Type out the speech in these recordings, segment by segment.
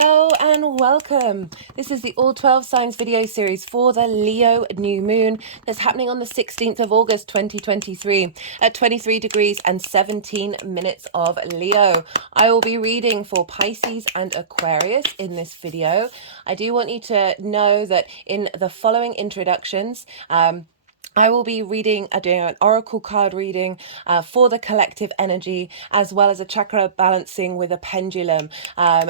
Hello and welcome. This is the All 12 Signs video series for the Leo new moon that's happening on the 16th of August 2023 at 23 degrees and 17 minutes of Leo. I will be reading for Pisces and Aquarius in this video. I do want you to know that in the following introductions, I will be doing an oracle card reading for the collective energy, as well as a chakra balancing with a pendulum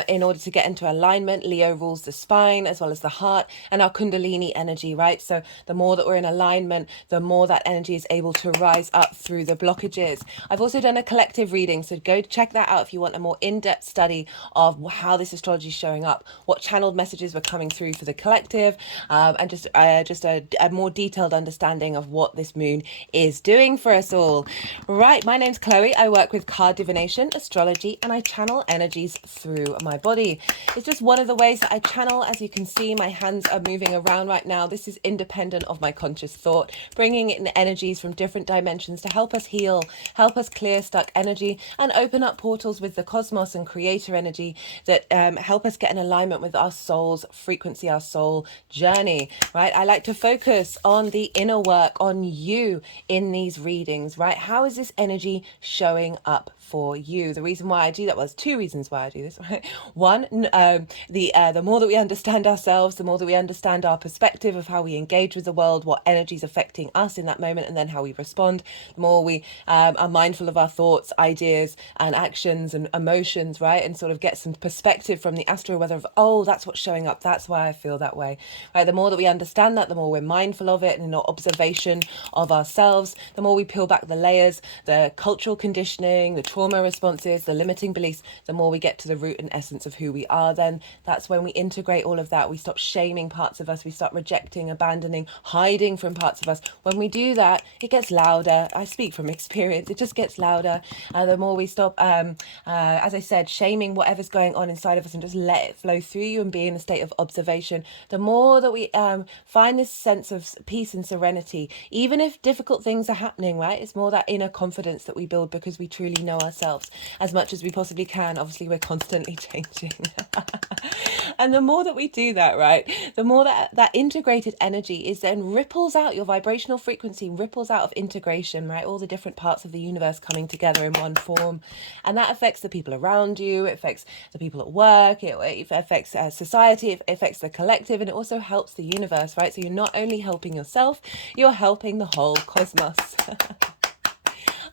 in order to get into alignment. Leo rules the spine as well as the heart and our kundalini energy, right? So the more that we're in alignment, the more that energy is able to rise up through the blockages. I've also done a collective reading, so go check that out if you want a more in-depth study of how this astrology is showing up, what channeled messages were coming through for the collective, and just a more detailed understanding of what this moon is doing for us all. Right, my name's Chloe. I work with card divination, astrology, and I channel energies through my body. It's just one of the ways that I channel. As you can see, my hands are moving around right now. This is independent of my conscious thought, bringing in energies from different dimensions to help us heal, help us clear stuck energy, and open up portals with the cosmos and creator energy that help us get in alignment with our soul's frequency, our soul journey, right? I like to focus on the inner work, on you in these readings, right? How is this energy showing up for you? The reason why I do that, well, there's two reasons why I do this, right? One, the more that we understand ourselves, the more that we understand our perspective of how we engage with the world, what energy is affecting us in that moment, and then how we respond, the more we are mindful of our thoughts, ideas, and actions and emotions, right? And sort of get some perspective from the astro weather of, oh, that's what's showing up, that's why I feel that way, right? The more that we understand that, the more we're mindful of it and in our observation of ourselves, the more we peel back the layers, the cultural conditioning, the trauma responses, the limiting beliefs, the more we get to the root and essence of who we are. Then that's when we integrate all of that. We stop shaming parts of us. We start rejecting, abandoning, hiding from parts of us. When we do that, it gets louder. I speak from experience. It just gets louder. The more we stop, as I said, shaming whatever's going on inside of us and just let it flow through you and be in a state of observation, the more that we find this sense of peace and serenity, even if difficult things are happening, right? It's more that inner confidence that we build because we truly know ourselves as much as we possibly can. Obviously, we're constantly changing. And the more that we do that, right, the more that integrated energy is then ripples out, your vibrational frequency ripples out of integration, right? All the different parts of the universe coming together in one form. And that affects the people around you, it affects the people at work, it affects society, it affects the collective, and it also helps the universe, right? So you're not only helping yourself, you're helping the whole cosmos.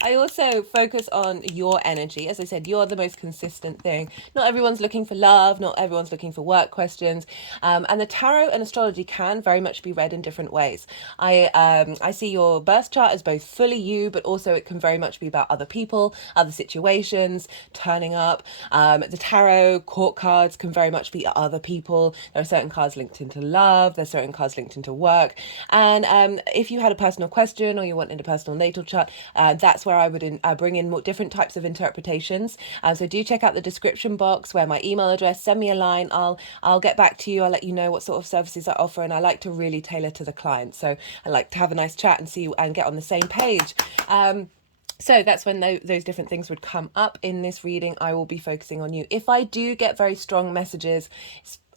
I also focus on your energy. As I said, you're the most consistent thing. Not everyone's looking for love. Not everyone's looking for work questions. And the tarot and astrology can very much be read in different ways. I see your birth chart as both fully you, but also it can very much be about other people, other situations, turning up. The tarot court cards can very much be other people. There are certain cards linked into love. There's certain cards linked into work. And if you had a personal question or you wanted a personal natal chart, that's where I would bring in more different types of interpretations. So do check out the description box where my email address, send me a line. I'll get back to you. I'll let you know what sort of services I offer, and I like to really tailor to the client. So I like to have a nice chat and see and get on the same page. So that's when those different things would come up in this reading. I will be focusing on you. If I do get very strong messages,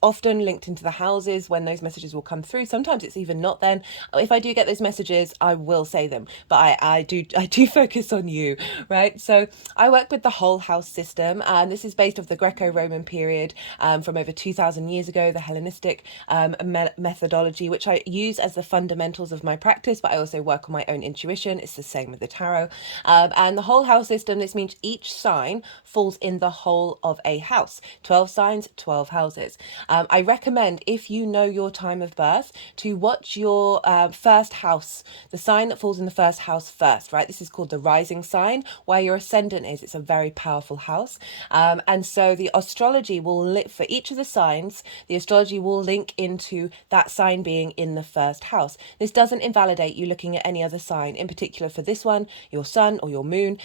often linked into the houses when those messages will come through. Sometimes it's even not then. If I do get those messages, I will say them, but I do focus on you, right? So I work with the whole house system, and this is based off the Greco-Roman period from over 2,000 years ago, the Hellenistic methodology, which I use as the fundamentals of my practice, but I also work on my own intuition. It's the same with the tarot. And the whole house system, this means each sign falls in the whole of a house. 12 signs, 12 houses. I recommend, if you know your time of birth, to watch your first house, the sign that falls in the first house first, right? This is called the rising sign, where your ascendant is. It's a very powerful house. And so the astrology will, for each of the signs, the astrology will link into that sign being in the first house. This doesn't invalidate you looking at any other sign. In particular for this one, your sun or your moon,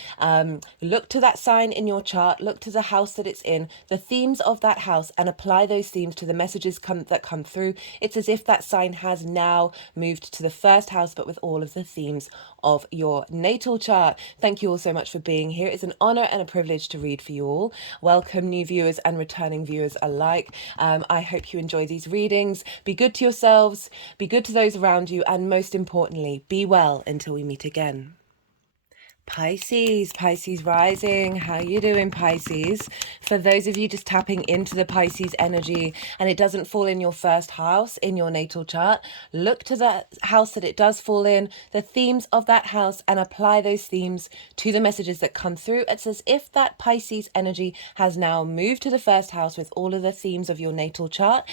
look to that sign in your chart, look to the house that it's in, the themes of that house, and apply those themes to the messages that come through. It's as if that sign has now moved to the first house, but with all of the themes of your natal chart. Thank you all so much for being here. It's an honor and a privilege to read for you all. Welcome new viewers and returning viewers alike. I hope you enjoy these readings. Be good to yourselves, be good to those around you, and most importantly, be well until we meet again. Pisces, Pisces rising. How you doing, Pisces? For those of you just tapping into the Pisces energy and it doesn't fall in your first house in your natal chart, look to the house that it does fall in, the themes of that house, and apply those themes to the messages that come through. It's as if that Pisces energy has now moved to the first house with all of the themes of your natal chart.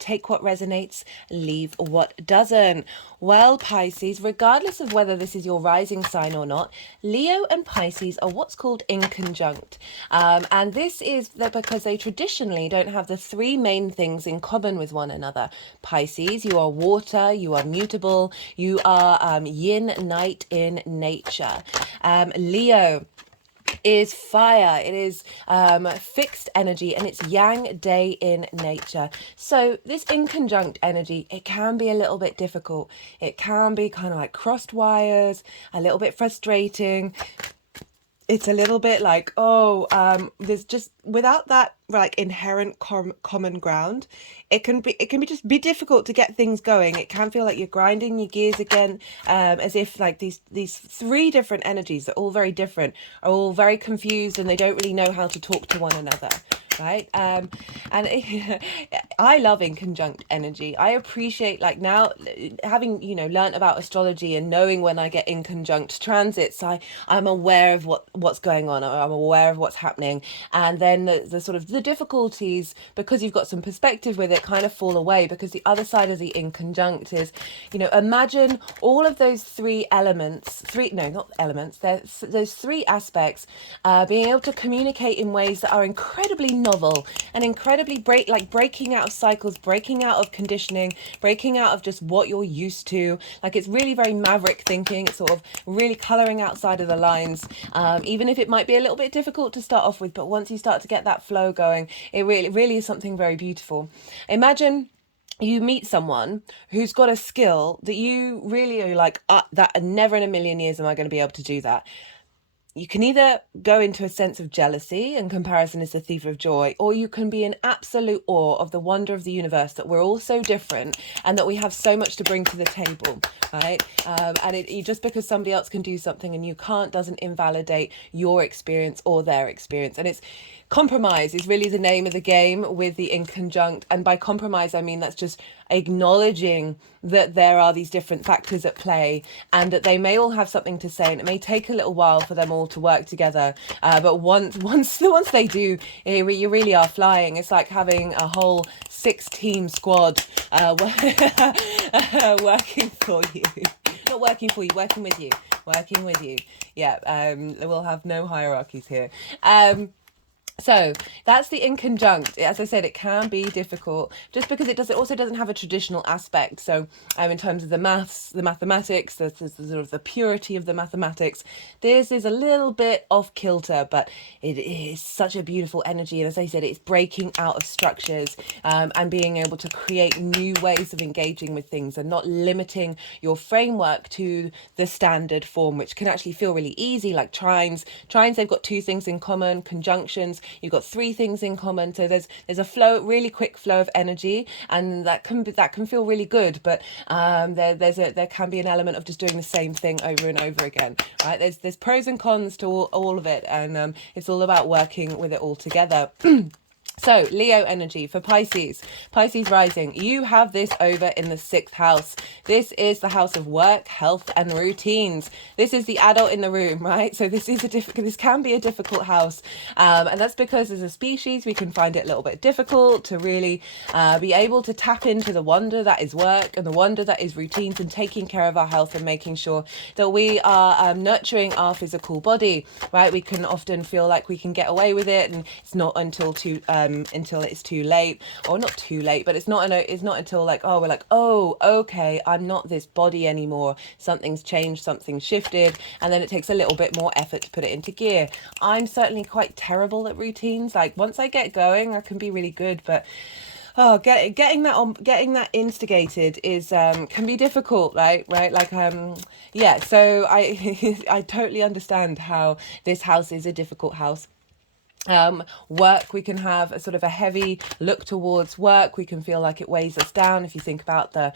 Take what resonates, leave what doesn't. Well, Pisces, regardless of whether this is your rising sign or not, Leo and Pisces are what's called in conjunct. And this is because they traditionally don't have the three main things in common with one another. Pisces, you are water, you are mutable, you are yin, night in nature. Leo is fire, it is fixed energy, and it's yang, day in nature. So this in conjunct energy, it can be a little bit difficult. It can be kind of like crossed wires, a little bit frustrating. It's a little bit like, there's just, without that like inherent common ground, it can be just be difficult to get things going. It can feel like you're grinding your gears again, as if like these three different energies that are all very different are all very confused and they don't really know how to talk to one another. Right. And I love in conjunct energy. I appreciate, like, now having, learnt about astrology and knowing when I get in conjunct transits, I'm aware of what's going on. I'm aware of what's happening. And then the sort of the difficulties, because you've got some perspective with it, kind of fall away, because the other side of the in conjunct is, imagine all of those those three aspects, being able to communicate in ways that are incredibly novel and incredibly breaking out of cycles, breaking out of conditioning, breaking out of just what you're used to. Like, it's really very maverick thinking. It's sort of really colouring outside of the lines, even if it might be a little bit difficult to start off with. But once you start to get that flow going, it really is something very beautiful. Imagine you meet someone who's got a skill that you really are like, that never in a million years am I going to be able to do that. You can either go into a sense of jealousy, and comparison is the thief of joy, or you can be in absolute awe of the wonder of the universe, that we're all so different and that we have so much to bring to the table, right? And just because somebody else can do something and you can't, doesn't invalidate your experience or their experience. And it's compromise is really the name of the game with the in conjunct. And by compromise, I mean that's just acknowledging that there are these different factors at play and that they may all have something to say, and it may take a little while for them all to work together. But once they do, you really are flying. It's like having a whole 6-team squad working for you. Not working for you, working with you. Yeah, we'll have no hierarchies here. So that's the in conjunct. As I said, it can be difficult just because it also doesn't have a traditional aspect. So in terms of the mathematics, the sort of the purity of the mathematics, this is a little bit off kilter, but it is such a beautiful energy. And as I said, it's breaking out of structures, and being able to create new ways of engaging with things and not limiting your framework to the standard form, which can actually feel really easy. Like trines, they've got 2 things in common. Conjunctions, you've got 3 things in common. So there's a really quick flow of energy, and that can feel really good. But there can be an element of just doing the same thing over and over again, right? There's pros and cons to all of it, and it's all about working with it all together. So Leo energy for Pisces rising, you have this over in the 6th house. This is the house of work, health and routines. This is the adult in the room, right? So this can be a difficult house, and that's because as a species we can find it a little bit difficult to really be able to tap into the wonder that is work and the wonder that is routines, and taking care of our health and making sure that we are nurturing our physical body, right? We can often feel like we can get away with it, and it's not until it's too late, or not too late, but it's not until like, we're like, okay, I'm not this body anymore. Something's changed, something's shifted, and then it takes a little bit more effort to put it into gear. I'm certainly quite terrible at routines. Like, once I get going, I can be really good, but Oh, getting that instigated is can be difficult, right? Like yeah. So I I totally understand how this house is a difficult house. Work, we can have a sort of a heavy look towards work. We can feel like it weighs us down. If you think about the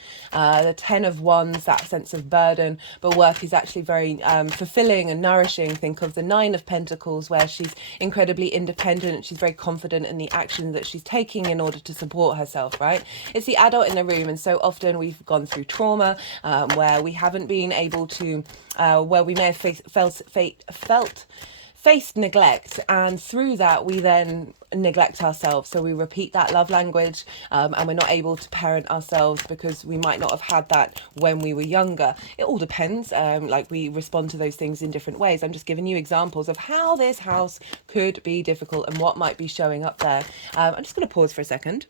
10 of Wands, that sense of burden, but work is actually very fulfilling and nourishing. Think of the 9 of Pentacles, where she's incredibly independent. She's very confident in the action that she's taking in order to support herself, right? It's the adult in the room, and so often we've gone through trauma where we haven't been able to, where we may have faced neglect, and through that we then neglect ourselves. So we repeat that love language, and we're not able to parent ourselves because we might not have had that when we were younger. It all depends. Like, we respond to those things in different ways. I'm just giving you examples of how this house could be difficult and what might be showing up there. I'm just going to pause for a second.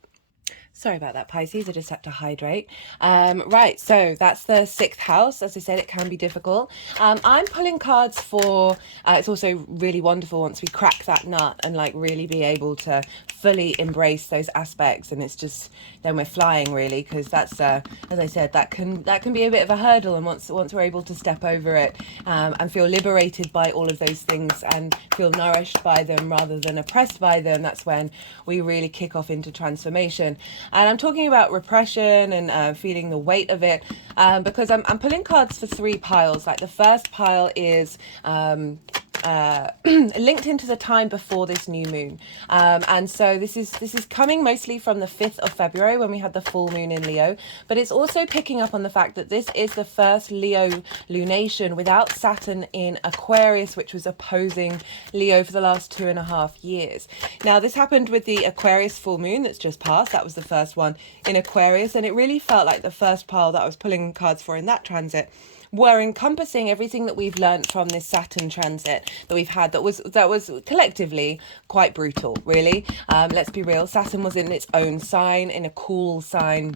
Sorry about that, Pisces. I just had to hydrate. Right, so that's the 6th house. As I said, it can be difficult. I'm pulling cards for, it's also really wonderful once we crack that nut and like really be able to fully embrace those aspects. And it's just, then we're flying really, because that's, as I said, that can be a bit of a hurdle. And once we're able to step over it and feel liberated by all of those things and feel nourished by them rather than oppressed by them, that's when we really kick off into transformation. And I'm talking about repression and feeling the weight of it, because I'm pulling cards for 3 piles. Like, the first pile is linked into the time before this new moon, and so this is coming mostly from the 5th of February when we had the full moon in Leo, but it's also picking up on the fact that this is the first Leo lunation without Saturn in Aquarius, which was opposing Leo for the last 2.5 years. Now, this happened with the Aquarius full moon that's just passed. That was the first one in Aquarius, and it really felt like the first pile that I was pulling cards for in that transit were encompassing everything that we've learned from this Saturn transit that we've had that was collectively quite brutal, really. Let's be real. Saturn was in its own sign, in a cool sign,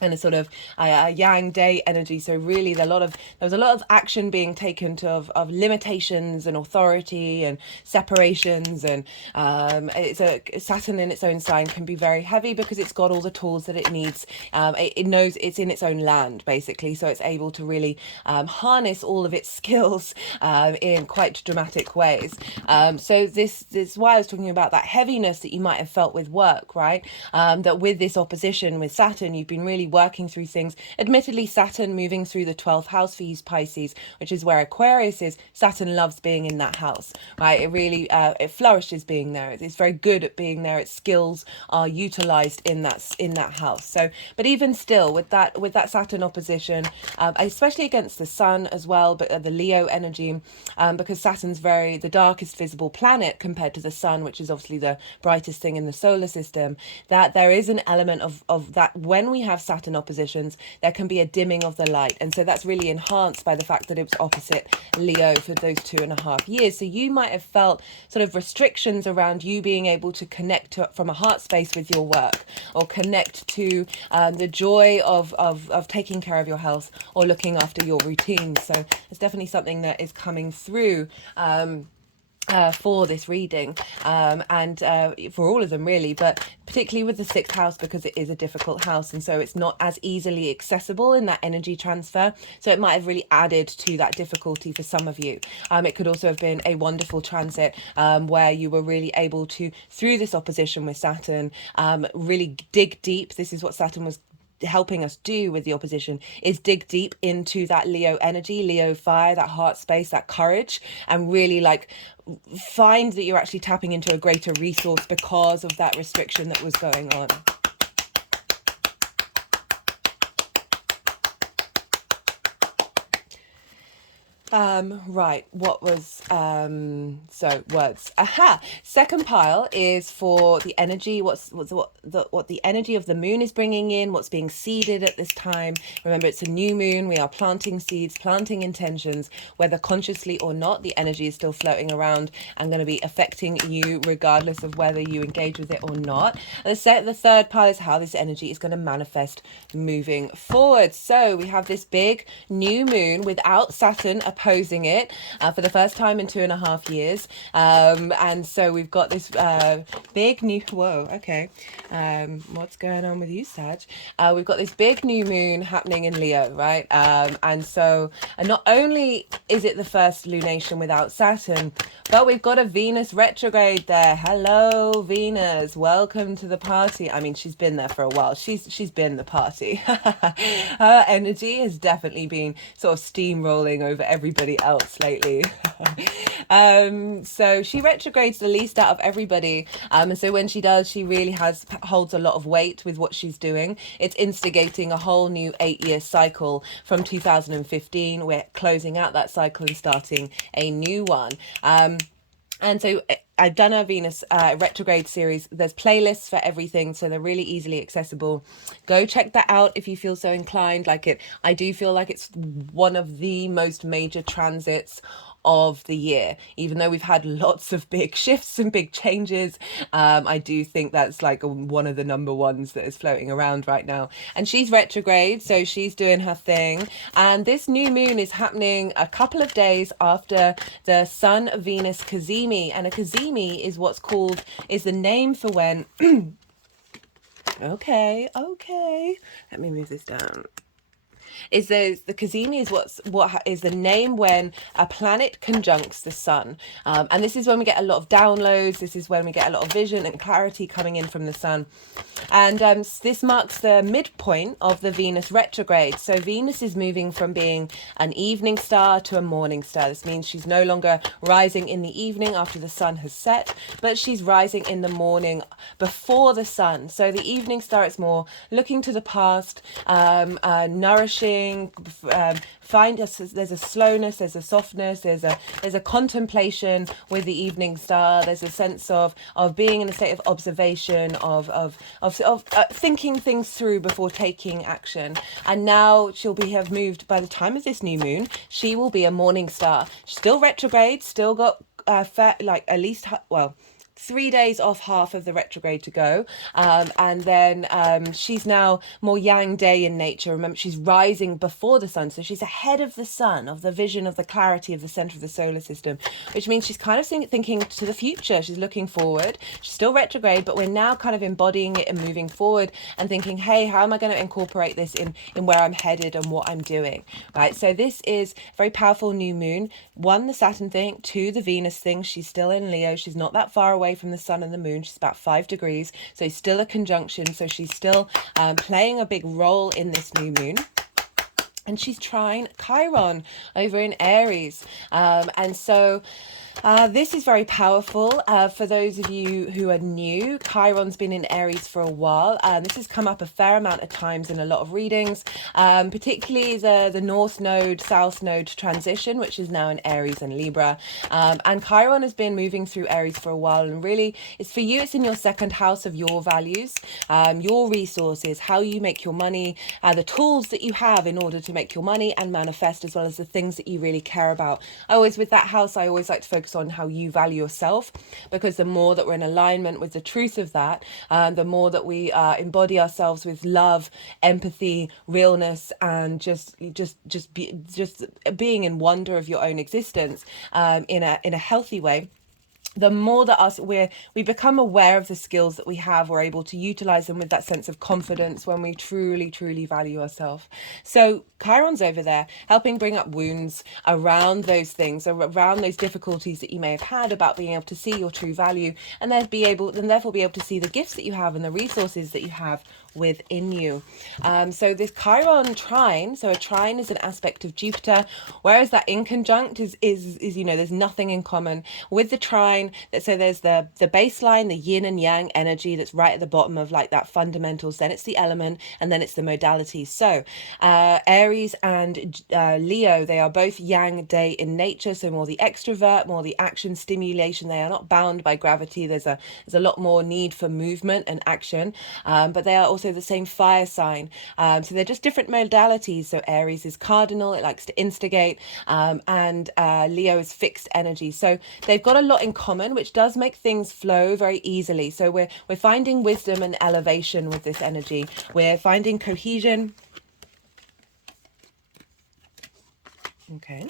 and a sort of yang day energy. So really there was a lot of action being taken of limitations and authority and separations, and Saturn in its own sign can be very heavy because it's got all the tools that it needs. It knows it's in its own land, basically, so it's able to really harness all of its skills in quite dramatic ways. So this is why I was talking about that heaviness that you might have felt with work, right? That with this opposition with Saturn, you've been really working through things. Admittedly, Saturn moving through the 12th house for you Pisces, which is where Aquarius is. Saturn loves being in that house, right? It really it flourishes being there. It's very good at being there. Its skills are utilized in that house. So, but even still, with that Saturn opposition, especially against the Sun as well, but the Leo energy, because Saturn's the darkest visible planet compared to the Sun, which is obviously the brightest thing in the solar system, that there is an element of that when we have Saturn oppositions, there can be a dimming of the light. And so that's really enhanced by the fact that it was opposite Leo for those 2.5 years. So you might have felt sort of restrictions around you being able to connect from a heart space with your work, or connect to the joy of taking care of your health or looking after your routine. So it's definitely something that is coming through for this reading, and for all of them really, but particularly with the 6th house, because it is a difficult house, and so it's not as easily accessible in that energy transfer. So it might have really added to that difficulty for some of you. It could also have been a wonderful transit where you were really able to, through this opposition with Saturn, really dig deep. This is what Saturn was helping us do with the opposition, is dig deep into that Leo energy, Leo fire, that heart space, that courage, and really like find that you're actually tapping into a greater resource because of that restriction that was going on. Right, what was so words. Second pile is for the energy, what the energy of the moon is bringing in, what's being seeded at this time. Remember, it's a new moon. We are planting seeds, planting intentions, whether consciously or not. The energy is still floating around and going to be affecting you regardless of whether you engage with it or not. The third pile is how this energy is going to manifest moving forward. So we have this big new moon without Saturn opposed closing it for the first time in 2.5 years. And so we've got this big new, whoa, okay. What's going on with you, Sag? We've got this big new moon happening in Leo, right? And so not only is it the first lunation without Saturn, but we've got a Venus retrograde there. Hello, Venus. Welcome to the party. I mean, she's been there for a while. She's been the party. Her energy has definitely been sort of steamrolling over everybody else lately. So she retrogrades the least out of everybody. And so when she does, she really holds a lot of weight with what she's doing. It's instigating a whole new 8-year cycle from 2015. We're closing out that cycle and starting a new one. And so I've done a Venus retrograde series. There's playlists for everything, so they're really easily accessible. Go check that out if you feel so inclined. I do feel like it's one of the most major transits of the year. Even though we've had lots of big shifts and big changes, I do think that's like one of the number ones that is floating around right now. And she's retrograde, so she's doing her thing. And this new moon is happening a couple of days after the Sun Venus Cazimi. And a Cazimi is the name for when okay, let me move this down. The Cazimi is what is the name when a planet conjuncts the sun, and this is when we get a lot of downloads. This is when we get a lot of vision and clarity coming in from the sun, and this marks the midpoint of the Venus retrograde. So Venus is moving from being an evening star to a morning star. This means she's no longer rising in the evening after the sun has set, but she's rising in the morning before the sun. So the evening star, it's more looking to the past, nourishing. There's a slowness, there's a softness, there's a contemplation with the evening star. There's a sense of being in a state of observation, of thinking things through before taking action. And now have moved, by the time of this new moon, she will be a morning star. She's still retrograde, still got at least 3 days off half of the retrograde to go, and then she's now more yang day in nature. Remember, she's rising before the sun, so she's ahead of the sun, of the vision, of the clarity of the center of the solar system, which means she's kind of thinking to the future. She's looking forward. She's still retrograde, but we're now kind of embodying it and moving forward and thinking, hey, how am I going to incorporate this in where I'm headed and what I'm doing, right? So this is a very powerful new moon. 1, the Saturn thing, 2, the Venus thing. She's still in Leo. She's not that far away from the sun and the moon. She's about 5 degrees, so it's still a conjunction. So she's still playing a big role in this new moon. And she's trine Chiron over in Aries. And so this is very powerful. For those of you who are new, Chiron's been in Aries for a while. This has come up a fair amount of times in a lot of readings, particularly the North Node, South Node transition, which is now in Aries and Libra. And Chiron has been moving through Aries for a while, and really, it's for you, it's in your second house of your values, your resources, how you make your money, the tools that you have in order to make your money and manifest, as well as the things that you really care about. With that house, I always like to focus on how you value yourself, because the more that we're in alignment with the truth of that, the more that we embody ourselves with love, empathy, realness, and just being in wonder of your own existence in a healthy way. The more that we become aware of the skills that we have, we're able to utilize them with that sense of confidence when we truly, truly value ourselves. So Chiron's over there helping bring up wounds around those things, around those difficulties that you may have had about being able to see your true value, and then therefore be able to see the gifts that you have and the resources that you have within you. So this Chiron trine, so a trine is an aspect of Jupiter, whereas that inconjunct is there's nothing in common with the trine. So there's the baseline, the yin and yang energy that's right at the bottom of like that fundamentals, then it's the element, and then it's the modality. So Aries and Leo, they are both yang day in nature, so more the extrovert, more the action stimulation. They are not bound by gravity. There's a lot more need for movement and action, but they are also the same fire sign. So they're just different modalities. So Aries is cardinal, it likes to instigate, and Leo is fixed energy. So they've got a lot in common, which does make things flow very easily. So we're finding wisdom and elevation with this energy. We're finding cohesion. Okay.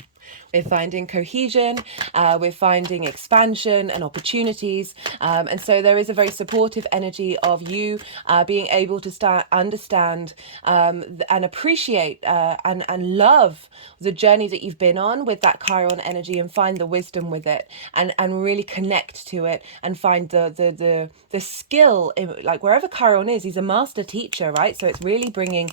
We're finding cohesion, we're finding expansion and opportunities. And so there is a very supportive energy of you being able to understand and appreciate and love the journey that you've been on with that Chiron energy, and find the wisdom with it, and really connect to it, and find the skill in, like, wherever Chiron is, he's a master teacher, right? So it's really bringing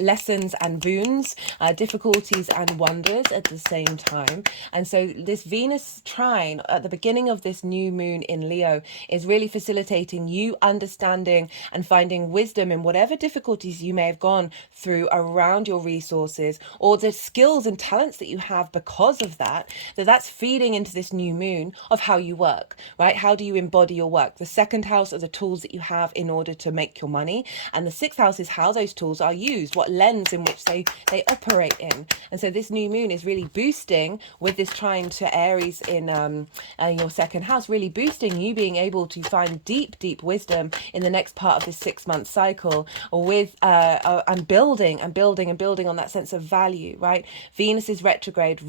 lessons and boons, difficulties and wonders at the same time. And so this Venus trine at the beginning of this new moon in Leo is really facilitating you understanding and finding wisdom in whatever difficulties you may have gone through around your resources, or the skills and talents that you have because of that, that's feeding into this new moon of how you work, right? How do you embody your work? The second house are the tools that you have in order to make your money, and the sixth house is how those tools are used, what lens in which they operate in. And so this new moon is really boosting, with this trine to Aries in your second house, really boosting you being able to find deep wisdom in the next part of this 6-month cycle, with and building on that sense of value, right? Venus is retrograde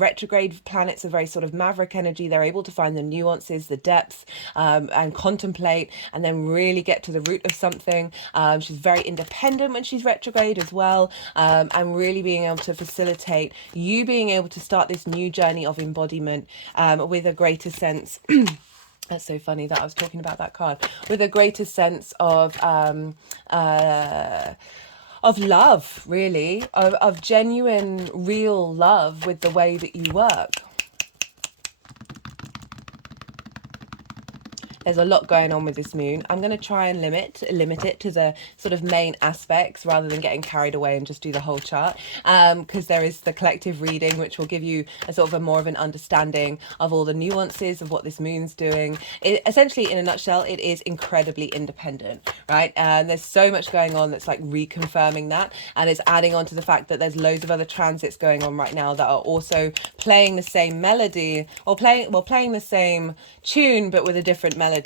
planets are very sort of maverick energy. They're able to find the nuances, the depth, and contemplate, and then really get to the root of something. She's very independent when she's retrograde as well, and really being able to facilitate you being able to start this new journey of embodiment with a greater sense. That's so funny that I was talking about that card, with a greater sense of love, really, of genuine, real love with the way that you work. There's a lot going on with this moon. I'm going to try and limit it to the sort of main aspects, rather than getting carried away and just do the whole chart, because there is the collective reading, which will give you a sort of a more of an understanding of all the nuances of what this moon's doing. Essentially, in a nutshell, it is incredibly independent, right? And there's so much going on that's like reconfirming that, and it's adding on to the fact that there's loads of other transits going on right now that are also playing the same melody, or playing the same tune but with a different melody.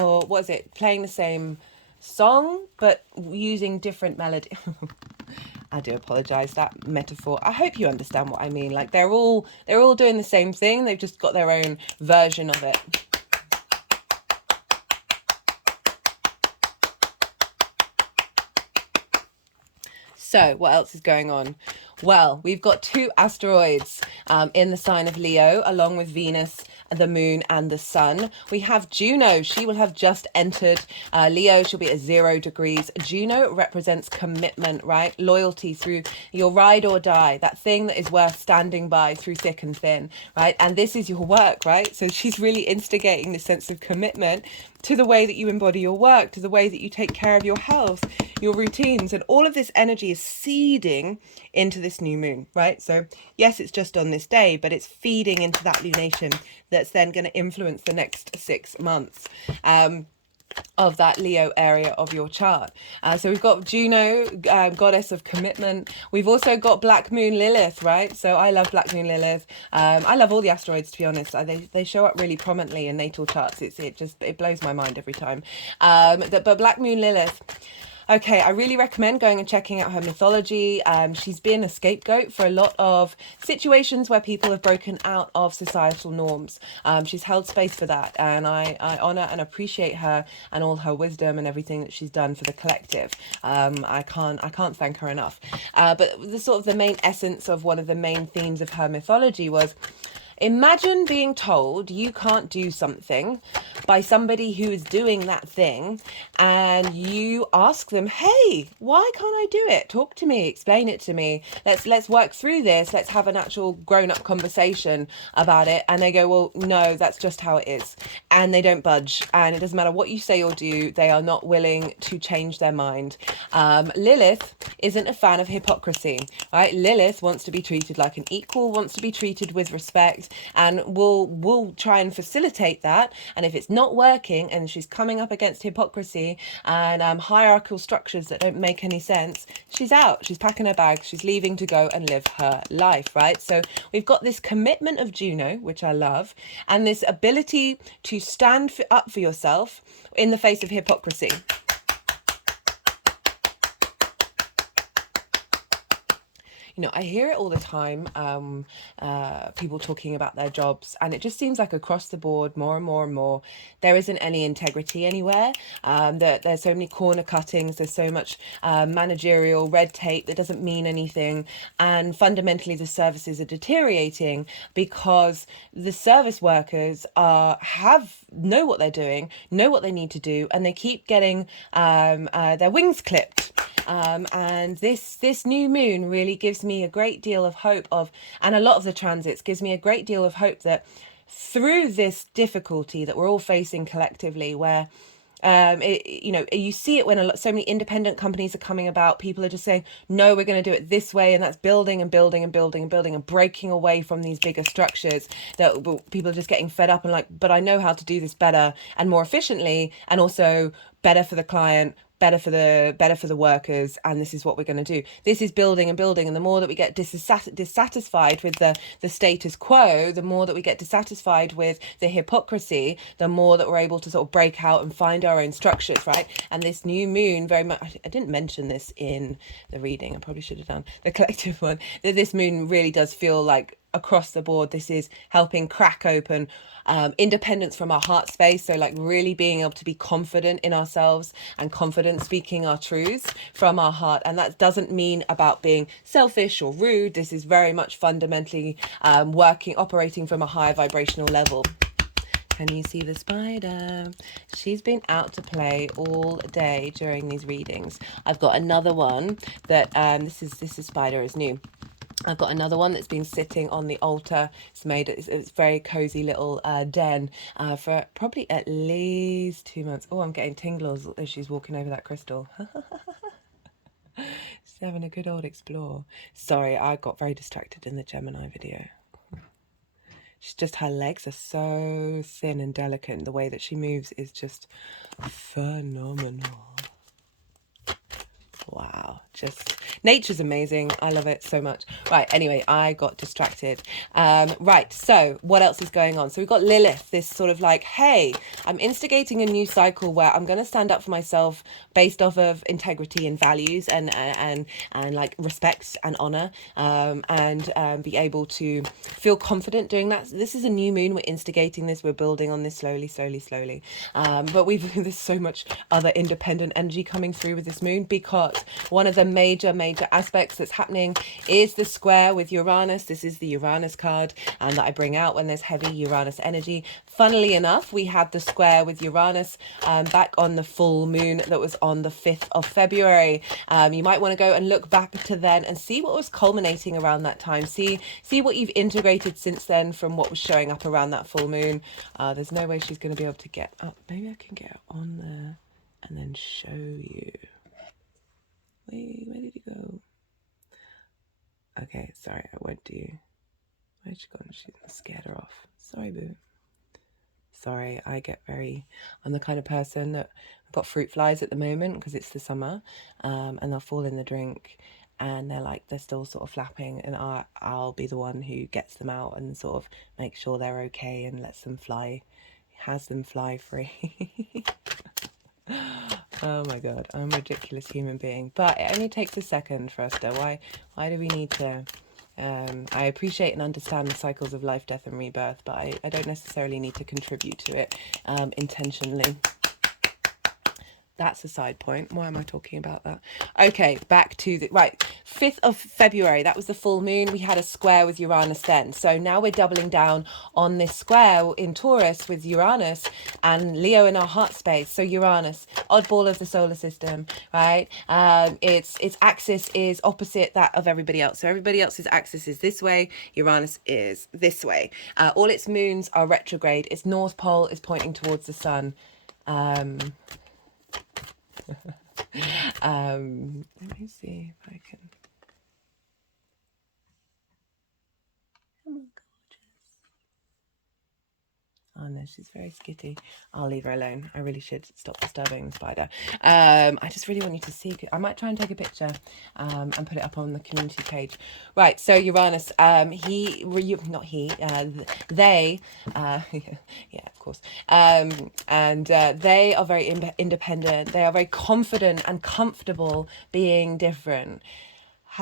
Or what is it, playing the same song but using different melody. I do apologize, that metaphor, I hope you understand what I mean. Like, they're all doing the same thing, they've just got their own version of it. So what else is going on? Well, we've got 2 asteroids in the sign of Leo, along with Venus, the moon and the sun. We have Juno. She will have just entered Leo. She'll be at 0 degrees. Juno represents commitment, right? Loyalty through your ride or die, that thing that is worth standing by through thick and thin, right? And this is your work, right? So she's really instigating this sense of commitment to the way that you embody your work, to the way that you take care of your health, your routines, and all of this energy is seeding into this new moon, right? So yes, it's just on this day, but it's feeding into that lunation that's then going to influence the next 6 months. Of that Leo area of your chart. So we've got Juno, goddess of commitment. We've also got Black Moon Lilith, right? So I love Black Moon Lilith. I love all the asteroids, to be honest. They show up really prominently in natal charts. It blows my mind every time. But Black Moon Lilith, okay, I really recommend going and checking out her mythology. She's been a scapegoat for a lot of situations where people have broken out of societal norms. She's held space for that, and I honour and appreciate her and all her wisdom and everything that she's done for the collective. I can't thank her enough. But the main essence of one of the main themes of her mythology was, imagine being told you can't do something by somebody who is doing that thing, and you ask them, hey, why can't I do it? Talk to me, explain it to me. Let's work through this. Let's have an actual grown-up conversation about it. And they go, well, no, that's just how it is. And they don't budge. And it doesn't matter what you say or do, they are not willing to change their mind. Lilith isn't a fan of hypocrisy, right? Lilith wants to be treated like an equal, wants to be treated with respect, and we'll try and facilitate that. And if it's not working and she's coming up against hypocrisy and hierarchical structures that don't make any sense, she's out, she's packing her bags, she's leaving to go and live her life, right? So we've got this commitment of Juno, which I love, and this ability to stand up for yourself in the face of hypocrisy. you know, I hear it all the time, people talking about their jobs, and it just seems like across the board, more and more and more, there isn't any integrity anywhere. There's so many corner cuttings, there's so much managerial red tape that doesn't mean anything, and fundamentally the services are deteriorating because the service workers know what they're doing, know what they need to do, and they keep getting their wings clipped. And this new moon really gives me a great deal of hope and a lot of the transits gives me a great deal of hope that through this difficulty that we're all facing collectively, where you know, you see it when so many independent companies are coming about. People are just saying, no, we're going to do it this way, and that's building and building and building and building and breaking away from these bigger structures that people are just getting fed up and like, but I know how to do this better and more efficiently, and also better for the client, better for the workers, and this is what we're going to do. This is building and building, and the more that we get dissatisfied with the status quo, the more that we get dissatisfied with the hypocrisy, the more that we're able to sort of break out and find our own structures, right? And this new moon very much, I didn't mention this in the reading, I probably should have done the collective one, that this moon really does feel like across the board this is helping crack open independence from our heart space. So like really being able to be confident in ourselves and confident speaking our truths from our heart. And that doesn't mean about being selfish or rude. This is very much fundamentally operating from a higher vibrational level. Can you see the spider? She's been out to play all day during these readings. I've got another one that this spider is new. I've got another one that's been sitting on the altar. It's a very cozy little den for probably at least 2 months. Oh, I'm getting tingles as she's walking over that crystal. She's having a good old explore. Sorry, I got very distracted in the Gemini video. She's just, her legs are so thin and delicate, and the way that she moves is just phenomenal. Wow, just nature's amazing. I love it so much. Right, anyway, I got distracted. Right, so what else is going on? So we've got Lilith, this sort of like, hey, I'm instigating a new cycle where I'm going to stand up for myself based off of integrity and values and like respect and honor, and be able to feel confident doing that. This is a new moon. We're instigating this. We're building on this slowly. But there's so much other independent energy coming through with this moon, because one of the major aspects that's happening is the square with Uranus. This is the Uranus card that I bring out when there's heavy Uranus energy. Funnily enough, we had the square with Uranus back on the full moon that was on the 5th of February. You might want to go and look back to then and see what was culminating around that time. See what you've integrated since then from what was showing up around that full moon. There's no way she's going to be able to get up. Maybe I can get her on there and then show you. Wait, where did he go? Okay, sorry, I won't do. Where'd she gone? She scared her off. Sorry, boo. Sorry, I'm the kind of person that I've got fruit flies at the moment because it's the summer, and they'll fall in the drink, and they're still sort of flapping, and I'll be the one who gets them out and sort of makes sure they're okay and lets them fly, has them fly free. Oh my god, I'm a ridiculous human being, but it only takes a second for us to. Why do we need to? I appreciate and understand the cycles of life, death and rebirth, but I don't necessarily need to contribute to it intentionally. That's a side point. Why am I talking about that? Okay, back to the, right, 5th of February, that was the full moon. We had a square with Uranus then. So now we're doubling down on this square in Taurus with Uranus and Leo in our heart space. So Uranus, oddball of the solar system, right? Its axis is opposite that of everybody else. So everybody else's axis is this way. Uranus is this way. All its moons are retrograde. Its north pole is pointing towards the sun. Let me see if I can. Come on, gorgeous. Oh no, she's very skitty. I'll leave her alone. I really should stop disturbing the spider. I just really want you to see. I might try and take a picture and put it up on the community page. Right, so Uranus, they, yeah, of course. And they are very independent. They are very confident and comfortable being different.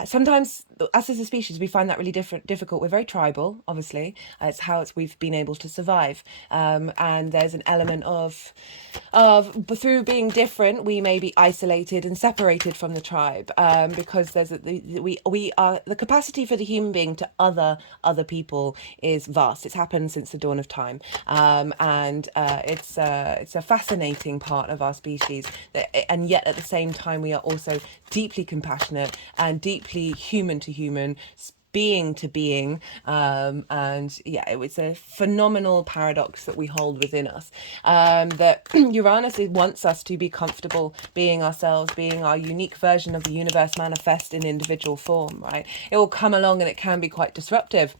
sometimes us as a species, we find that really difficult. We're very tribal, obviously. It's how we've been able to survive. And there's an element of through being different, we may be isolated and separated from the tribe, because we are, the capacity for the human being to other people is vast. It's happened since the dawn of time, and it's a fascinating part of our species. And yet at the same time, we are also deeply compassionate and deeply human to human, being to being, and yeah, it was a phenomenal paradox that we hold within us, that Uranus wants us to be comfortable being ourselves, being our unique version of the universe manifest in individual form, right? It will come along and it can be quite disruptive.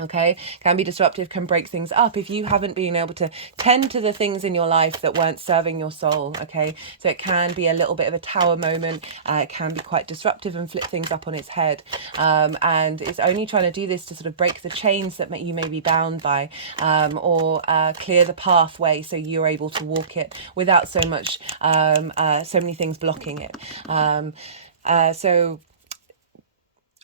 Okay, can be disruptive, can break things up if you haven't been able to tend to the things in your life that weren't serving your soul. Okay, so it can be a little bit of a tower moment. It can be quite disruptive and flip things up on its head, and it's only trying to do this to sort of break the chains that you may be bound by, or clear the pathway so you're able to walk it without so much so many things blocking it. So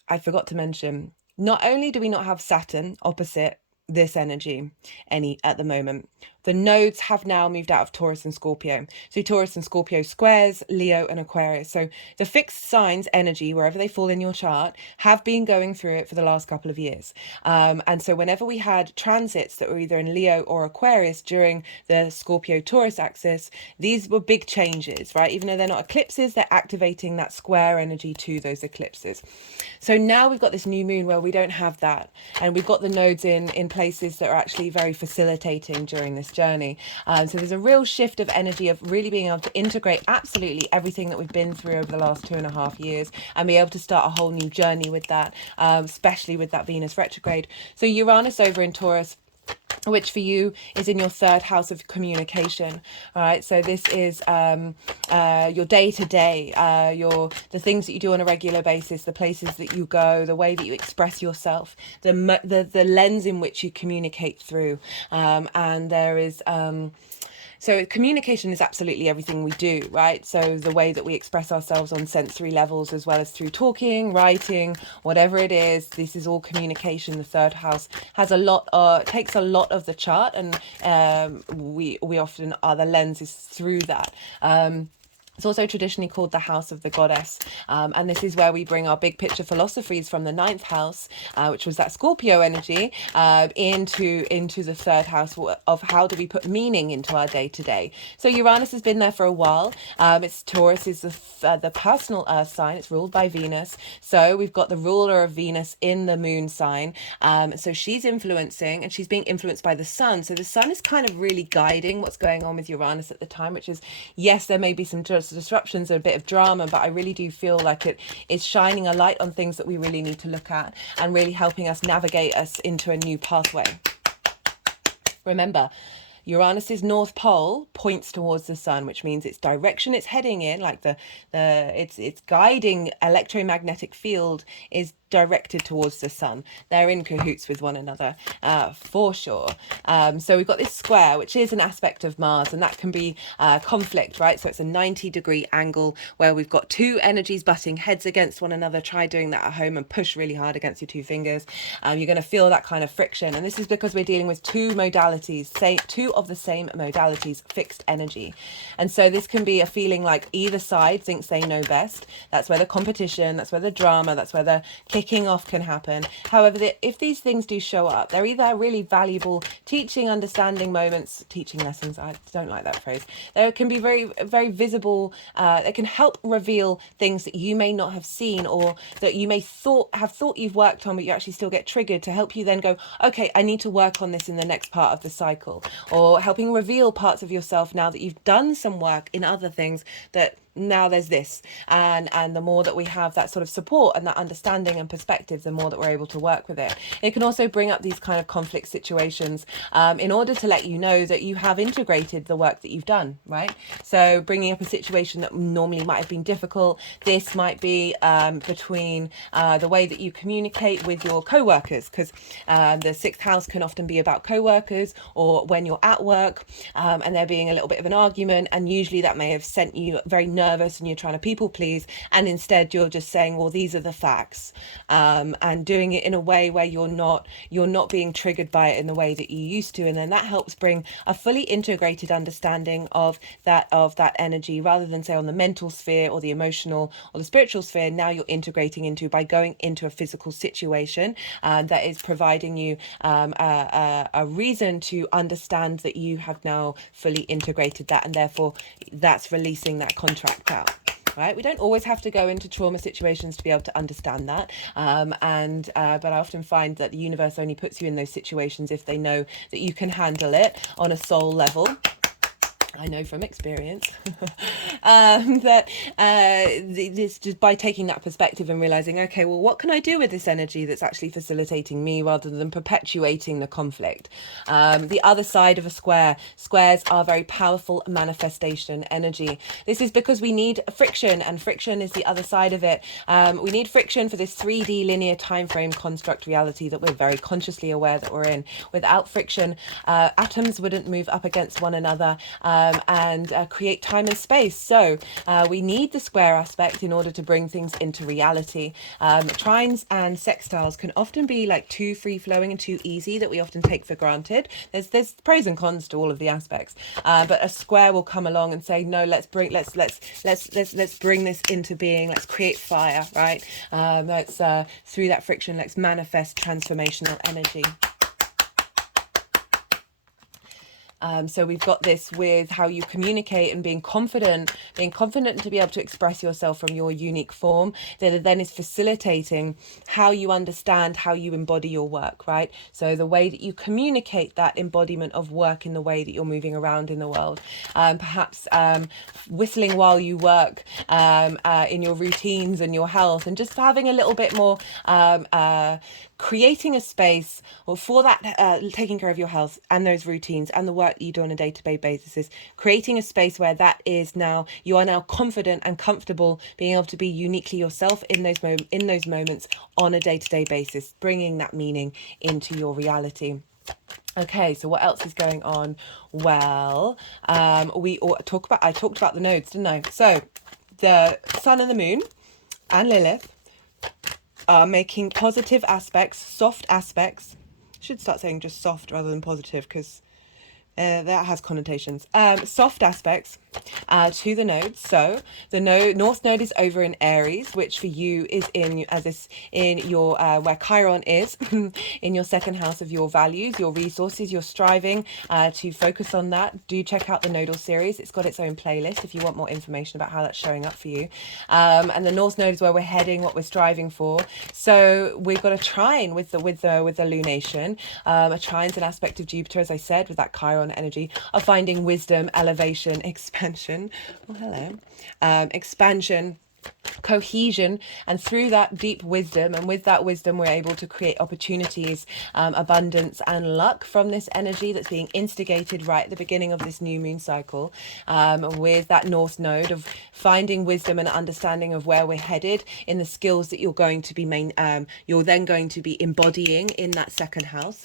I forgot to mention, not only do we not have Saturn opposite this energy at the moment, the nodes have now moved out of Taurus and Scorpio. So Taurus and Scorpio squares Leo and Aquarius. So the fixed signs energy, wherever they fall in your chart, have been going through it for the last couple of years. And so whenever we had transits that were either in Leo or Aquarius during the Scorpio-Taurus axis, these were big changes, right? Even though they're not eclipses, they're activating that square energy to those eclipses. So now we've got this new moon where we don't have that. And we've got the nodes in places that are actually very facilitating during this journey. So there's a real shift of energy of really being able to integrate absolutely everything that we've been through over the last 2.5 years and be able to start a whole new journey with that, especially with that Venus retrograde. So Uranus over in Taurus, which for you is in your third house of communication. All right, so this is your day-to-day, the things that you do on a regular basis, the places that you go, the way that you express yourself, the lens in which you communicate through, and there is so communication is absolutely everything we do, right? So the way that we express ourselves on sensory levels, as well as through talking, writing, whatever it is, this is all communication. The third house has takes a lot of the chart, and we often are the lenses through that. It's also traditionally called the house of the goddess. And this is where we bring our big picture philosophies from the 9th house, which was that Scorpio energy, into the third house of how do we put meaning into our day to day. So Uranus has been there for a while. It's Taurus is the personal earth sign. It's ruled by Venus. So we've got the ruler of Venus in the moon sign. So she's influencing, and she's being influenced by the sun. So the sun is kind of really guiding what's going on with Uranus at the time, which is, yes, there may be some disruptions and a bit of drama, but I really do feel like it is shining a light on things that we really need to look at and really helping us navigate us into a new pathway. Remember, Uranus's north pole points towards the sun, which means its direction it's heading in, like its guiding electromagnetic field is directed towards the sun. They're in cahoots with one another, for sure. So we've got this square, which is an aspect of Mars, and that can be conflict, right? So it's a 90-degree angle where we've got two energies butting heads against one another. Try doing that at home and push really hard against your two fingers. You're going to feel that kind of friction, and this is because we're dealing with two modalities, say two of the same modalities, fixed energy. And so this can be a feeling like either side thinks they know best. That's where the competition, that's where the drama, that's where the kicking off can happen. However, if these things do show up, they're either really valuable teaching, understanding moments, teaching lessons. I don't like that phrase. They can be very, very visible. They can help reveal things that you may not have seen, or that you may have thought you've worked on, but you actually still get triggered, to help you then go, okay, I need to work on this in the next part of the cycle, or helping reveal parts of yourself now that you've done some work in other things, that now there's this, and the more that we have that sort of support and that understanding and perspective, the more that we're able to work with it. It can also bring up these kind of conflict situations, in order to let you know that you have integrated the work that you've done, right? So bringing up a situation that normally might have been difficult, this might be between the way that you communicate with your co-workers, because the 6th house can often be about co-workers, or when you're at work and there being a little bit of an argument, and usually that may have sent you very nervous nervous and you're trying to people please, and instead you're just saying, well, these are the facts, and doing it in a way where you're not being triggered by it in the way that you used to. And then that helps bring a fully integrated understanding of that energy, rather than say on the mental sphere or the emotional or the spiritual sphere. Now you're integrating into, by going into a physical situation that is providing you a reason to understand that you have now fully integrated that, and therefore that's releasing that contract out. Right? We don't always have to go into trauma situations to be able to understand that. But I often find that the universe only puts you in those situations if they know that you can handle it on a soul level. I know from experience that this, just by taking that perspective and realizing, okay, well, what can I do with this energy that's actually facilitating me rather than perpetuating the conflict? The other side of a square, squares are very powerful manifestation energy. This is because we need friction, and friction is the other side of it. We need friction for this 3D linear time frame construct reality that we're very consciously aware that we're in. Without friction, atoms wouldn't move up against one another and create time and space. So we need the square aspect in order to bring things into reality. Trines and sextiles can often be like too free flowing and too easy, that we often take for granted. There's pros and cons to all of the aspects, but a square will come along and say, no, let's bring this into being. Let's create fire, right? Let's through that friction, let's manifest transformational energy. So we've got this with how you communicate and being confident to be able to express yourself from your unique form, that then is facilitating how you understand how you embody your work, right? So the way that you communicate that embodiment of work in the way that you're moving around in the world, perhaps whistling while you work in your routines and your health, and just having a little bit more creating a space for that, taking care of your health and those routines and the work that you do on a day-to-day basis, is creating a space where that is now, you are now confident and comfortable being able to be uniquely yourself in those moments on a day-to-day basis, bringing that meaning into your reality. Okay, so what else is going on? Well, I talked about the nodes, didn't I? So the sun and the moon and Lilith are making positive aspects, soft aspects. I should start saying just soft rather than positive, because that has connotations. Soft aspects to the nodes. So the North Node is over in Aries, which for you is in your where Chiron is in your second house of your values, your resources. You're striving to focus on that. Do check out the nodal series. It's got its own playlist if you want more information about how that's showing up for you. And the North Node is where we're heading, what we're striving for. So we've got a trine with the lunation. A trine's an aspect of Jupiter, as I said, with that Chiron energy of finding wisdom, elevation, expansion. Oh, hello. Expansion, cohesion, and through that deep wisdom, and with that wisdom we're able to create opportunities, abundance and luck from this energy that's being instigated right at the beginning of this new moon cycle, with that North Node of finding wisdom and understanding of where we're headed in the skills that you're going to be you're then going to be embodying in that second house.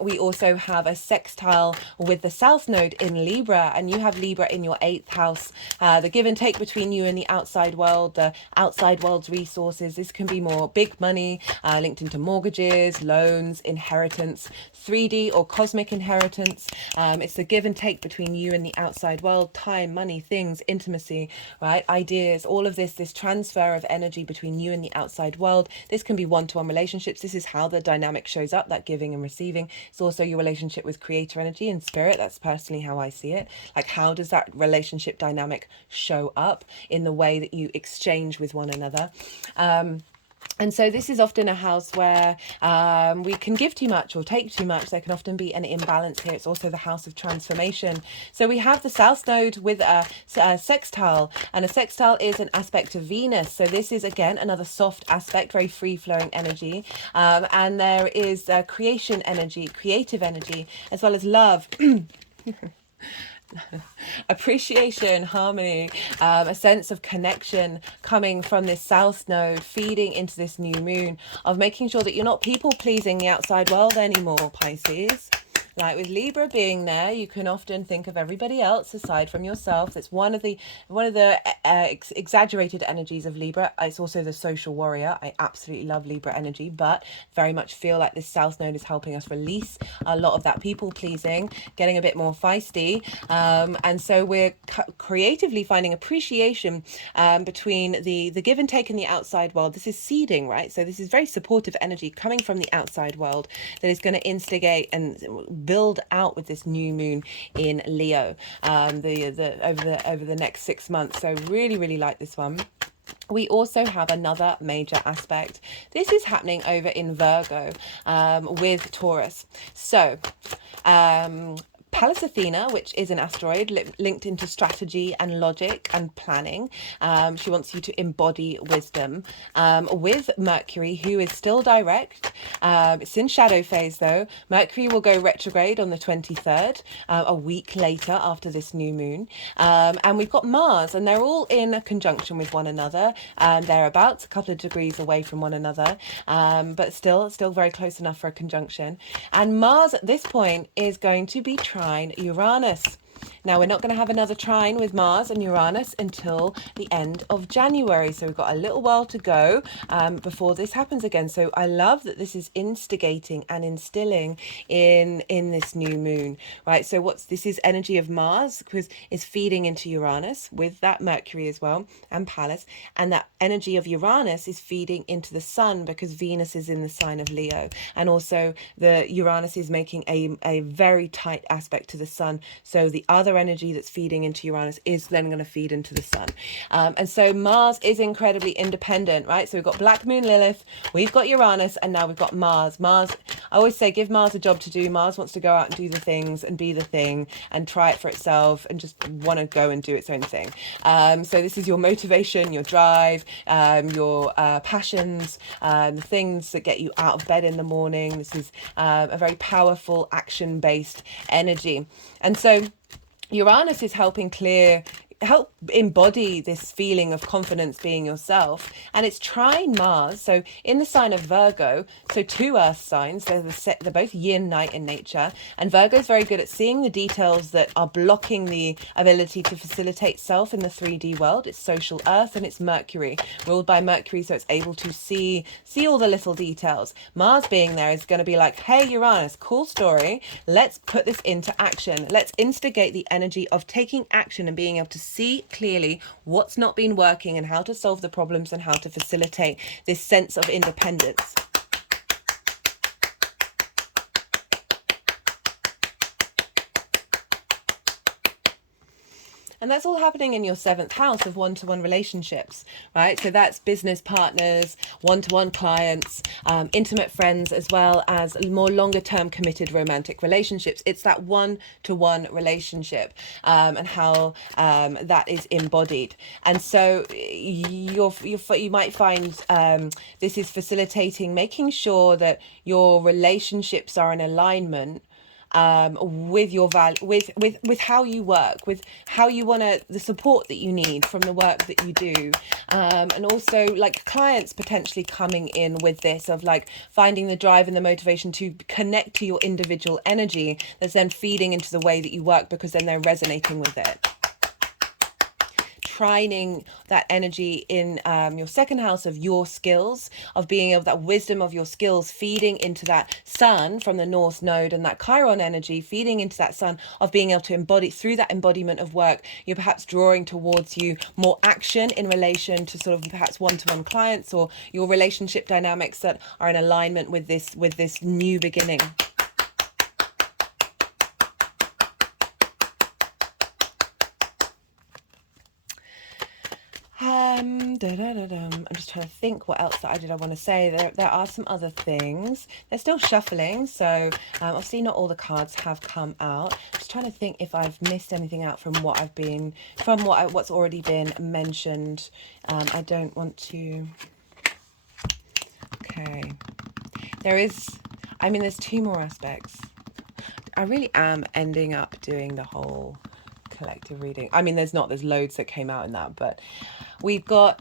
We also have a sextile with the South Node in Libra, and you have Libra in your 8th house. The give and take between you and the outside world, the outside world's resources. This can be more big money, linked into mortgages, loans, inheritance, 3D or cosmic inheritance. It's the give and take between you and the outside world, time, money, things, intimacy, right? Ideas, all of this transfer of energy between you and the outside world. This can be one-to-one relationships. This is how the dynamic shows up, that giving and receiving. It's also your relationship with creator energy and spirit. That's personally how I see it. Like, how does that relationship dynamic show up in the way that you exchange with one another? And so this is often a house where we can give too much or take too much. There can often be an imbalance here. It's also the house of transformation. So we have the South Node with a sextile, and a sextile is an aspect of Venus. So this is, again, another soft aspect, very free-flowing energy. And there is creation energy, creative energy, as well as love. Appreciation, harmony, a sense of connection coming from this South Node, feeding into this new moon, of making sure that you're not people pleasing the outside world anymore, Pisces. Like with Libra being there, you can often think of everybody else aside from yourself. It's one of the exaggerated energies of Libra. It's also the social warrior. I absolutely love Libra energy, but very much feel like this South Node is helping us release a lot of that people pleasing, getting a bit more feisty, and so we're creatively finding appreciation between the give and take in the outside world. This is seeding, right? So this is very supportive energy coming from the outside world that is going to instigate and build out with this new moon in Leo over the next 6 months. So really like this one. We also have another major aspect. This is happening over in Virgo with Taurus. So Pallas Athena, which is an asteroid linked into strategy and logic and planning. She wants you to embody wisdom. With Mercury, who is still direct. It's in shadow phase though. Mercury will go retrograde on the 23rd, a week later after this new moon. And we've got Mars, and they're all in a conjunction with one another. They're about a couple of degrees away from one another, but still very close enough for a conjunction. And Mars at this point is going to be trine Uranus. Now, we're not going to have another trine with Mars and Uranus until the end of January. So we've got a little while to go before this happens again. So I love that this is instigating and instilling in this new moon, right? So this is energy of Mars, because is feeding into Uranus with that Mercury as well, and Pallas. And that energy of Uranus is feeding into the sun, because Venus is in the sign of Leo. And also the Uranus is making a very tight aspect to the sun. So the other energy that's feeding into Uranus is then going to feed into the sun. And so Mars is incredibly independent, right? So we've got Black Moon Lilith, we've got Uranus, and now we've got Mars. I always say, give Mars a job to do. Mars wants to go out and do the things and be the thing and try it for itself and just want to go and do its own thing. So this is your motivation, your drive, your passions, the things that get you out of bed in the morning. This is a very powerful action-based energy. And so Uranus is help embody this feeling of confidence being yourself, and it's trine Mars, so in the sign of Virgo. So two earth signs, they're both yin, night in nature, and Virgo is very good at seeing the details that are blocking the ability to facilitate self in the 3D world. It's social earth, and it's Mercury, ruled by Mercury, so it's able to see all the little details. Mars being there is going to be like, hey Uranus, cool story, let's put this into action. Let's instigate the energy of taking action and being able to see clearly what's not been working and how to solve the problems and how to facilitate this sense of independence. And that's all happening in your 7th house of one-to-one relationships, right? So that's business partners, one-to-one clients, intimate friends, as well as more longer-term committed romantic relationships. It's that one-to-one relationship and how that is embodied. And so you might find this is facilitating making sure that your relationships are in alignment with your value, with how you work, with how you want the support that you need from the work that you do, and also like clients potentially coming in with this of like finding the drive and the motivation to connect to your individual energy that's then feeding into the way that you work, because then they're resonating with it. Trining that energy in your 2nd house of your skills, of being able, that wisdom of your skills feeding into that sun from the North Node, and that Chiron energy feeding into that sun of being able to embody through that embodiment of work. You're perhaps drawing towards you more action in relation to sort of perhaps one-to-one clients, or your relationship dynamics that are in alignment with this new beginning. I'm just trying to think what else that I want to say. There are some other things. They're still shuffling, so obviously not all the cards have come out. Just trying to think if I've missed anything out from what's already been mentioned. I don't want to. Okay, there's 2 more aspects. I really am ending up doing the whole collective reading. There's loads that came out in that, but we've got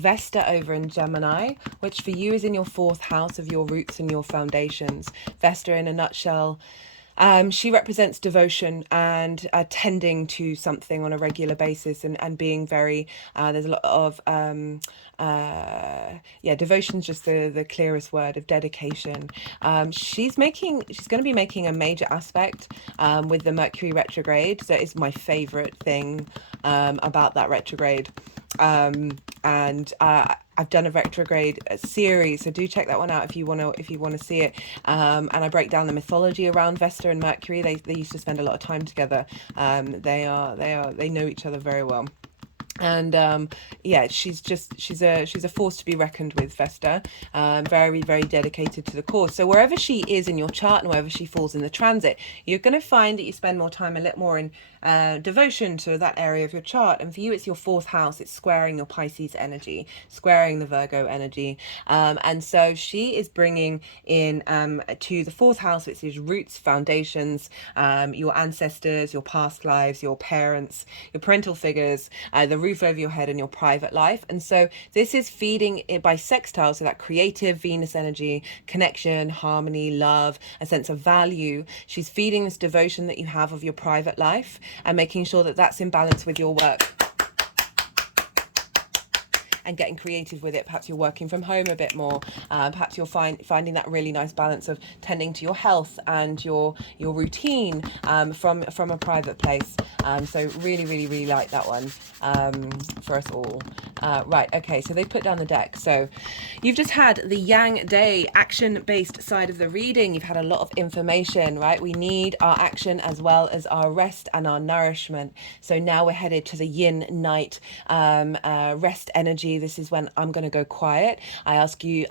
Vesta over in Gemini, which for you is in your 4th house of your roots and your foundations. Vesta, in a nutshell, she represents devotion and tending to something on a regular basis, and being very, there's a lot of, devotion's just the clearest word of dedication. She's going to be making a major aspect with the Mercury retrograde. That is my favorite thing about that retrograde. I've done a retrograde series, so do check that one out if you want to see it. And I break down the mythology around Vesta and Mercury. They used to spend a lot of time together. They know each other very well. And she's a force to be reckoned with, Vesta. Very, very dedicated to the cause. So wherever she is in your chart and wherever she falls in the transit, you're going to find that you spend more time, a little more in devotion to that area of your chart. And for you, it's your 4th house. It's squaring your Pisces energy, squaring the Virgo energy. And so she is bringing in to the 4th house, which is roots, foundations, your ancestors, your past lives, your parents, your parental figures, the roof over your head, and your private life. And so this is feeding it by sextile, so that creative Venus energy, connection, harmony, love, a sense of value. She's feeding this devotion that you have of your private life and making sure that that's in balance with your work and getting creative with it. Perhaps you're working from home a bit more. Perhaps you're finding that really nice balance of tending to your health and your routine from a private place. So really, really, really like that one for us all. Right, okay, so they put down the deck. So you've just had the Yang Day action-based side of the reading. You've had a lot of information, right? We need our action as well as our rest and our nourishment. So now we're headed to the Yin night rest energy. This is when I'm going to go quiet. I'll ask you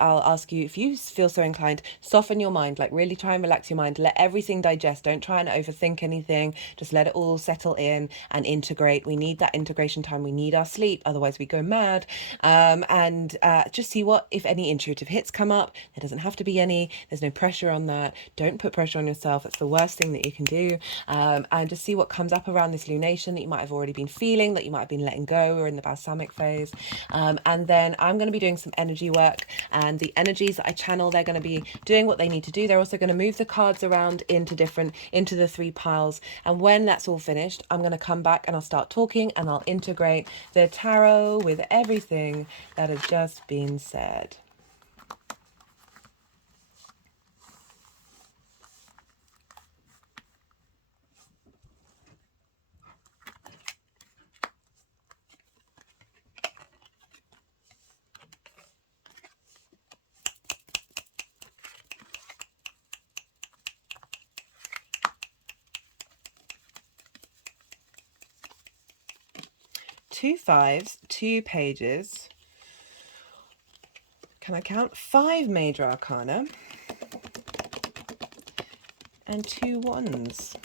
if you feel so inclined, soften your mind, like really try and relax your mind, let everything digest. Don't try and overthink anything. Just let it all settle in and integrate. We need that integration time. We need our sleep, otherwise we go mad. And just see what, if any, intuitive hits come up. There doesn't have to be any. There's no pressure on that. Don't put pressure on yourself. That's the worst thing that you can do. And just see what comes up around this lunation that you might have already been feeling, that you might have been letting go, or in the balsamic phase. And then I'm going to be doing some energy work, and the energies that I channel, they're going to be doing what they need to do. They're also going to move the cards around into the 3 piles. And when that's all finished, I'm going to come back and I'll start talking, and I'll integrate the tarot with everything that has just been said. Two fives, 2 pages. Can I count? 5 major arcana and 2 wands.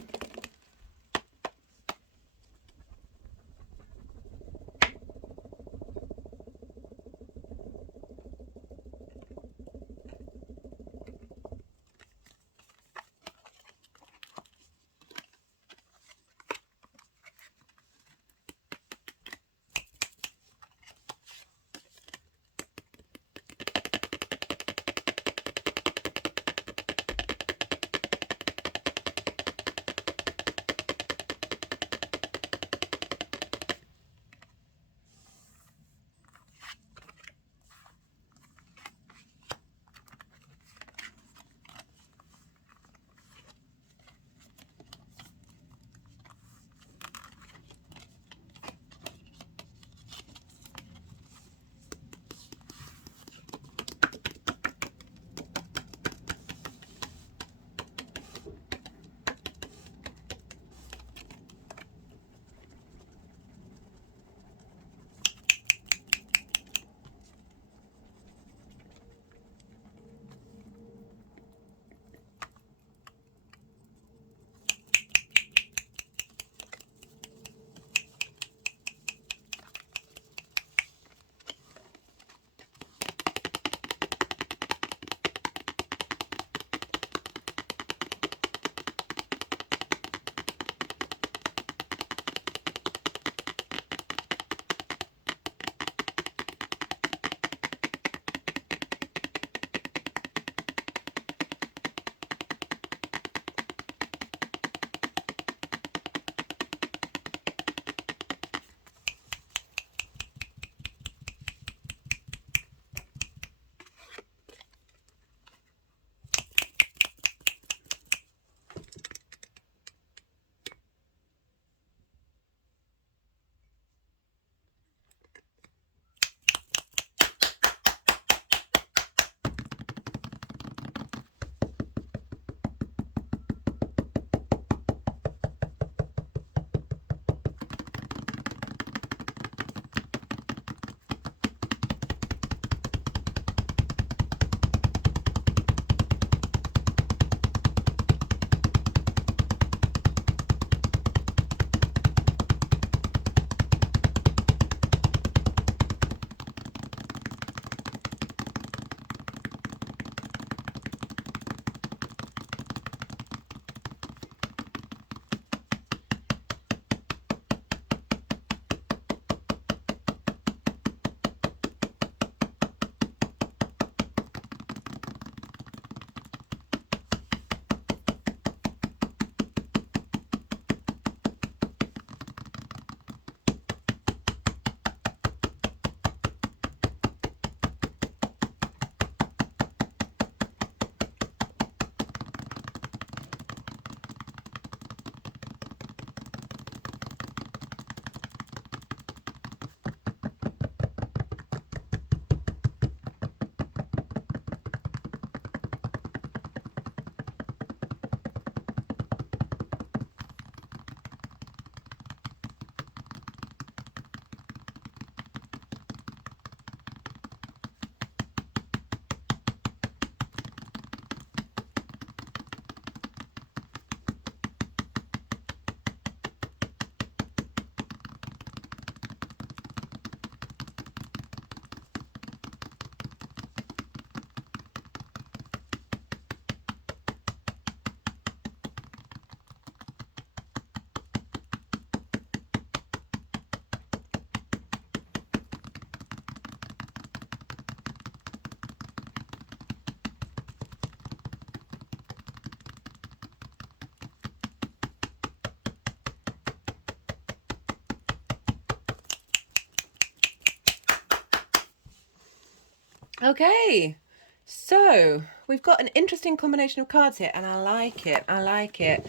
Okay, so we've got an interesting combination of cards here, and I like it. I like it.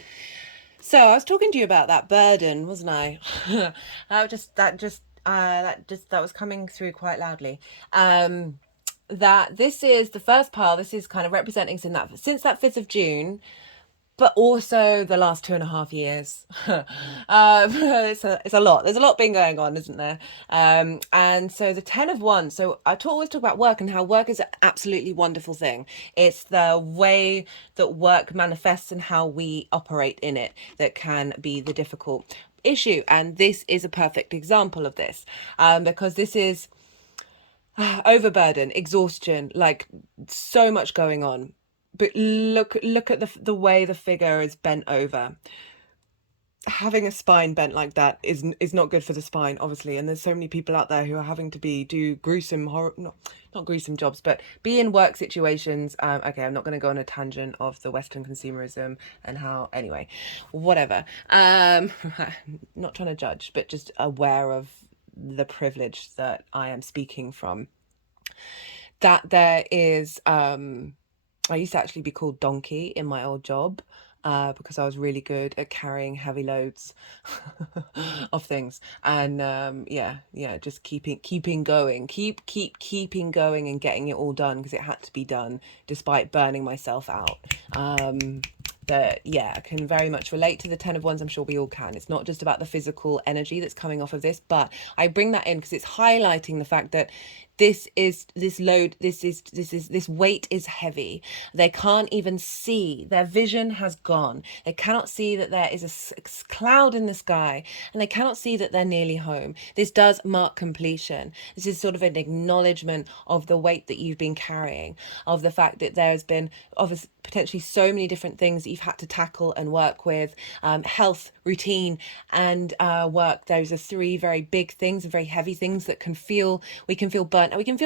So I was talking to you about that burden, wasn't I? That was coming through quite loudly. That this is the first pile. This is kind of representing since that 5th of June, but also the last 2.5 years. It's a lot. There's a lot been going on, isn't there? And so the 10 of Wands. So always talk about work and how work is an absolutely wonderful thing. It's the way that work manifests and how we operate in it that can be the difficult issue. And this is a perfect example of this, because this is overburden, exhaustion, like so much going on. But look at the way the figure is bent over. Having a spine bent like that is not good for the spine, obviously. And there's so many people out there who are having to do gruesome, not gruesome jobs, but be in work situations. Okay, I'm not going to go on a tangent of the Western consumerism and how. Anyway, whatever. Not trying to judge, but just aware of the privilege that I am speaking from. That there is. I used to actually be called Donkey in my old job, because I was really good at carrying heavy loads of things. And just keeping going, keeping going and getting it all done because it had to be done despite burning myself out. I can very much relate to the 10 of Wands. I'm sure we all can. It's not just about the physical energy that's coming off of this, but I bring that in because it's highlighting the fact that this weight is heavy. They can't even see. Their vision has gone. They cannot see that there is a cloud in the sky, and they cannot see that they're nearly home. This does mark completion. This is sort of an acknowledgement of the weight that you've been carrying, of the fact that there's been obviously potentially so many different things that you've had to tackle and work with. Health, routine, and work. Those are three very big things and very heavy things that we can feel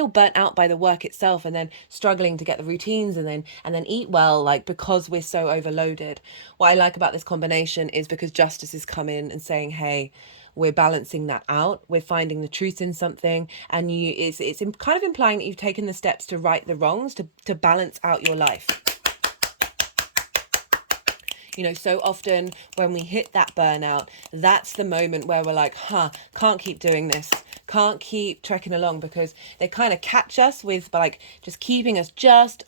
burnt out by the work itself, and then struggling to get the routines and then eat well, like, because we're so overloaded. What I like about this combination is because justice has come in and saying, hey, we're balancing that out. We're finding the truth in something, and it's kind of implying that you've taken the steps to right the wrongs, to balance out your life. So often when we hit that burnout, that's the moment where we're like, can't keep doing this, can't keep trekking along, because they kind of catch us with like just keeping us just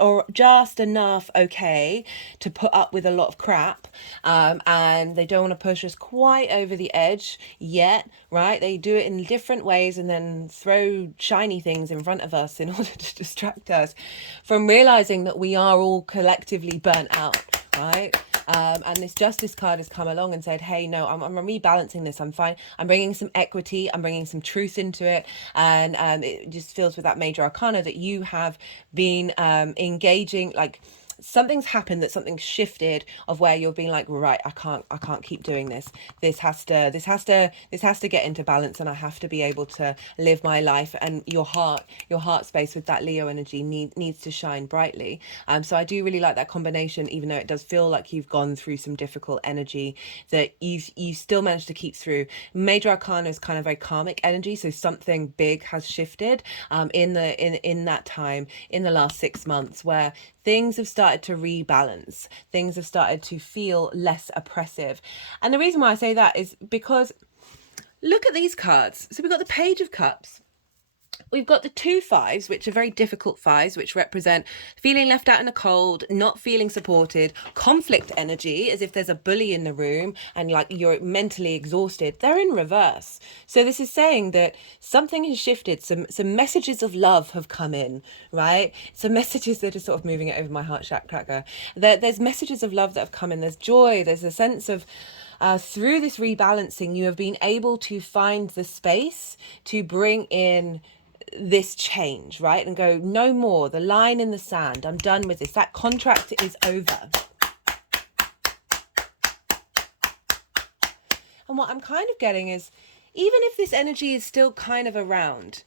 enough okay to put up with a lot of crap, and they don't want to push us quite over the edge yet, right? They do it in different ways and then throw shiny things in front of us in order to distract us from realizing that we are all collectively burnt out, right? And this justice card has come along and said, hey, no, I'm rebalancing this. I'm fine. I'm bringing some equity. I'm bringing some truth into it. And it just feels with that major arcana that you have been engaging, like, something's happened, that something's shifted of where you're being like, right, I can't keep doing this. This has to get into balance, and I have to be able to live my life. And your heart space with that Leo energy needs to shine brightly. So I do really like that combination, even though it does feel like you've gone through some difficult energy, that you still managed to keep through. Major arcana is kind of very karmic energy, so something big has shifted in that time, in the last 6 months, where things have started to rebalance. Things have started to feel less oppressive. And the reason why I say that is because look at these cards. So we've got the Page of Cups. We've got the 2 5s, which are very difficult 5s, which represent feeling left out in the cold, not feeling supported, conflict energy, as if there's a bully in the room and like you're mentally exhausted. They're in reverse. So this is saying that something has shifted. Some messages of love have come in, right? Some messages that are sort of moving it over my heart chakra. There's messages of love that have come in. There's joy. There's a sense of through this rebalancing, you have been able to find the space to bring in this change, right? And go, no more, the line in the sand, I'm done with this, that contract is over. And what I'm kind of getting is, even if this energy is still kind of around,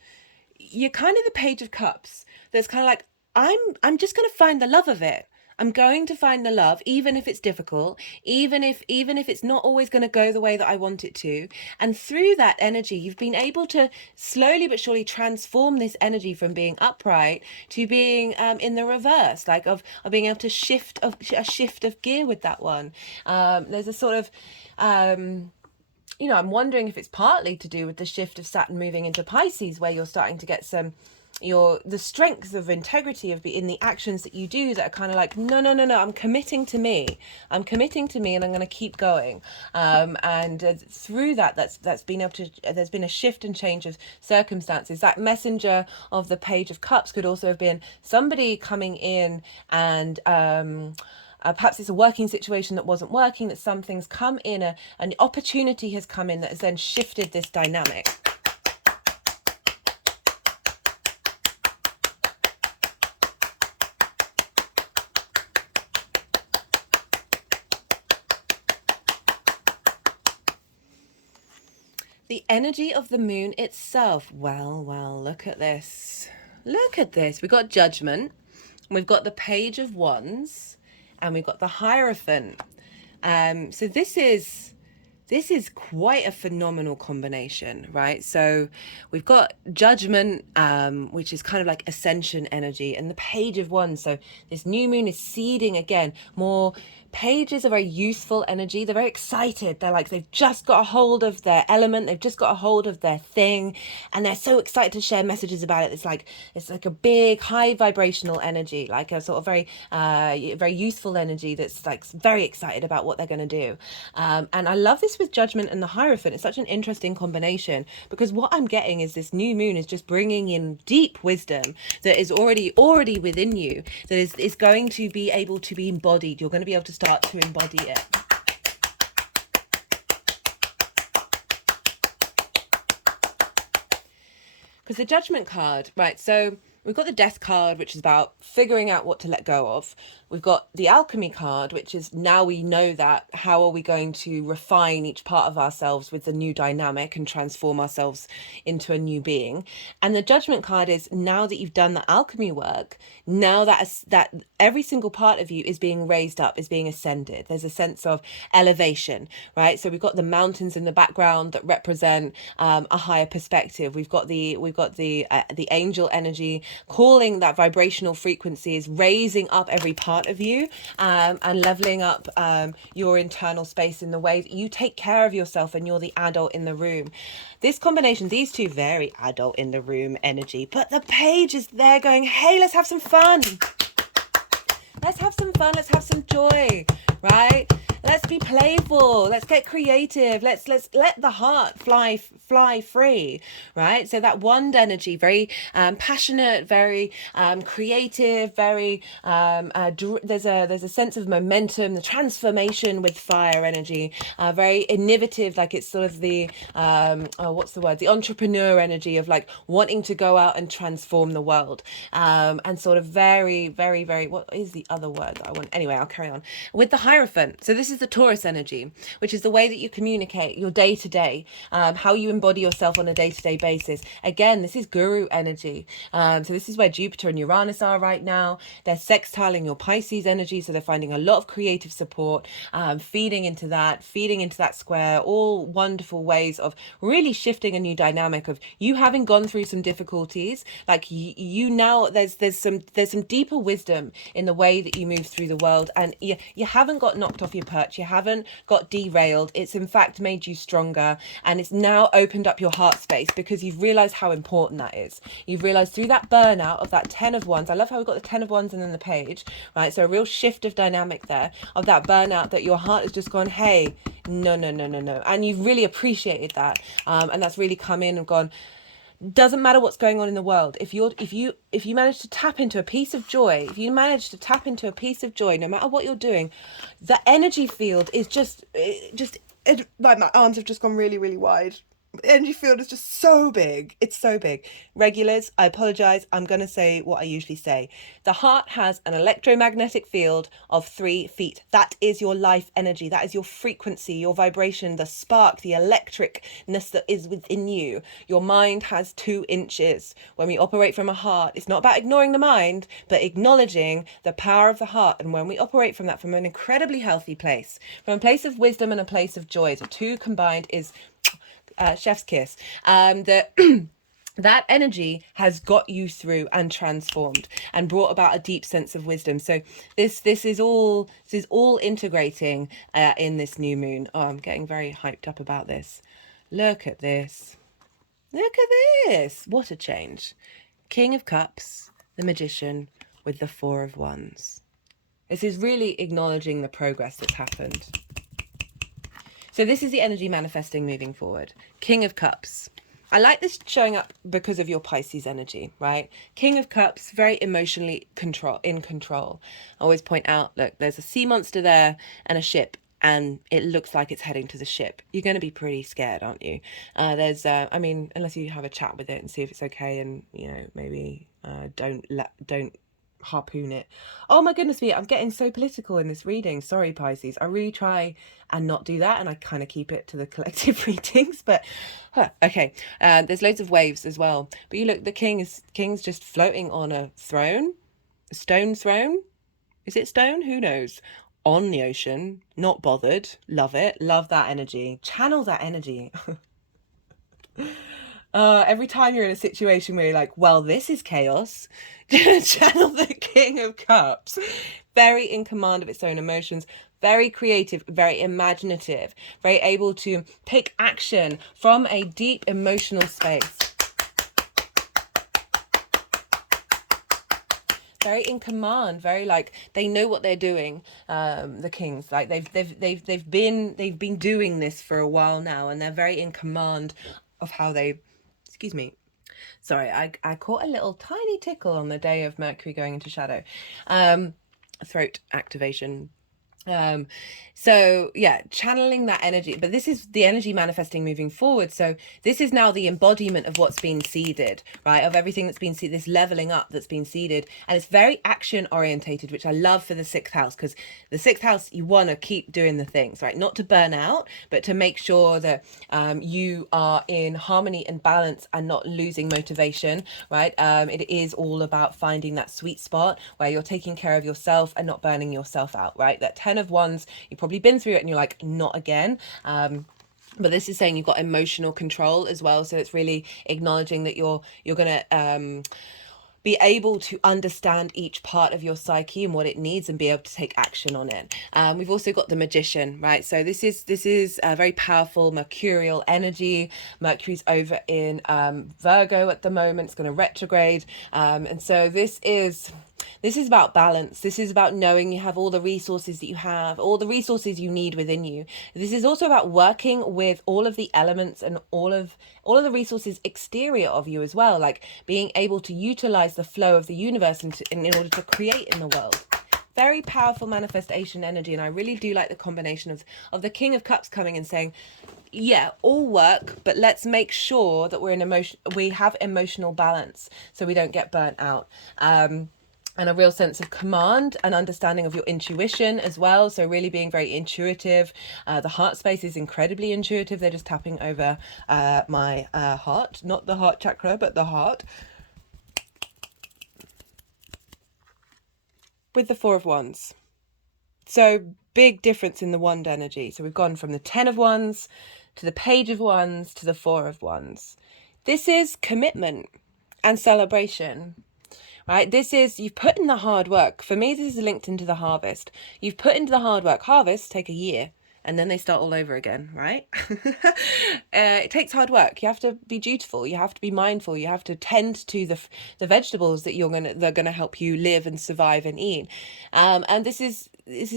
you're kind of the Page of Cups that's kind of like, I'm just going to find the love of it. I'm going to find the love, even if it's difficult, even if it's not always going to go the way that I want it to. And through that energy, you've been able to slowly but surely transform this energy from being upright to being in the reverse, like of being able to shift of gear with that one. There's a sort of I'm wondering if it's partly to do with the shift of Saturn moving into Pisces, where you're starting to get the strength of integrity in the actions that you do that are kind of like, no, I'm committing to me, and I'm going to keep going. Through that's been able to, there's been a shift and change of circumstances. That messenger of the Page of Cups could also have been somebody coming in and perhaps it's a working situation that wasn't working, that something's come in, an opportunity has come in that has then shifted this dynamic. The energy of the moon itself. Well, look at this. Look at this. We've got Judgment. We've got the Page of Wands. And we've got the Hierophant. So this is quite a phenomenal combination, right? So we've got Judgment, which is kind of like ascension energy, and the Page of Wands. So this new moon is seeding again more. Pages are very youthful energy. They're very excited. They're like, they've just got a hold of their element. They've just got a hold of their thing. And they're so excited to share messages about it. It's like a big, high vibrational energy, like a sort of very youthful energy that's like very excited about what they're going to do. And I love this with Judgment and the Hierophant. It's such an interesting combination, because what I'm getting is this new moon is just bringing in deep wisdom that is already within you, that is going to be able to be embodied. You're going to be able to start to embody it. Because the Judgment card, right, so we've got the Death card, which is about figuring out what to let go of. We've got the Alchemy card, which is, now we know that, how are we going to refine each part of ourselves with the new dynamic and transform ourselves into a new being. And the Judgment card is, now that you've done the alchemy work, now that every single part of you is being raised up, is being ascended. There's a sense of elevation, right? So we've got the mountains in the background that represent a higher perspective. We've got the angel energy calling that vibrational frequency, is raising up every part of you, and leveling up your internal space in the way that you take care of yourself and you're the adult in the room. This combination, these two, very adult in the room energy, but the Page is there going, hey, let's have some fun. Let's have some fun. Let's have some joy, right? Let's be playful. Let's get creative. Let's let the heart fly free, right? So that Wand energy, very passionate, very creative, very there's a sense of momentum, the transformation with fire energy, very innovative, like it's sort of the the entrepreneur energy of like wanting to go out and transform the world, and sort of very, very, very, what is the other word that I want? Anyway, I'll carry on with the Hierophant. So this is the Taurus energy, which is the way that you communicate your day to day, how you embody yourself on a day-to-day basis. Again, this is Guru energy. So this is where Jupiter and Uranus are right now. They're sextiling your Pisces energy, so they're finding a lot of creative support, feeding into that square, all wonderful ways of really shifting a new dynamic of you having gone through some difficulties. Like you now, there's some deeper wisdom in the way that you move through the world, and you haven't got knocked off your perch, you haven't got derailed. It's in fact made you stronger, and it's now opened up your heart space because you've realized how important that is. You've realized through that burnout of that 10 of Wands. I love how we've got the 10 of Wands and then the Page, right? So a real shift of dynamic there of that burnout, that your heart has just gone, hey, no, and you've really appreciated that, and that's really come in and gone, doesn't matter what's going on in the world. If you manage to tap into a piece of joy, no matter what you're doing, the energy field is just like, my arms have just gone really, really wide. The energy field is just so big. It's so big. Regulars, I apologize. I'm going to say what I usually say. The heart has an electromagnetic field of 3 feet. That is your life energy. That is your frequency, your vibration, the spark, the electricness that is within you. Your mind has 2 inches. When we operate from a heart, it's not about ignoring the mind, but acknowledging the power of the heart. And when we operate from that, from an incredibly healthy place, from a place of wisdom and a place of joy, the 2 combined is chef's kiss. That energy has got you through and transformed and brought about a deep sense of wisdom. So this is all integrating in this new moon. Oh, I'm getting very hyped up about this. Look at this. Look at this. What a change. King of Cups, the Magician with the 4 of Wands. This is really acknowledging the progress that's happened. So this is the energy manifesting moving forward. King of Cups. I like this showing up because of your Pisces energy, right? King of Cups, very emotionally in control. I always point out, look, there's a sea monster there and a ship, and it looks like it's heading to the ship. You're going to be pretty scared, aren't you? I mean, unless you have a chat with it and see if it's okay, and maybe don't harpoon it. Oh my goodness me, I'm getting so political in this reading. Sorry, Pisces. I really try and not do that, and I kind of keep it to the collective readings, but okay. There's loads of waves as well, but you look, the king's just floating on a throne, a stone throne. Is it stone? Who knows? On the ocean, not bothered. Love it. Love that energy. Channel that energy. Every time you're in a situation where you're like, well, this is chaos, channel the King of Cups. Very in command of its own emotions, very creative, very imaginative, very able to take action from a deep emotional space. Very in command, very like they know what they're doing. The kings, like they've been doing this for a while now, and they're very in command of how they. Excuse me. Sorry, I caught a little tiny tickle on the day of Mercury going into shadow. Throat activation. So yeah, channeling that energy, but this is the energy manifesting moving forward. So this is now the embodiment of what's been seeded, right? Of everything that's been seeded, this leveling up that's been seeded. And it's very action orientated, which I love for the 6th house, because the 6th house, you want to keep doing the things, right? Not to burn out, but to make sure that you are in harmony and balance and not losing motivation, right? It is all about finding that sweet spot where you're taking care of yourself and not burning yourself out, right? That 10 of Wands, you've probably been through it and you're like, not again. But this is saying you've got emotional control as well. So it's really acknowledging that you're going to be able to understand each part of your psyche and what it needs and be able to take action on it. We've also got the Magician, right? So this is a very powerful mercurial energy. Mercury's over in Virgo at the moment. It's going to retrograde. And so this is about balance. This is about knowing you have all the resources that you have, all the resources you need within you. This is also about working with all of the elements and all of the resources exterior of you as well, like being able to utilize the flow of the universe in order to create in the world. Very powerful manifestation energy, and I really do like the combination of the King of Cups coming and saying, yeah, all work, but let's make sure that we have emotional balance so we don't get burnt out. And a real sense of command and understanding of your intuition as well. So really being very intuitive. The heart space is incredibly intuitive. They're just tapping over my heart, not the heart chakra, but the heart. With the 4 of Wands. So big difference in the wand energy. So we've gone from the 10 of Wands to the Page of Wands to the 4 of Wands. This is commitment and celebration. Right, this is, you've put in the hard work. For me, this is linked into the harvest. You've put into the hard work. Harvests take a year and then they start all over again, right? It takes hard work. You have to be dutiful. You have to be mindful. You have to tend to the vegetables that they're gonna help you live and survive and eat. And this is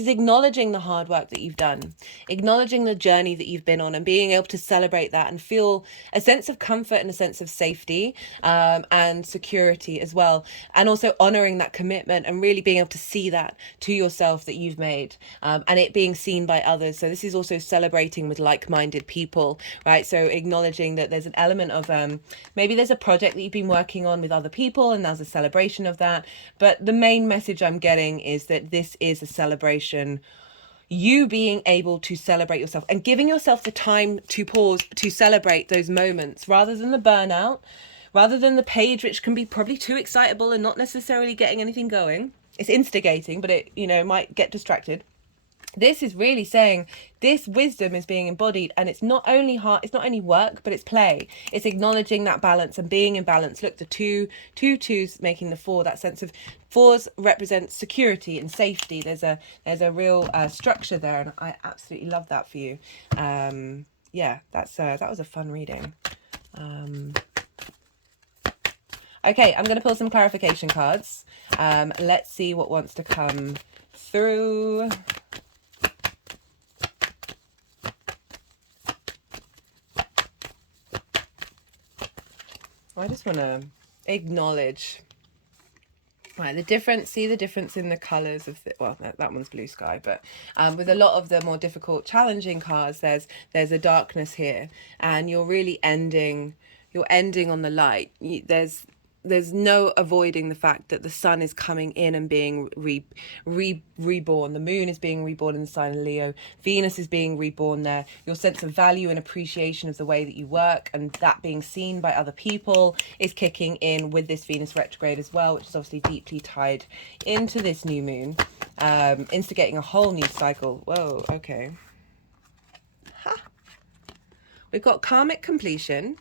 acknowledging the hard work that you've done, acknowledging the journey that you've been on, and being able to celebrate that and feel a sense of comfort and a sense of safety and security as well. And also honoring that commitment and really being able to see that to yourself that you've made and it being seen by others. So this is also celebrating with like-minded people, right? So acknowledging that there's an element of maybe there's a project that you've been working on with other people and there's a celebration of that. But the main message I'm getting is that this is a celebration, you being able to celebrate yourself and giving yourself the time to pause, to celebrate those moments, rather than the burnout, rather than the page, which can be probably too excitable and not necessarily getting anything going. It's instigating, but it, you know, might get distracted. This is really saying this wisdom is being embodied, and it's not only hard, it's not only work, but it's play. It's acknowledging that balance and being in balance. Look, the two twos making the four, that sense of fours represent security and safety. There's a real structure there, and I absolutely love that for you. Yeah, that was a fun reading. Okay, I'm going to pull some clarification cards. Let's see what wants to come through. I just want to acknowledge, right, the difference, see the difference in the colours of the, well, that one's blue sky, but with a lot of the more difficult, challenging cards, there's a darkness here, and you're really ending on the light. There's no avoiding the fact that the sun is coming in and being reborn. The moon is being reborn in the sign of Leo. Venus is being reborn there. Your sense of value and appreciation of the way that you work and that being seen by other people is kicking in with this Venus retrograde as well, which is obviously deeply tied into this new moon, instigating a whole new cycle. Whoa, okay. Ha. We've got karmic completion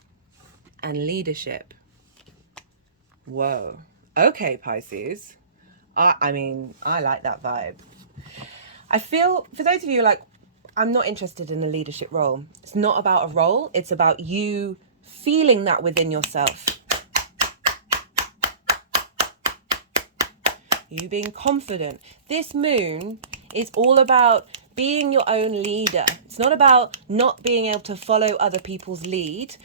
and leadership. Whoa. Okay, Pisces. I mean, I like that vibe. I feel, for those of you like, I'm not interested in a leadership role. It's not about a role. It's about you feeling that within yourself. You being confident. This moon is all about being your own leader. It's not about not being able to follow other people's lead.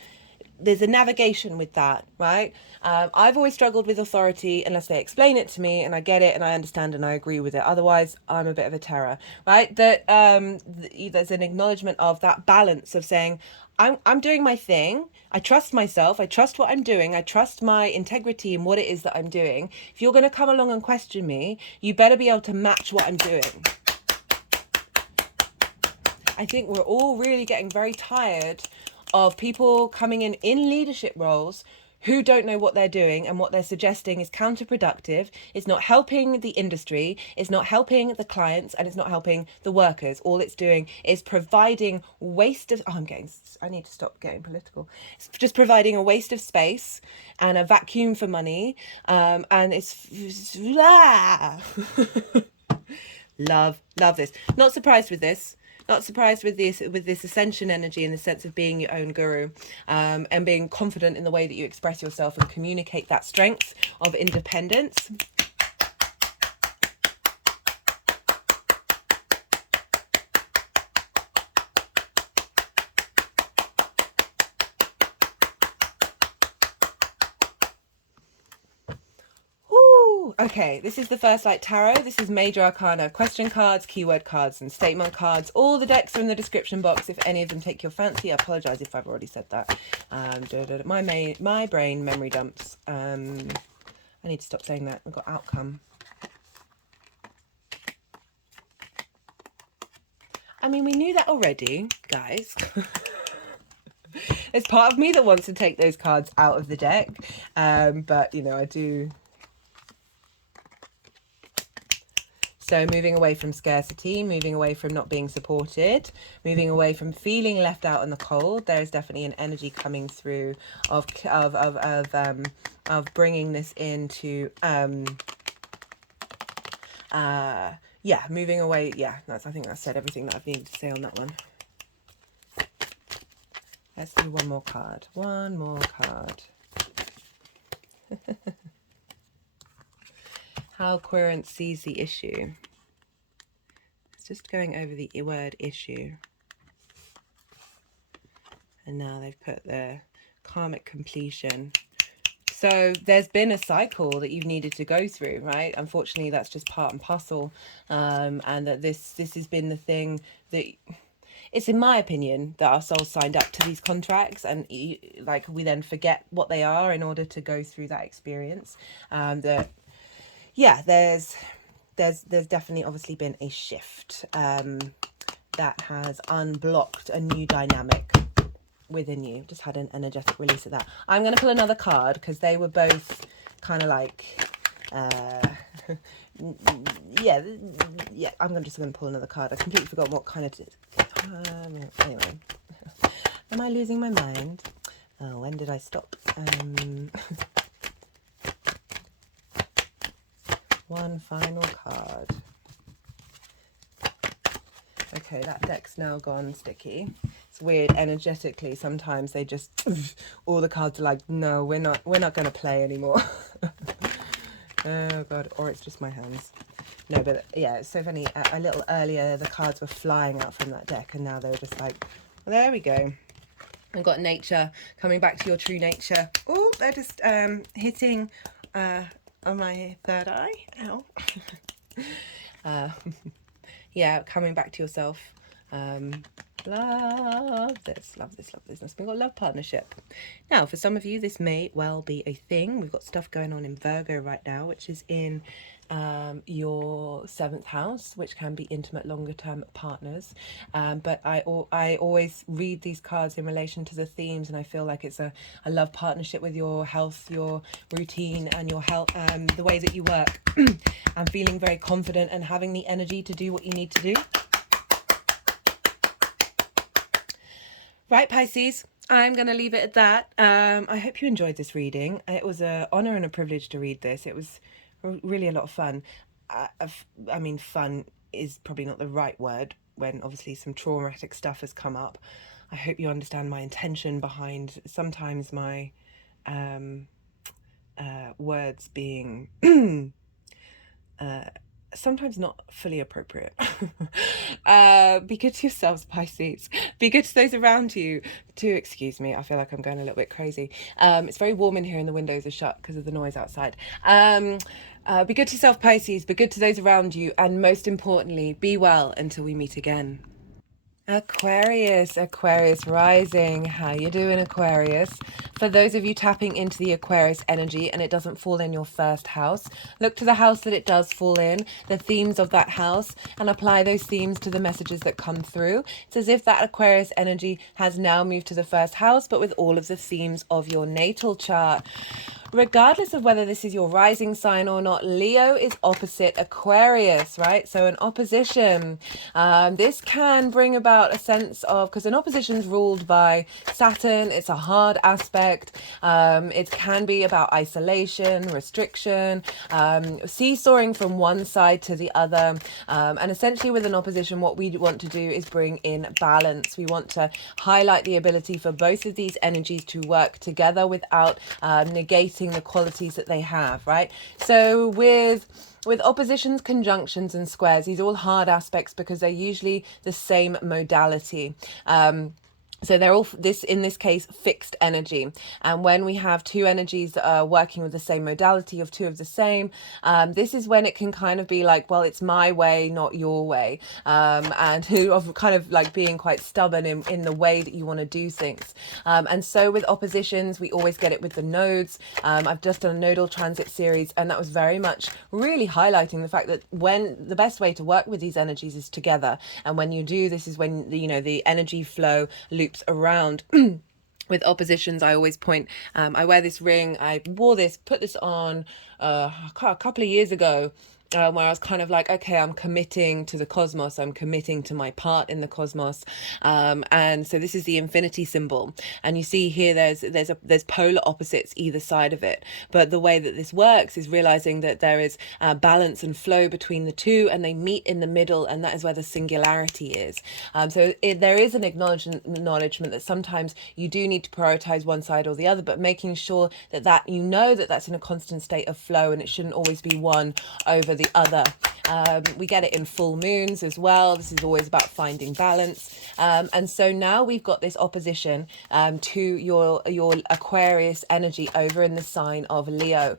There's a navigation with that, right? I've always struggled with authority unless they explain it to me and I get it and I understand and I agree with it. Otherwise, I'm a bit of a terror, right? That there's an acknowledgement of that balance of saying, I'm doing my thing. I trust myself. I trust what I'm doing. I trust my integrity in what it is that I'm doing. If you're going to come along and question me, you better be able to match what I'm doing. I think we're all really getting very tired of people coming in leadership roles who don't know what they're doing, and what they're suggesting is counterproductive. It's not helping the industry, it's not helping the clients, and it's not helping the workers. All it's doing is providing waste of, I need to stop getting political. It's just providing a waste of space and a vacuum for money, and it's love this. Not surprised with this. Not surprised with this ascension energy in the sense of being your own guru, and being confident in the way that you express yourself and communicate that strength of independence. Okay, this is the First Light Tarot. This is Major Arcana question cards, keyword cards, and statement cards. All the decks are in the description box if any of them take your fancy. I apologise if I've already said that. My brain memory dumps. I need to stop saying that. I've got outcome. I mean, we knew that already, guys. There's part of me that wants to take those cards out of the deck, but, you know, I do... So moving away from scarcity, moving away from not being supported, moving away from feeling left out in the cold. There is definitely an energy coming through of bringing this into yeah, moving away. Yeah, I think that's said everything that I've needed to say on that one. Let's do one more card. One more card. How Querent sees the issue. It's just going over the word issue. And now they've put the karmic completion. So there's been a cycle that you've needed to go through, right? Unfortunately, that's just part and parcel. And that this has been the thing that it's in my opinion that our souls signed up to these contracts, and like we then forget what they are in order to go through that experience. That yeah, there's definitely obviously been a shift that has unblocked a new dynamic within you. Just had an energetic release of that. I'm going to pull another card because they were both kind of like yeah, I'm just going to pull another card. I completely forgot what kind of anyway. Am I losing my mind? Oh, when did I stop? One final card. Okay, that deck's now gone sticky. It's weird energetically. Sometimes they just all the cards are like, no, we're not going to play anymore. Oh god, or it's just my hands. No, but yeah, it's so funny. A little earlier, the cards were flying out from that deck, and now they're just like, well, there we go. I've got nature, coming back to your true nature. Oh, they're just hitting on my third eye. Ow. Yeah, coming back to yourself. Love this, love this, love this. We've got love partnership. Now, for some of you, this may well be a thing. We've got stuff going on in Virgo right now, which is in your 7th house, which can be intimate, longer term partners. But I always read these cards in relation to the themes, and I feel like it's a love partnership with your health, your routine, and your health, the way that you work. I'm feeling very confident and having the energy to do what you need to do. Right, Pisces, I'm going to leave it at that. I hope you enjoyed this reading. It was an honor and a privilege to read this. It was really a lot of fun. I mean, fun is probably not the right word when obviously some traumatic stuff has come up. I hope you understand my intention behind sometimes my words being sometimes not fully appropriate. Be good to yourselves, Pisces. Be good to those around you. Excuse me, I feel like I'm going a little bit crazy. It's very warm in here and the windows are shut because of the noise outside. Be good to yourself, Pisces. Be good to those around you. And most importantly, be well until we meet again. Aquarius rising. How you doing, Aquarius? For those of you tapping into the Aquarius energy and it doesn't fall in your 1st house, look to the house that it does fall in, the themes of that house, and apply those themes to the messages that come through. It's as if that Aquarius energy has now moved to the 1st house, but with all of the themes of your natal chart. Regardless of whether this is your rising sign or not, Leo is opposite Aquarius, right? So an opposition, this can bring about a sense of, because an opposition is ruled by Saturn, it's a hard aspect. It can be about isolation, restriction, seesawing from one side to the other. And essentially with an opposition, what we want to do is bring in balance. We want to highlight the ability for both of these energies to work together without negating the qualities that they have, right? So with oppositions, conjunctions, and squares, these are all hard aspects because they're usually the same modality. So they're all, in this case, fixed energy. And when we have two energies that are working with the same modality of two of the same, this is when it can kind of be like, well, it's my way, not your way. And of kind of like being quite stubborn in the way that you want to do things. And so with oppositions, we always get it with the nodes. I've just done a nodal transit series, and that was very much really highlighting the fact that when the best way to work with these energies is together. And when you do, this is when, the energy flow loops around. With oppositions, I always point, I wear this ring, I put this on a couple of years ago, where I was kind of like, okay, I'm committing to the cosmos, I'm committing to my part in the cosmos, and so this is the infinity symbol, and you see here there's polar opposites either side of it, but the way that this works is realizing that there is balance and flow between the two, and they meet in the middle, and that is where the singularity is. So there is an acknowledgement that sometimes you do need to prioritize one side or the other, but making sure that that's in a constant state of flow, and it shouldn't always be one over the other. We get it in full moons as well. This is always about finding balance. And so now we've got this opposition to your Aquarius energy over in the sign of Leo.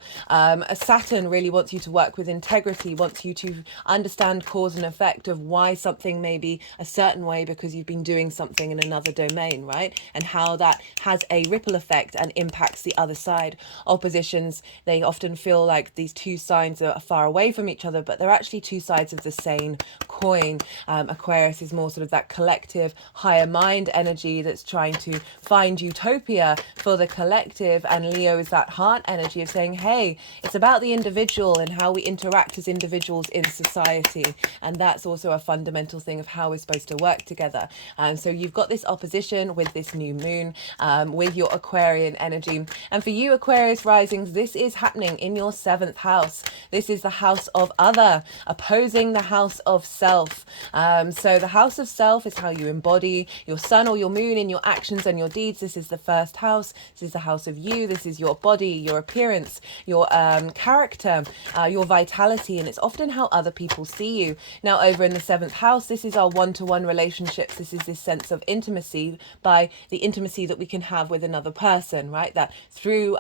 Saturn really wants you to work with integrity, wants you to understand cause and effect of why something may be a certain way because you've been doing something in another domain, right? And how that has a ripple effect and impacts the other side. Oppositions, they often feel like these two signs are far away from each other, but they're actually two sides of the same coin. Aquarius is more sort of that collective higher mind energy that's trying to find utopia for the collective, and Leo is that heart energy of saying, hey, it's about the individual and how we interact as individuals in society. And that's also a fundamental thing of how we're supposed to work together. So you've got this opposition with this new moon, with your Aquarian energy. And for you Aquarius risings, this is happening in your 7th house. This is the house of other, opposing the house of self. So the house of self is how you embody your sun or your moon in your actions and your deeds. This is the 1st house. This is the house of you. This is your body, your appearance, your character, your vitality, and it's often how other people see you. Now over in the 7th house, this is our one-to-one relationships. This is this sense of intimacy, by the intimacy that we can have with another person, right? That through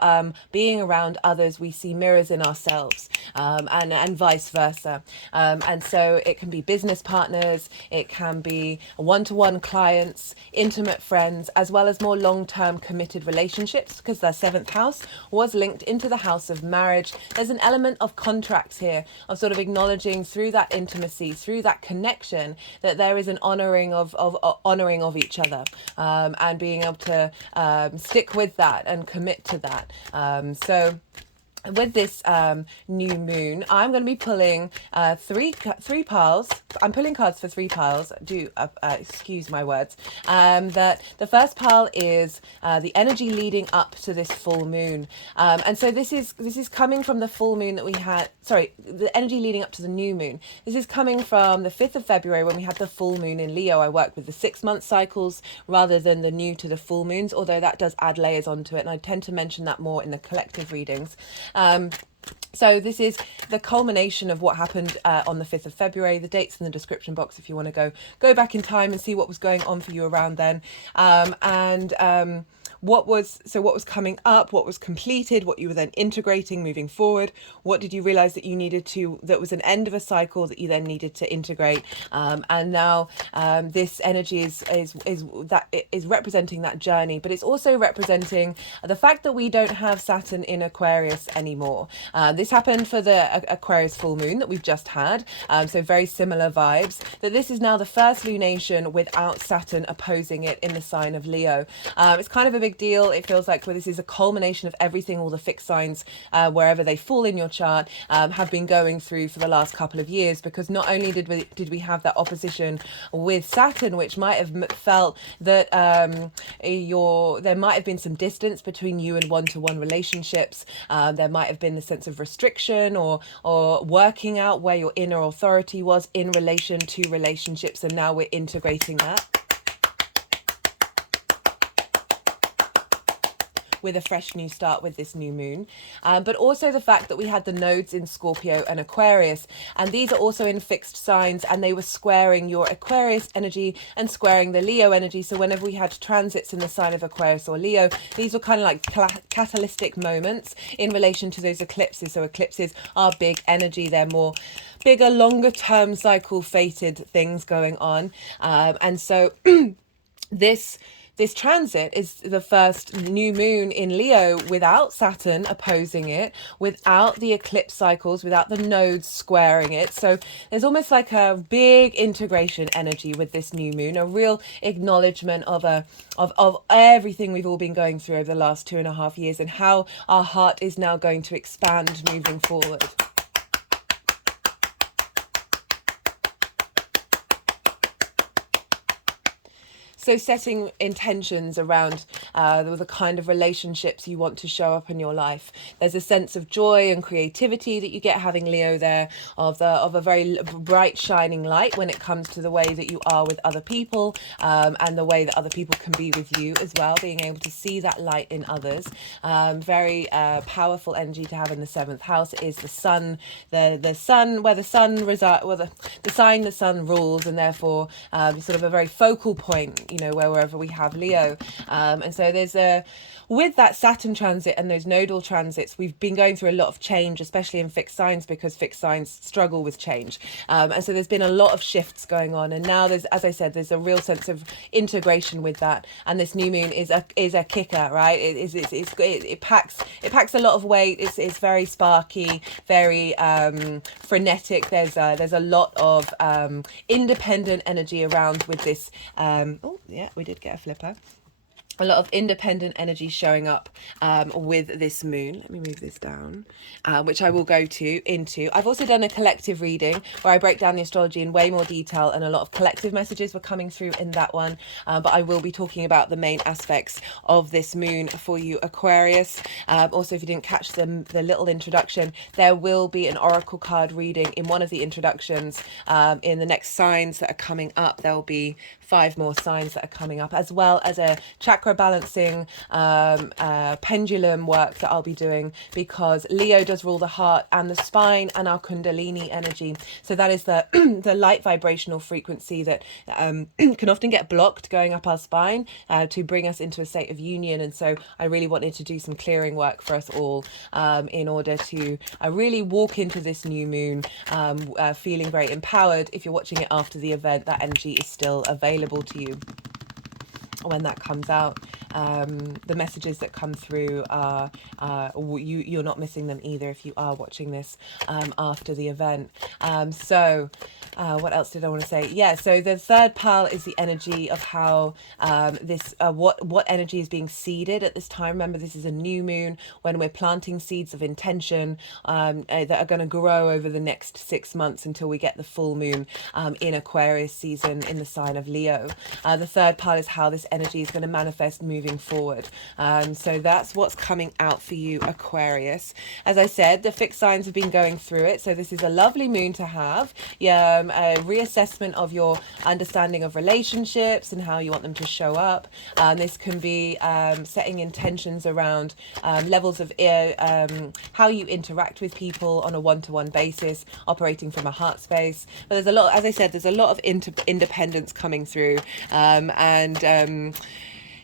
being around others, we see mirrors in ourselves, and vice versa. And so it can be business partners, it can be one-to-one clients, intimate friends, as well as more long-term committed relationships, because the 7th house was linked into the house of marriage. There's an element of contracts here, of sort of acknowledging through that intimacy, through that connection, that there is an honoring of each other, and being able to stick with that and commit to that. So with this new moon, I'm going to be pulling three piles. I'm pulling cards for 3 piles. Do excuse my words. That the first pile is the energy leading up to this full moon, and so this is coming from the full moon that we had. Sorry, the energy leading up to the new moon. This is coming from the 5th of February when we had the full moon in Leo. I work with the 6-month cycles rather than the new to the full moons, although that does add layers onto it, and I tend to mention that more in the collective readings. So this is the culmination of what happened on the 5th of February. The date's in the description box if you want to go back in time and see what was going on for you around then. What was coming up, what was completed, what you were then integrating moving forward. What did you realize that you needed to, that was an end of a cycle that you then needed to integrate. And now this energy is representing that journey, but it's also representing the fact that we don't have Saturn in Aquarius anymore. This happened for the Aquarius full moon that we've just had. So very similar vibes, that this is now the first lunation without Saturn opposing it in the sign of Leo. It's kind of a big deal. It feels like, well, this is a culmination of everything all the fixed signs, wherever they fall in your chart, have been going through for the last couple of years, because not only did we have that opposition with Saturn, which might have felt that there might have been some distance between you and one-to-one relationships. There might have been the sense of restriction or working out where your inner authority was in relation to relationships, and now we're integrating that with a fresh new start with this new moon. But also the fact that we had the nodes in Scorpio and Aquarius, and these are also in fixed signs, and they were squaring your Aquarius energy and squaring the Leo energy. So whenever we had transits in the sign of Aquarius or Leo, these were kind of like catalytic moments in relation to those eclipses. So eclipses are big energy, they're more bigger, longer term cycle fated things going on. And so this transit is the first new moon in Leo without Saturn opposing it, without the eclipse cycles, without the nodes squaring it. So there's almost like a big integration energy with this new moon, a real acknowledgement of everything we've all been going through over the last 2.5 years, and how our heart is now going to expand moving forward. So setting intentions around the kind of relationships you want to show up in your life. There's a sense of joy and creativity that you get having Leo there, of a very bright shining light when it comes to the way that you are with other people, and the way that other people can be with you as well, being able to see that light in others. Very powerful energy to have in the 7th house is the sun, the sun, where the sun resides, well, the sign the sun rules, and therefore sort of a very focal point, you know, wherever we have Leo. And so there's with that Saturn transit and those nodal transits, we've been going through a lot of change, especially in fixed signs, because fixed signs struggle with change. And so there's been a lot of shifts going on. And now there's, as I said, there's a real sense of integration with that. And this new moon is a kicker, right? It packs a lot of weight. It's very sparky, very frenetic. There's a lot of independent energy around with this. Oh yeah, we did get a flipper. A lot of independent energy showing up with this moon. Let me move this down, which I will go into. I've also done a collective reading where I break down the astrology in way more detail, and a lot of collective messages were coming through in that one. But I will be talking about the main aspects of this moon for you, Aquarius. Also, if you didn't catch the little introduction, there will be an oracle card reading in one of the introductions. In the next signs that are coming up, there will be 5 more signs that are coming up, as well as a chakra balancing pendulum work that I'll be doing, because Leo does rule the heart and the spine and our Kundalini energy. So that is the the light vibrational frequency that can often get blocked going up our spine to bring us into a state of union. And so I really wanted to do some clearing work for us all in order to really walk into this new moon feeling very empowered. If you're watching it after the event, that energy is still available to you when that comes out. The messages that come through are you're not missing them either if you are watching this after the event. So what else did I want to say? Yeah, so the 3rd pile is the energy of how this what energy is being seeded at this time. Remember, this is a new moon when we're planting seeds of intention that are going to grow over the next 6 months until we get the full moon in Aquarius season in the sign of Leo. The 3rd pile is how this energy is going to manifest moving forward. So that's what's coming out for you, Aquarius. As I said, the fixed signs have been going through it, so this is a lovely moon to have. Yeah, a reassessment of your understanding of relationships and how you want them to show up. This can be setting intentions around levels of how you interact with people on a one-to-one basis, operating from a heart space. But there's a lot, as I said, there's a lot of independence coming through,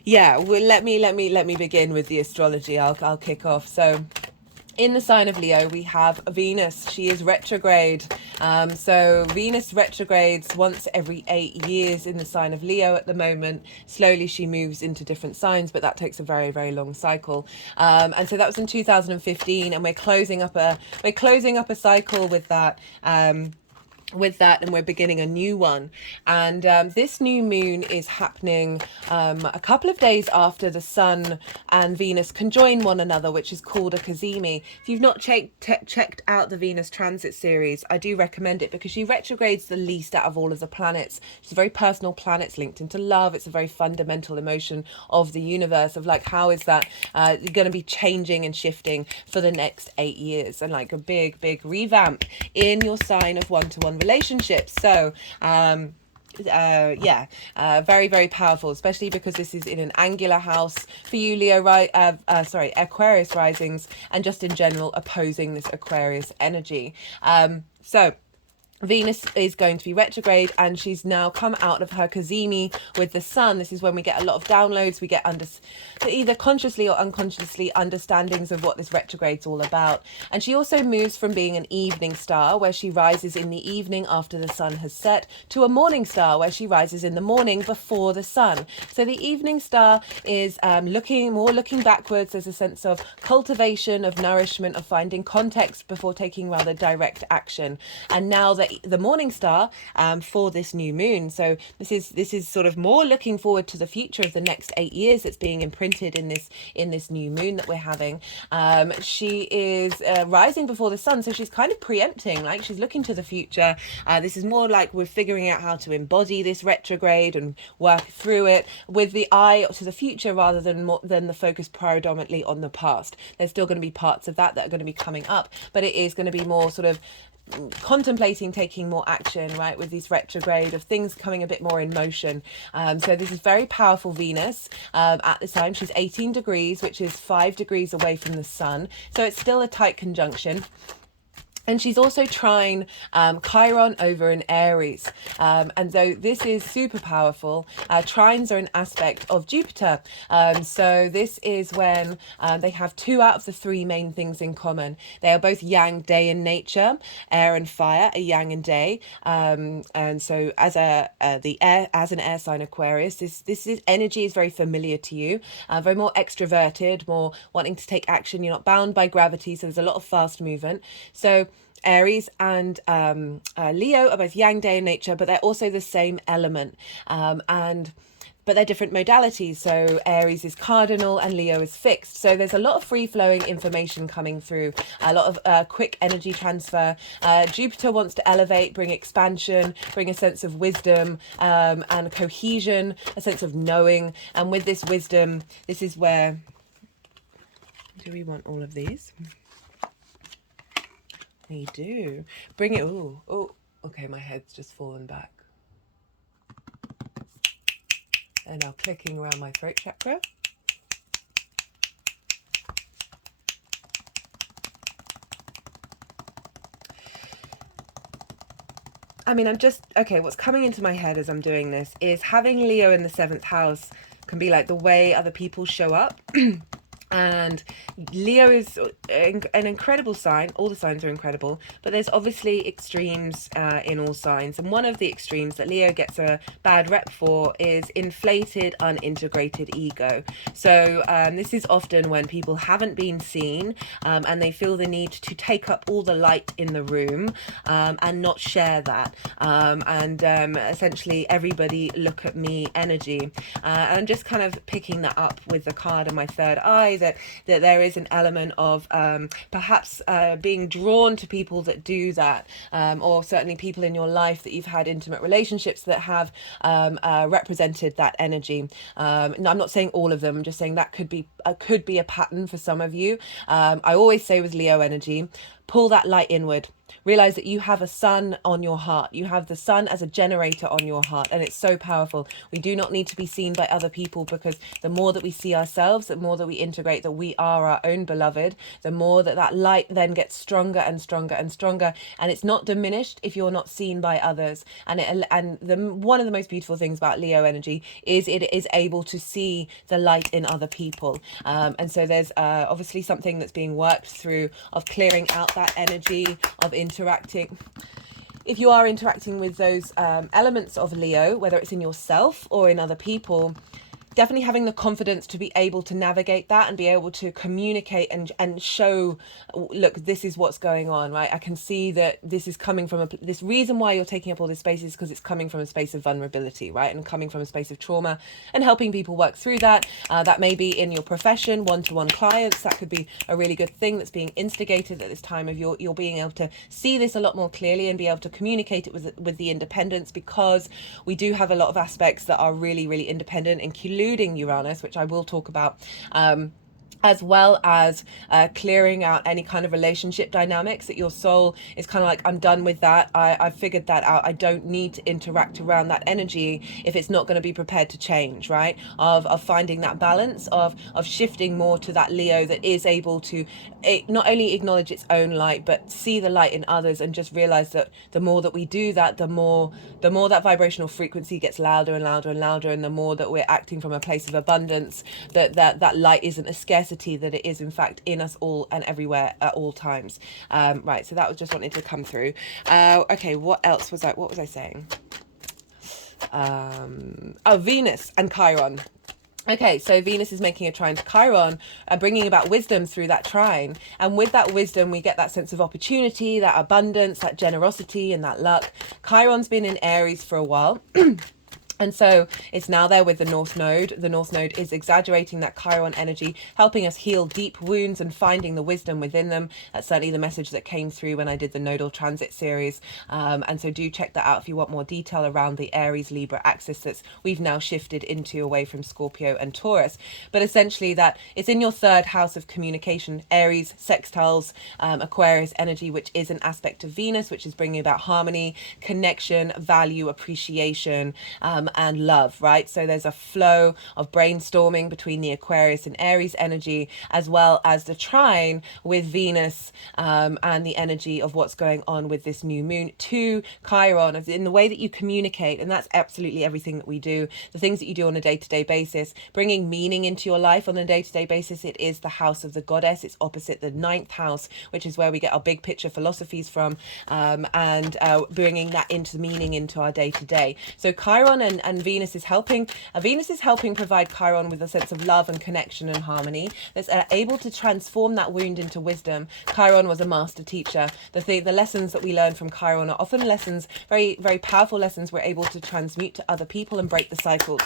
yeah, well, let me begin with the astrology. I'll kick off. So in the sign of Leo, we have Venus. She is retrograde. So Venus retrogrades once every 8 years in the sign of Leo at the moment. Slowly she moves into different signs, but that takes a very, very long cycle. And so that was in 2015, and we're closing up a cycle with that. And we're beginning a new one. And this new moon is happening a couple of days after the Sun and Venus conjoin one another, which is called a cazimi. If you've not checked out the Venus transit series, I do recommend it, because she retrogrades the least out of all of the planets. She's a very personal planet. It's linked into love. It's a very fundamental emotion of the universe, of like, how is that going to be changing and shifting for the next 8 years, and like a big revamp in your sign of one-to-one relationships. So very, very powerful, especially because this is in an angular house for you, Leo, right? Aquarius risings, and just in general opposing this Aquarius energy. So Venus is going to be retrograde, and she's now come out of her cazimi with the Sun. This is when we get a lot of downloads. We get either consciously or unconsciously understandings of what this retrograde's all about. And she also moves from being an evening star, where she rises in the evening after the sun has set, to a morning star, where she rises in the morning before the sun. So the evening star is looking backwards. There's a sense of cultivation, of nourishment, of finding context before taking rather direct action. And now that the morning star for this new moon. So this is sort of more looking forward to the future of the next 8 years that's being imprinted in this new moon that we're having. She is rising before the sun, so she's kind of preempting, like she's looking to the future. This is more like we're figuring out how to embody this retrograde and work through it with the eye to the future rather than the focus predominantly on the past. There's still going to be parts of that are going to be coming up, but it is going to be more sort of contemplating taking more action, right, with these retrograde of things coming a bit more in motion. So this is very powerful Venus at this time. She's 18 degrees, which is 5 degrees away from the sun, so it's still a tight conjunction. And she's also trine Chiron over in Aries. And so this is super powerful. Trines are an aspect of Jupiter. So this is when they have 2 out of the 3 main things in common. They are both yang, day in nature, air and fire, a yang and day. And so as an air sign Aquarius, this energy is very familiar to you, very more extroverted, more wanting to take action. You're not bound by gravity, so there's a lot of fast movement. So Aries and Leo are both yang, day in nature, but they're also the same element. But they're different modalities. So Aries is cardinal and Leo is fixed. So there's a lot of free-flowing information coming through, a lot of quick energy transfer. Jupiter wants to elevate, bring expansion, bring a sense of wisdom and cohesion, a sense of knowing. And with this wisdom, this is where... Do we want all of these? We do. Bring it. Oh, okay, my head's just fallen back. And now clicking around my throat chakra. I mean, what's coming into my head as I'm doing this is having Leo in the 7th house can be like the way other people show up. And Leo is an incredible sign. All the signs are incredible, but there's obviously extremes in all signs. And one of the extremes that Leo gets a bad rep for is inflated, unintegrated ego. So this is often when people haven't been seen and they feel the need to take up all the light in the room and not share that. Essentially everybody look at me energy. And just kind of picking that up with the card in my third eye, that there is an element of perhaps being drawn to people that do that, or certainly people in your life that you've had intimate relationships that have represented that energy. I'm not saying all of them, I'm just saying that could be a pattern for some of you. I always say with Leo energy, pull that light inward. Realize that you have a sun on your heart. You have the sun as a generator on your heart, and it's so powerful. We do not need to be seen by other people, because the more that we see ourselves, the more that we integrate that we are our own beloved, the more that light then gets stronger and stronger and stronger, and it's not diminished if you're not seen by others. And one of the most beautiful things about Leo energy is it is able to see the light in other people. And so there's obviously something that's being worked through of clearing out that energy of interacting. If you are interacting with those elements of Leo, whether it's in yourself or in other people, definitely having the confidence to be able to navigate that and be able to communicate and show, look, this is what's going on, right? I can see that this is coming from this reason why you're taking up all this space is because it's coming from a space of vulnerability, right? And coming from a space of trauma, and helping people work through that. That may be in your profession, one-to-one clients. That could be a really good thing that's being instigated at this time of you're being able to see this a lot more clearly and be able to communicate it with the independence, because we do have a lot of aspects that are really, really independent, including Uranus, which I will talk about, as well as clearing out any kind of relationship dynamics that your soul is kind of like, I'm done with that. I've figured that out. I don't need to interact around that energy if it's not going to be prepared to change, right? Of finding that balance, of shifting more to that Leo that is able to not only acknowledge its own light, but see the light in others, and just realize that the more that we do that, the more that vibrational frequency gets louder and louder and louder, and the more that we're acting from a place of abundance, that light isn't a scarcity, that it is in fact in us all and everywhere at all times. Right, so that was just wanting to come through. Okay, what was I saying? Venus and Chiron. Okay, so Venus is making a trine to Chiron, bringing about wisdom through that trine. And with that wisdom, we get that sense of opportunity, that abundance, that generosity, and that luck. Chiron's been in Aries for a while. And so it's now there with the North Node. The North Node is exaggerating that Chiron energy, helping us heal deep wounds and finding the wisdom within them. That's certainly the message that came through when I did the Nodal Transit series. And so do check that out if you want more detail around the Aries Libra axis that's we've now shifted into away from Scorpio and Taurus. But essentially that it's in your third house of communication, Aries, sextiles, Aquarius energy, which is an aspect of Venus, which is bringing about harmony, connection, value, appreciation, and love, right? So there's a flow of brainstorming between the Aquarius and Aries energy, as well as the trine with Venus, and the energy of what's going on with this new moon to Chiron, in the way that you communicate. And that's absolutely everything that we do, the things that you do on a day-to-day basis, bringing meaning into your life on a day-to-day basis. It is the house of the goddess. It's opposite the ninth house, which is where we get our big picture philosophies from, and bringing that into meaning into our day-to-day. So Chiron and Venus is helping. Venus is helping provide Chiron with a sense of love and connection and harmony that's able to transform that wound into wisdom. Chiron was a master teacher. The lessons that we learn from Chiron are often lessons, very, very powerful lessons we're able to transmute to other people and break the cycles.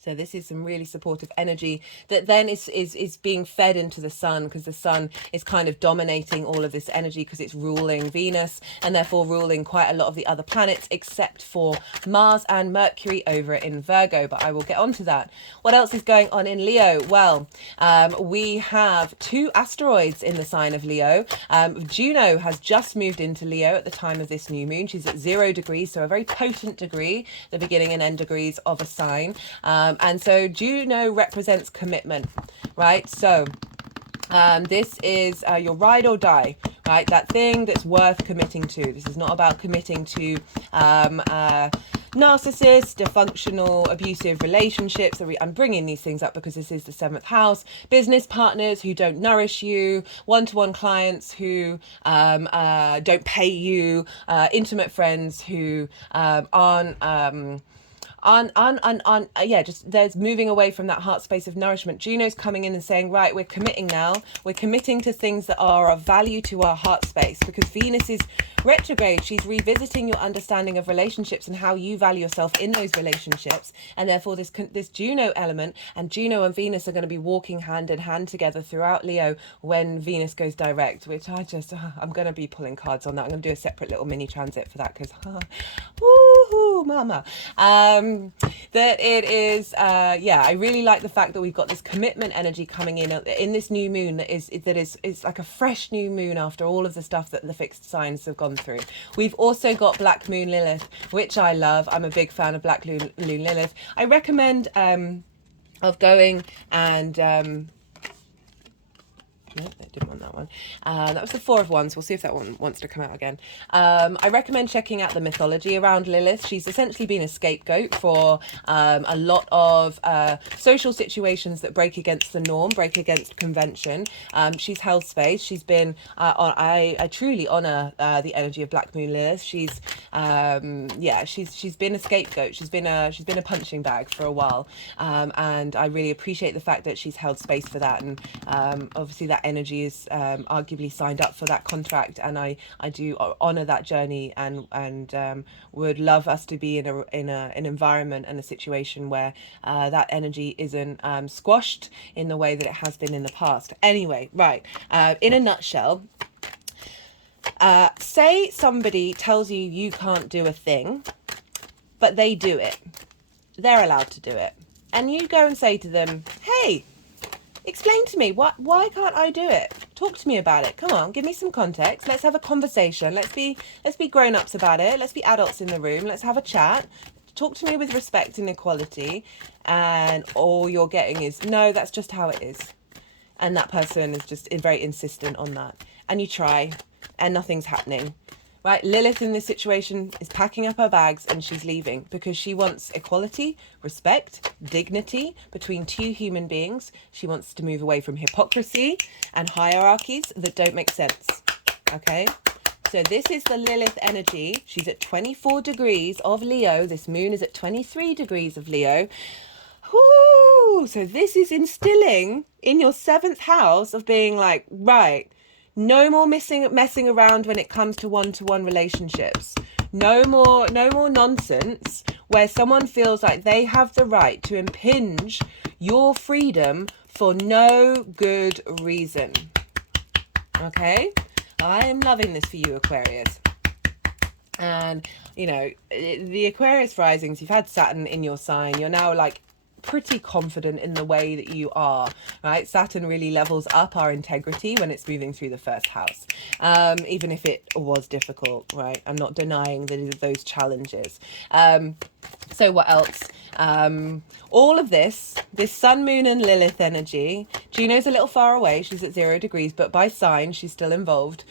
So this is some really supportive energy that then is being fed into the sun, because the sun is kind of dominating all of this energy because it's ruling Venus and therefore ruling quite a lot of the other planets except for Mars and Mercury over in Virgo. But I will get onto that. What else is going on in Leo? Well, we have 2 asteroids in the sign of Leo. Juno has just moved into Leo at the time of this new moon. She's at 0 degrees, so a very potent degree, the beginning and end degrees of a sign. And so Juno represents commitment, right? So this is your ride or die, right? That thing that's worth committing to. This is not about committing to narcissist, dysfunctional, abusive relationships. I'm bringing these things up because this is the 7th house. Business partners who don't nourish you, one-to-one clients who don't pay you, intimate friends who aren't just there's moving away from that heart space of nourishment. Juno's coming in and saying, right, we're committing now. We're committing to things that are of value to our heart space, because Venus is retrograde. She's revisiting your understanding of relationships and how you value yourself in those relationships. And therefore this Juno element, and Juno and Venus are going to be walking hand in hand together throughout Leo when Venus goes direct, which I'm going to be pulling cards on that. I'm going to do a separate little mini transit for that because woohoo mama. That it is I really like the fact that we've got this commitment energy coming in this new moon that is like a fresh new moon after all of the stuff that the fixed signs have gone through. We've also got Black Moon Lilith, which I love. I'm a big fan of Black Moon Lilith. I recommend of going and no, I didn't want that one. That was the 4 of Wands. We'll see if that one wants to come out again. I recommend checking out the mythology around Lilith. She's essentially been a scapegoat for a lot of social situations that break against the norm, break against convention. She's held space. She's been, I truly honor the energy of Black Moon Lilith. She's been a scapegoat. She's been a punching bag for a while. And I really appreciate the fact that she's held space for that. And obviously that energy is arguably signed up for that contract, and I do honor that journey, and would love us to be in an environment and a situation where that energy isn't squashed in the way that it has been in the past. Anyway, right, in a nutshell, say somebody tells you you can't do a thing, but they do it. They're allowed to do it, and you go and say to them, hey, explain to me, why can't I do it? Talk to me about it. Come on, give me some context. Let's have a conversation. Let's be grown-ups about it. Let's be adults in the room. Let's have a chat. Talk to me with respect and equality. And all you're getting is, no, that's just how it is. And that person is just very insistent on that. And you try, and nothing's happening. Right, Lilith in this situation is packing up her bags and she's leaving because she wants equality, respect, dignity between 2 human beings. She wants to move away from hypocrisy and hierarchies that don't make sense. Okay, So this is the Lilith energy. She's at 24 degrees of Leo. This moon is at 23 degrees of Leo. Whoo! So this is instilling in your 7th house of being like, right, no more messing around when it comes to one-to-one relationships. No more nonsense where someone feels like they have the right to impinge your freedom for no good reason. Okay? I'm loving this for you, Aquarius. And, you know, the Aquarius risings, you've had Saturn in your sign. You're now like pretty confident in the way that you are, right? Saturn really levels up our integrity when it's moving through the 1st house, even if it was difficult, right? I'm not denying those challenges. So what else? All of this Sun, Moon and Lilith energy. Juno's a little far away. She's at 0 degrees, but by sign, she's still involved.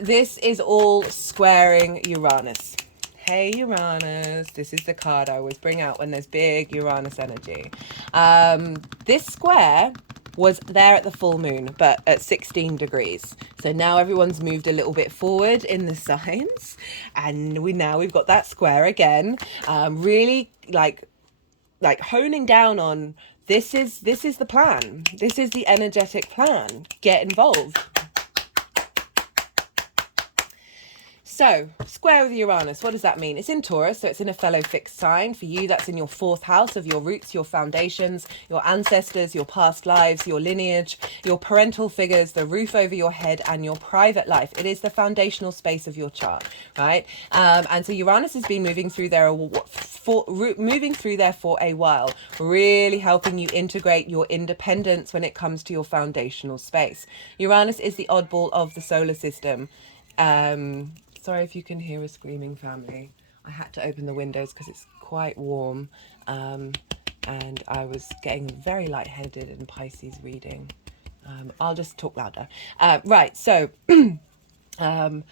This is all squaring Uranus. Hey Uranus, this is the card I always bring out when there's big Uranus energy. This square was there at the full moon, but at 16 degrees. So now everyone's moved a little bit forward in the signs, and we've got that square again. Really like honing down on this is the plan. This is the energetic plan. Get involved. So, square with Uranus, what does that mean? It's in Taurus, so it's in a fellow fixed sign. For you, that's in your 4th house of your roots, your foundations, your ancestors, your past lives, your lineage, your parental figures, the roof over your head, and your private life. It is the foundational space of your chart, right? And so Uranus has been moving through there for a while, really helping you integrate your independence when it comes to your foundational space. Uranus is the oddball of the solar system. Sorry if you can hear a screaming family. I had to open the windows because it's quite warm, and I was getting very lightheaded in Pisces reading. I'll just talk louder. Right, so very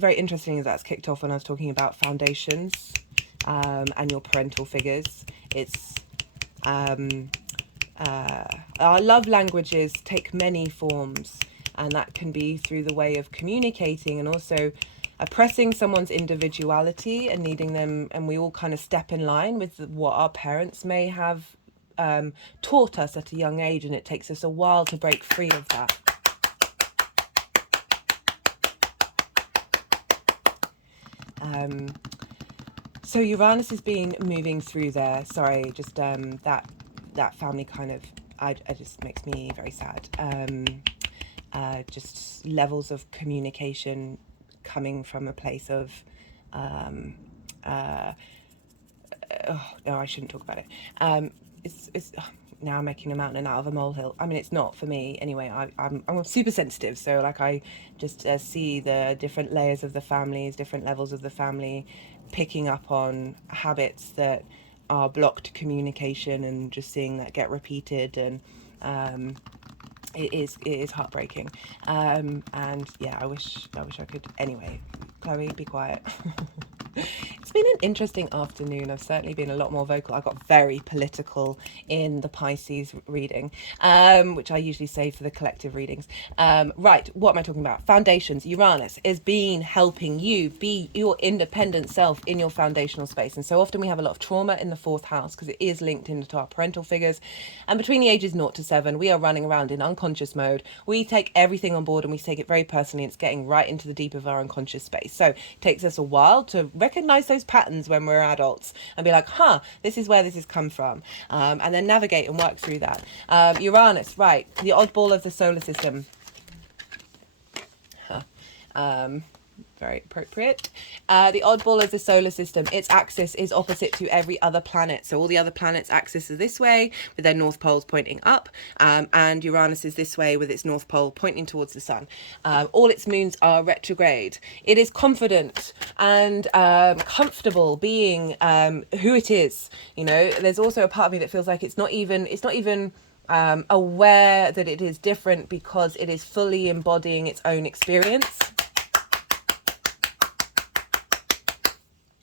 interesting as that's kicked off when I was talking about foundations and your parental figures. It's our love languages take many forms. And that can be through the way of communicating and also oppressing someone's individuality and needing them. And we all kind of step in line with what our parents may have taught us at a young age. And it takes us a while to break free of that. So Uranus has been moving through there. Sorry, just that family kind of, it just makes me very sad. Just levels of communication coming from a place of oh, no, I shouldn't talk about it. It's now I'm making a mountain out of a molehill. I mean, it's not for me anyway. I'm super sensitive, so like I just see the different layers of the families, different levels of the family, picking up on habits that are blocked communication and just seeing that get repeated. And it is heartbreaking, and yeah, I wish I could. Anyway, Chloe, be quiet. It's been an interesting afternoon. I've certainly been a lot more vocal. I got very political in the Pisces reading, which I usually save for the collective readings. Right, what am I talking about? Foundations. Uranus has been helping you be your independent self in your foundational space. And so often we have a lot of trauma in the 4th house because it is linked into our parental figures. And between the ages 0 to 7, we are running around in unconscious mode. We take everything on board and we take it very personally. It's getting right into the deep of our unconscious space. So it takes us a while to recognize those patterns when we're adults and be like, this is where this has come from, and then navigate and work through that. Uranus, right, the oddball of the solar system. Very appropriate. The oddball of the solar system, its axis is opposite to every other planet. So all the other planets' axis are this way with their north poles pointing up, and Uranus is this way with its north pole pointing towards the sun. All its moons are retrograde. It is confident and comfortable being who it is. You know, there's also a part of me that feels like it's not even aware that it is different because it is fully embodying its own experience,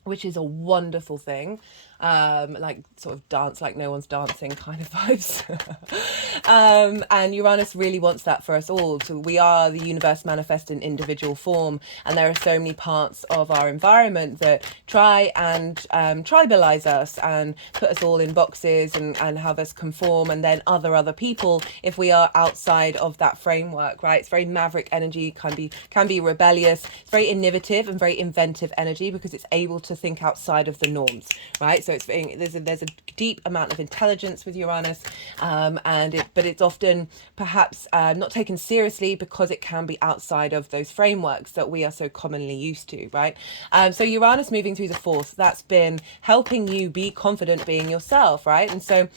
which is a wonderful thing. Like sort of dance like no one's dancing kind of vibes. And Uranus really wants that for us all. So we are the universe manifest in individual form, and there are so many parts of our environment that try and tribalize us and put us all in boxes and have us conform, and then other people if we are outside of that framework, right? It's very maverick energy, can be rebellious. It's very innovative and very inventive energy because it's able to think outside of the norms, right? So there's a deep amount of intelligence with Uranus, but it's often perhaps not taken seriously because it can be outside of those frameworks that we are so commonly used to, right? So Uranus moving through the fourth, that's been helping you be confident being yourself, right? And so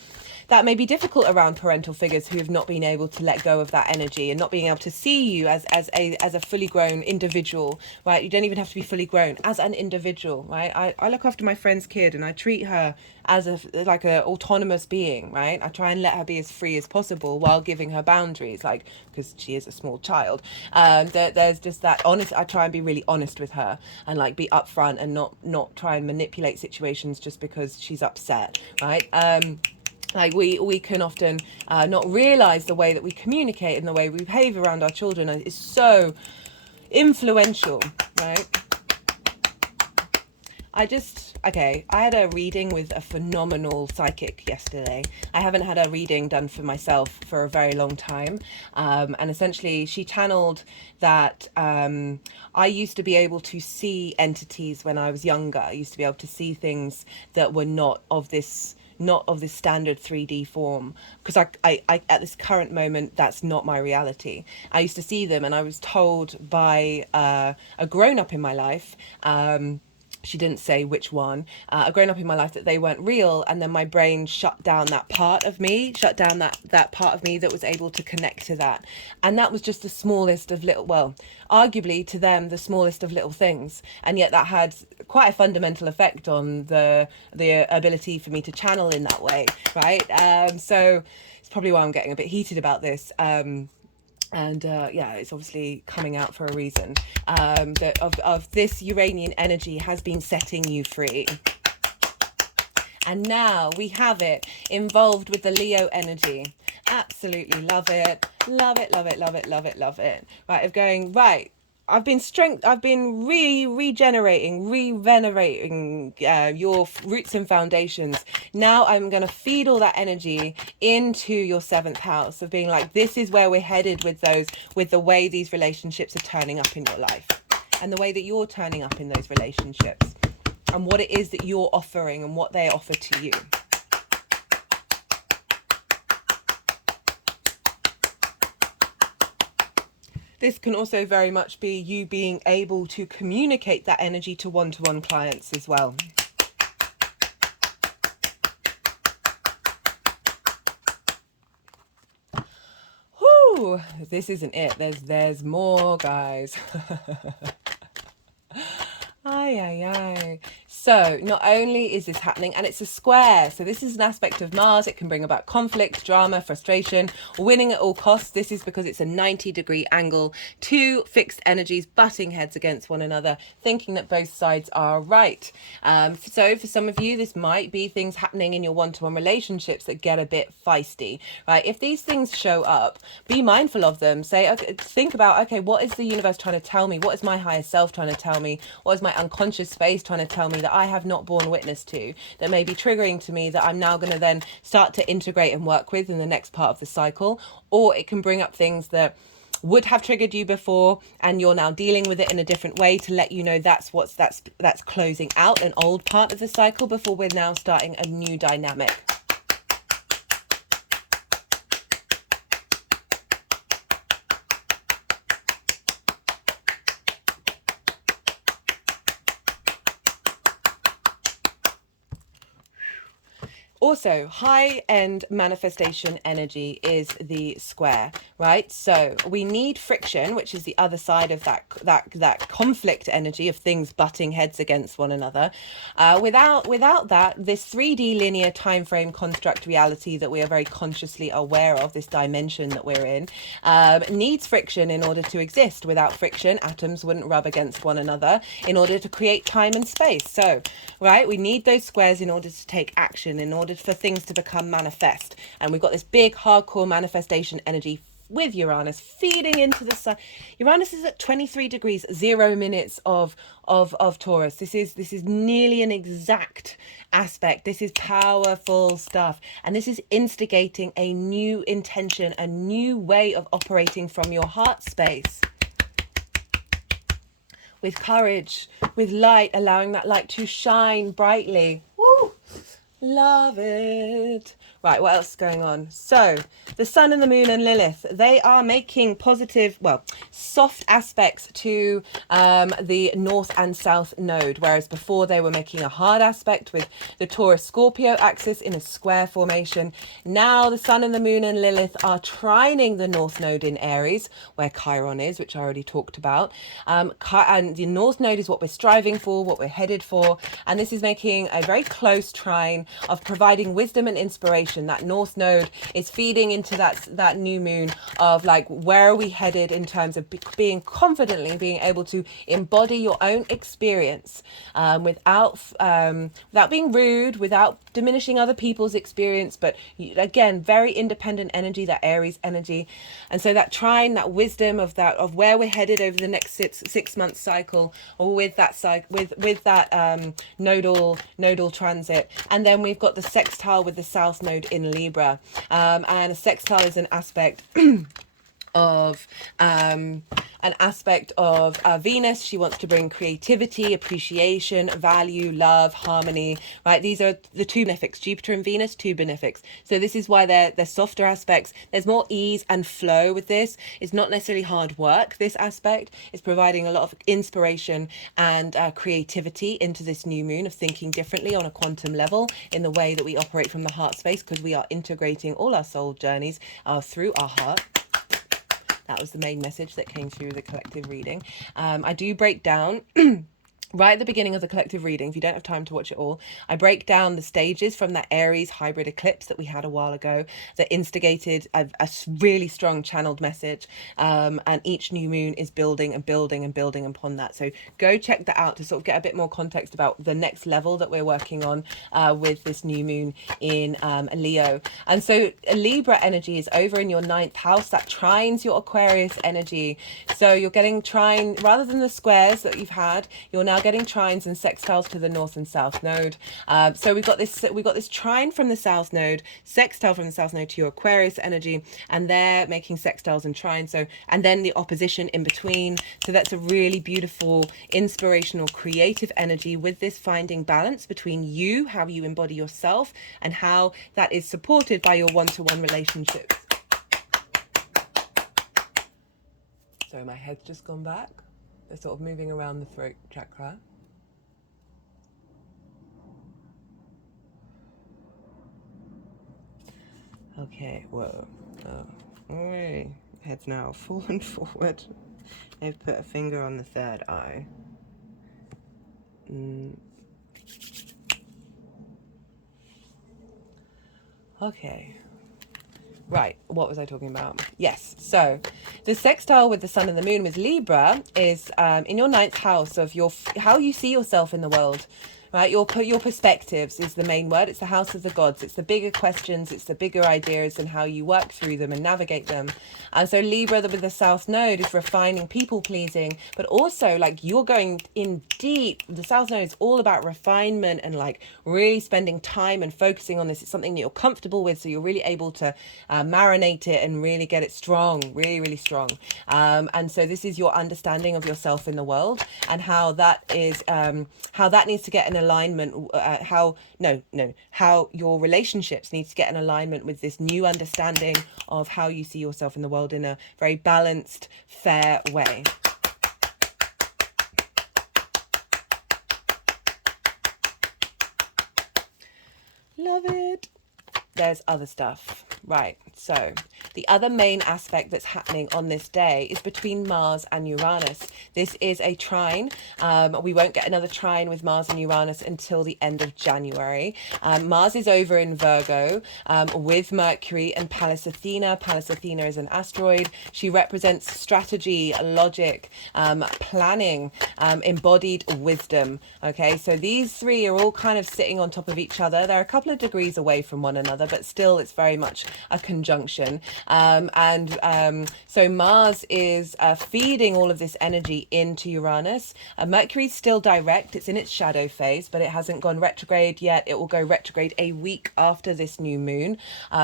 that may be difficult around parental figures who have not been able to let go of that energy and not being able to see you as a fully grown individual, right? You don't even have to be fully grown, as an individual, right? I look after my friend's kid and I treat her as like a autonomous being, right? I try and let her be as free as possible while giving her boundaries, like, because she is a small child. There's just that honest. I try and be really honest with her and like be upfront and not try and manipulate situations just because she's upset, right? Like we can often not realize the way that we communicate and the way we behave around our children is so influential, right? I had a reading with a phenomenal psychic yesterday. I haven't had a reading done for myself for a very long time. And essentially she channeled that I used to be able to see entities when I was younger. I used to be able to see things that were not of this standard 3D form, because I at this current moment that's not my reality. I used to see them and I was told by a grown-up in my life, she didn't say which one, a grown up in my life, that they weren't real, and then my brain shut down that part of me that was able to connect to that. And that was just the smallest of little, well, arguably to them the smallest of little things, and yet that had quite a fundamental effect on the ability for me to channel in that way, right? So it's probably why I'm getting a bit heated about this. Yeah, it's obviously coming out for a reason. That of this Uranian energy has been setting you free. And now we have it involved with the Leo energy. Absolutely love it. Love it, love it, love it, love it, love it. Right, of going, right, I've been regenerating, revenerating your roots and foundations. Now I'm going to feed all that energy into your seventh house of being like, this is where we're headed with the way these relationships are turning up in your life and the way that you're turning up in those relationships and what it is that you're offering and what they offer to you. This can also very much be you being able to communicate that energy to one-to-one clients as well. Whew, this isn't it. There's more, guys. Ay, ay, ay. So not only is this happening, and it's a square, so this is an aspect of Mars. It can bring about conflict, drama, frustration, winning at all costs. This is because it's a 90-degree angle, two fixed energies butting heads against one another, thinking that both sides are right. So for some of you, this might be things happening in your one-to-one relationships that get a bit feisty, right? If these things show up, be mindful of them. Say, okay, think about, okay, what is the universe trying to tell me? What is my higher self trying to tell me? What is my unconscious space trying to tell me that I have not borne witness to, that may be triggering to me, that I'm now going to then start to integrate and work with in the next part of the cycle? Or it can bring up things that would have triggered you before and you're now dealing with it in a different way to let you know that's closing out an old part of the cycle before we're now starting a new dynamic. Also, high-end manifestation energy is the square, right? So we need friction, which is the other side of that conflict energy of things butting heads against one another. Without that, this 3D linear time frame construct reality that we are very consciously aware of, this dimension that we're in, needs friction in order to exist. Without friction, atoms wouldn't rub against one another in order to create time and space. So, right, we need those squares in order to take action, in order for things to become manifest. And we've got this big hardcore manifestation energy with Uranus feeding into the sun. Uranus is at 23 degrees 0 minutes of Taurus. This is nearly an exact aspect. This is powerful stuff, and this is instigating a new intention, a new way of operating from your heart space, with courage, with light, allowing that light to shine brightly. Woo! Love it. Right, what else is going on? So, the Sun and the Moon and Lilith, they are making positive, well, soft aspects to the North and South node, whereas before they were making a hard aspect with the Taurus-Scorpio axis in a square formation. Now the Sun and the Moon and Lilith are trining the North node in Aries, where Chiron is, which I already talked about. And the North node is what we're striving for, what we're headed for, and this is making a very close trine of providing wisdom and inspiration. That North node is feeding into that new moon of like, where are we headed in terms of being confidently being able to embody your own experience without being rude, without diminishing other people's experience, but again, very independent energy, that Aries energy. And so that trine, that wisdom of where we're headed over the next six month cycle, or with that nodal transit. And then we've got the sextile with the South node in Libra, and a sextile is an aspect of Venus. She wants to bring creativity, appreciation, value, love, harmony, right? These are the two benefics, Jupiter and Venus, two benefics. So this is why they're softer aspects. There's more ease and flow with this. It's not necessarily hard work. This aspect is providing a lot of inspiration and creativity into this new moon, of thinking differently on a quantum level in the way that we operate from the heart space, because we are integrating all our soul journeys through our heart. That was the main message that came through the collective reading. I do break down right at the beginning of the collective reading, if you don't have time to watch it all, I break down the stages from that Aries hybrid eclipse that we had a while ago that instigated a really strong channeled message, and each new moon is building and building and building upon that. So go check that out to sort of get a bit more context about the next level that we're working on with this new moon in Leo. And so Libra energy is over in your 9th house, that trines your Aquarius energy. So you're getting trine, rather than the squares that you've had, you're now getting trines and sextiles to the North and South node. So we've got this trine from the South node, sextile from the South node to your Aquarius energy, and they're making sextiles and trines. So, and then the opposition in between. So that's a really beautiful, inspirational, creative energy with this finding balance between you, how you embody yourself, and how that is supported by your one-to-one relationships. So my head's just gone back. They're sort of moving around the throat chakra. Okay, whoa. Oh, head's now fallen forward. They've put a finger on the third eye. Okay. Right, what was I talking about? Yes, so the sextile with the Sun and the Moon with Libra is in your 9th house of how you see yourself in the world. Right, your perspectives is the main word. It's the house of the gods. It's the bigger questions. It's the bigger ideas and how you work through them and navigate them. And so Libra with the South node is refining, people pleasing, but also like you're going in deep. The South node is all about refinement and like really spending time and focusing on this. It's something that you're comfortable with, so you're really able to marinate it and really get it strong, really, really strong. And so this is your understanding of yourself in the world and how that is, how that needs to get an alignment, how your relationships need to get an alignment with this new understanding of how you see yourself in the world in a very balanced, fair way. Love it. There's other stuff. Right, so the other main aspect that's happening on this day is between Mars and Uranus. This is a trine. We won't get another trine with Mars and Uranus until the end of January. Mars is over in Virgo with Mercury and Pallas Athena. Pallas Athena is an asteroid. She represents strategy, logic, planning, embodied wisdom. Okay, so these three are all kind of sitting on top of each other. They're a couple of degrees away from one another, but still it's very much a conjunction. So Mars is feeding all of this energy into Uranus. Mercury's still direct. It's in its shadow phase, but it hasn't gone retrograde yet. It will go retrograde a week after this new moon.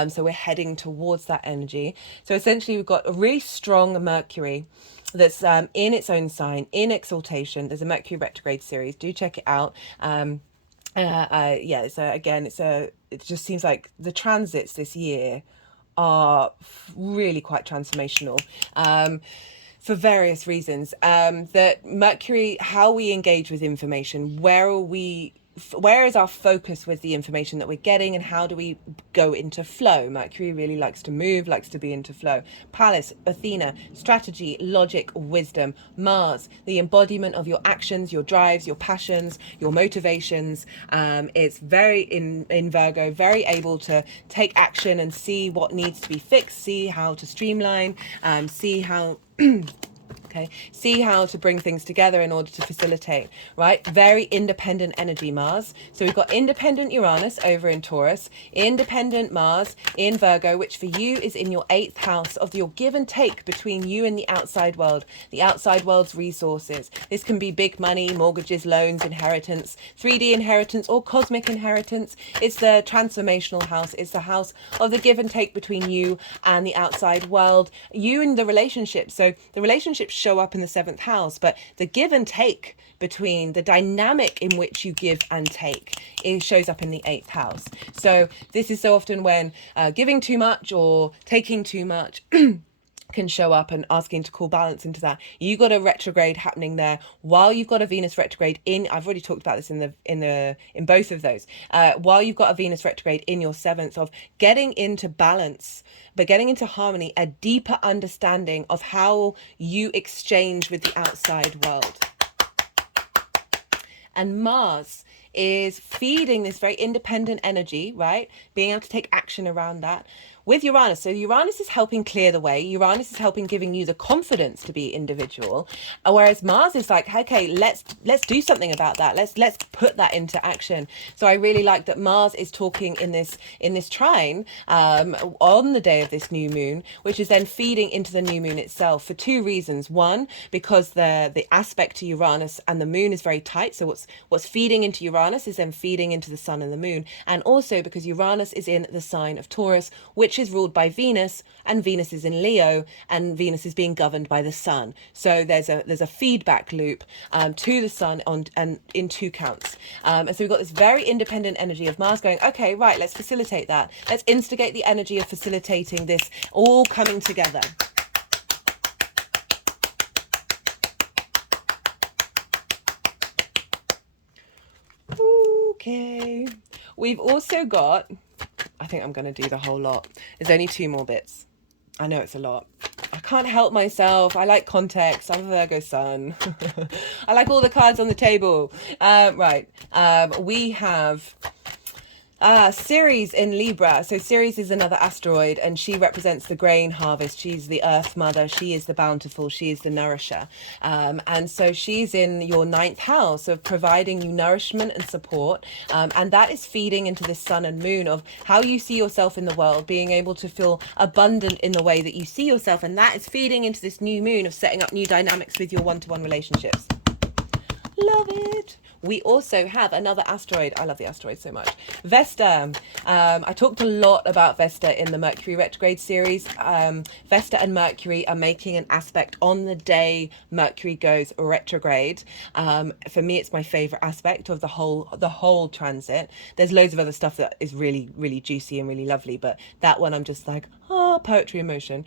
So we're heading towards that energy. So essentially we've got a really strong Mercury that's in its own sign, in exaltation. There's a Mercury retrograde series. Do check it out. Yeah, so again, it just seems like the transits this year are really quite transformational. For various reasons. That Mercury, how we engage with information, where is our focus with the information that we're getting, and how do we go into flow? Mercury really likes to move, likes to be into flow. Pallas, Athena, strategy, logic, wisdom. Mars, the embodiment of your actions, your drives, your passions, your motivations. It's very in Virgo, very able to take action and see what needs to be fixed, see how to streamline, see how see how to bring things together in order to facilitate, right? Very independent energy, Mars. So we've got independent Uranus over in Taurus, independent Mars in Virgo, which for you is in your 8th house of your give and take between you and the outside world, the outside world's resources. This can be big money, mortgages, loans, inheritance, 3D inheritance, or cosmic inheritance. It's the transformational house. It's the house of the give and take between you and the outside world, you and the relationship. So the relationships show up in the 7th house, but the give and take between the dynamic in which you give and take, it shows up in the 8th house. So this is so often when giving too much or taking too much can show up, and asking to call balance into that. You got a retrograde happening there while you've got a Venus retrograde in, I've already talked about this in both of those, while you've got a Venus retrograde in your 7th, of getting into balance, but getting into harmony, a deeper understanding of how you exchange with the outside world. And Mars is feeding this very independent energy, right? Being able to take action around that with Uranus. So Uranus is helping clear the way. Uranus is helping giving you the confidence to be individual. Whereas Mars is like, okay, let's do something about that. Let's put that into action. So I really like that Mars is talking in this trine on the day of this new moon, which is then feeding into the new moon itself for two reasons. One, because the aspect to Uranus and the moon is very tight. So what's feeding into Uranus is then feeding into the sun and the moon. And also because Uranus is in the sign of Taurus, which is ruled by Venus, and Venus is in Leo, and Venus is being governed by the sun. So there's a feedback loop to the sun and in 2 counts. And so we've got this very independent energy of Mars going, okay, right, let's facilitate that. Let's instigate the energy of facilitating this all coming together. Okay. We've also got, I think I'm going to do the whole lot. There's only 2 more bits. I know it's a lot. I can't help myself. I like context. I'm a Virgo Sun. I like all the cards on the table. Right. We have Ceres in Libra. So Ceres is another asteroid, and she represents the grain harvest. She's the earth mother. She is the bountiful. She is the nourisher. And so she's in your 9th house of providing you nourishment and support. And that is feeding into this sun and moon of how you see yourself in the world, being able to feel abundant in the way that you see yourself. And that is feeding into this new moon of setting up new dynamics with your one-to-one relationships. Love it. We also have another asteroid. I love the asteroid so much. Vesta. I talked a lot about Vesta in the Mercury retrograde series. Vesta and Mercury are making an aspect on the day Mercury goes retrograde. For me, it's my favorite aspect of the whole transit. There's loads of other stuff that is really, really juicy and really lovely, but that one I'm just like, poetry in motion.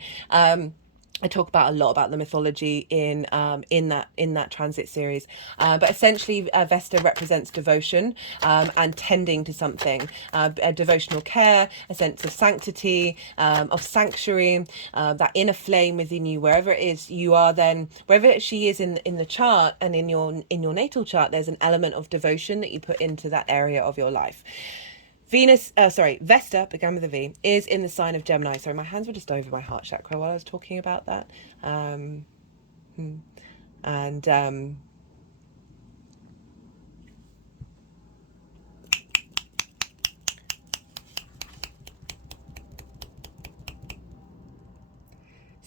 I talk about a lot about the mythology in that transit series, but essentially Vesta represents devotion and tending to something, a devotional care, a sense of sanctity, of sanctuary, that inner flame within you, wherever it is you are. Then wherever she is in the chart and in your natal chart, there's an element of devotion that you put into that area of your life. Vesta, began with a V, is in the sign of Gemini. Sorry, my hands were just over my heart chakra while I was talking about that.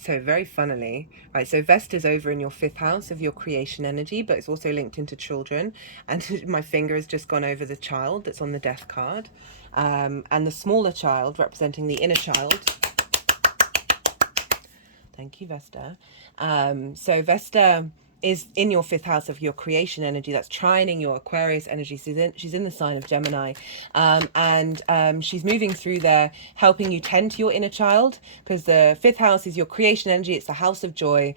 So very funnily, right, so Vesta's over in your 5th house of your creation energy, but it's also linked into children. And my finger has just gone over the child that's on the death card. And the smaller child representing the inner child. Thank you, Vesta. So Vesta is in your 5th house of your creation energy. That's trining your Aquarius energy. She's in the sign of Gemini, and she's moving through there, helping you tend to your inner child, because the 5th house is your creation energy. It's the house of joy.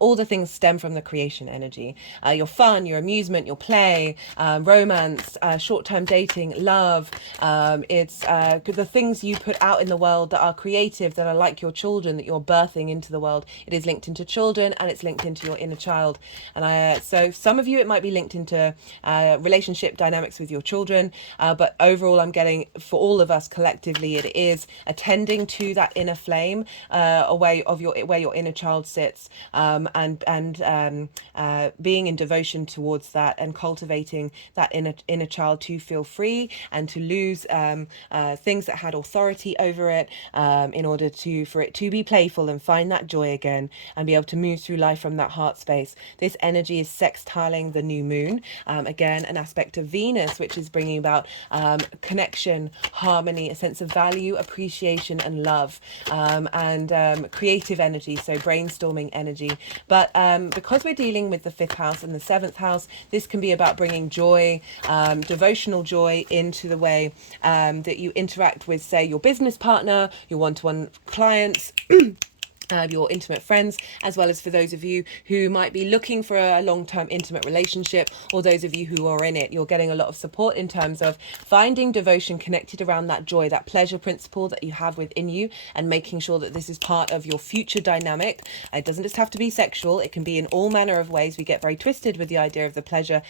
All the things stem from the creation energy. Your fun, your amusement, your play, romance, short-term dating, love. It's the things you put out in the world that are creative, that are like your children, that you're birthing into the world. It is linked into children, and it's linked into your inner child. And so some of you, it might be linked into relationship dynamics with your children, but overall I'm getting, for all of us collectively, it is attending to that inner flame, where your inner child sits, and being in devotion towards that, and cultivating that inner child to feel free and to lose things that had authority over it, in order for it to be playful and find that joy again, and be able to move through life from that heart space. This energy is sextiling the new moon, again an aspect of Venus, which is bringing about connection, harmony, a sense of value, appreciation and love, and creative energy, so brainstorming energy. But because we're dealing with the 5th house and the 7th house, this can be about bringing joy, devotional joy, into the way that you interact with, say, your business partner, your one-to-one clients, your intimate friends, as well as for those of you who might be looking for a long-term intimate relationship, or those of you who are in it. You're getting a lot of support in terms of finding devotion connected around that joy, that pleasure principle that you have within you, and making sure that this is part of your future dynamic. It doesn't just have to be sexual, it can be in all manner of ways. We get very twisted with the idea of the pleasure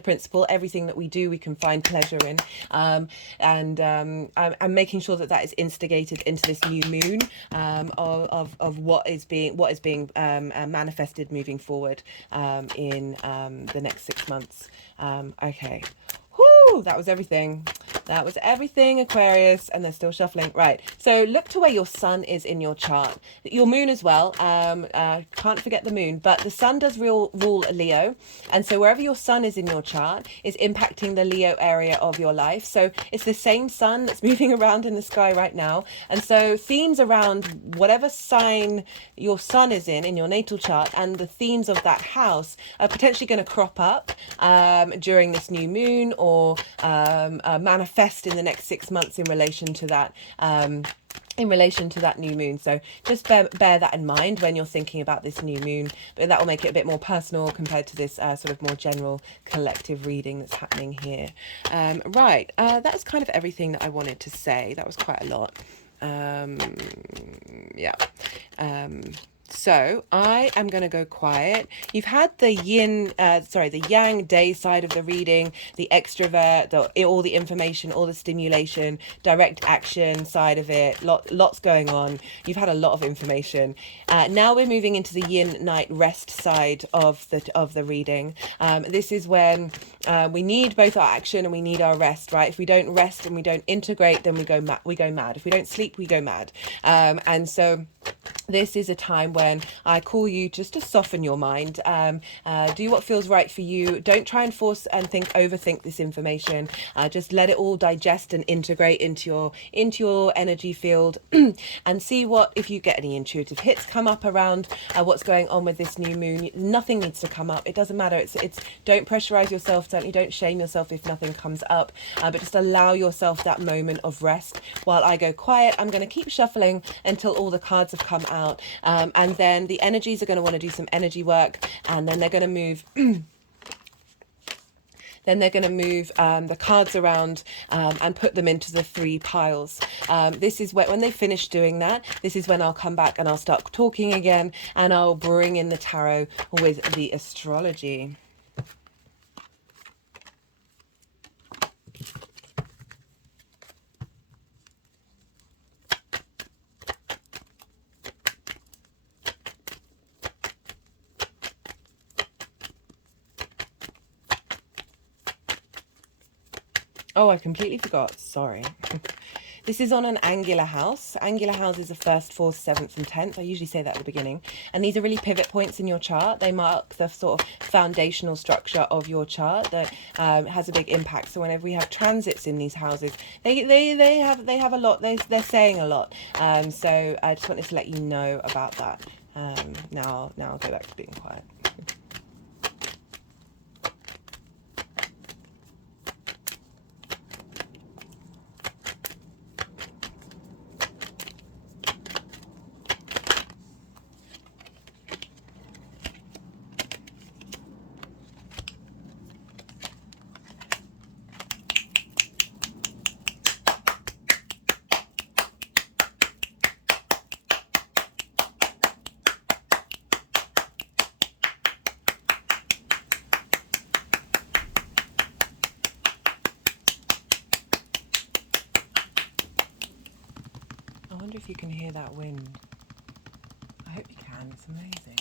principle. Everything that we do, we can find pleasure in, and I'm making sure that that is instigated into this new moon, of what is being manifested moving forward in the next 6 months. Okay. Whoo, that was everything. That was everything, Aquarius, and they're still shuffling. Right, so look to where your sun is in your chart. Your moon as well. Can't forget the moon, but the sun does rule Leo. And so wherever your sun is in your chart is impacting the Leo area of your life. So it's the same sun that's moving around in the sky right now. And so themes around whatever sign your sun is in your natal chart, and the themes of that house are potentially going to crop up during this new moon, or manifest in the next 6 months in relation to that new moon. So just bear that in mind when you're thinking about this new moon, but that will make it a bit more personal compared to this sort of more general collective reading that's happening here. Right, that's kind of everything that I wanted to say. That was quite a lot. Yeah. So I am going to go quiet. You've had the the yang day side of the reading, the extrovert, all the information, all the stimulation, direct action side of it, lots going on. You've had a lot of information. Now we're moving into the yin night rest side of the reading. This is when we need both our action and we need our rest, right? If we don't rest and we don't integrate, then we go mad. If we don't sleep, we go mad. And so this is a time when I call you just to soften your mind. Do what feels right for you. Don't try and force and overthink this information. Just let it all digest and integrate into your energy field, and see if you get any intuitive hits come up around what's going on with this new moon. Nothing needs to come up. It doesn't matter. It's don't pressurize yourself. Certainly don't shame yourself if nothing comes up. But just allow yourself that moment of rest. While I go quiet, I'm going to keep shuffling until all the cards cards have come out, and then the energies are going to want to do some energy work, and then they're going to move the cards around and put them into the 3 piles. This is when they finish doing that, this is when I'll come back and I'll start talking again, and I'll bring in the tarot with the astrology. Oh, I completely forgot. Sorry. This is on an angular house. Angular houses are 1st, 4th, 7th and 10th. I usually say that at the beginning. And these are really pivot points in your chart. They mark the sort of foundational structure of your chart that has a big impact. So whenever we have transits in these houses, they have a lot. They're saying a lot. So I just wanted to let you know about that. Now I'll go back to being quiet. I wonder if you can hear that wind. I hope you can. It's amazing.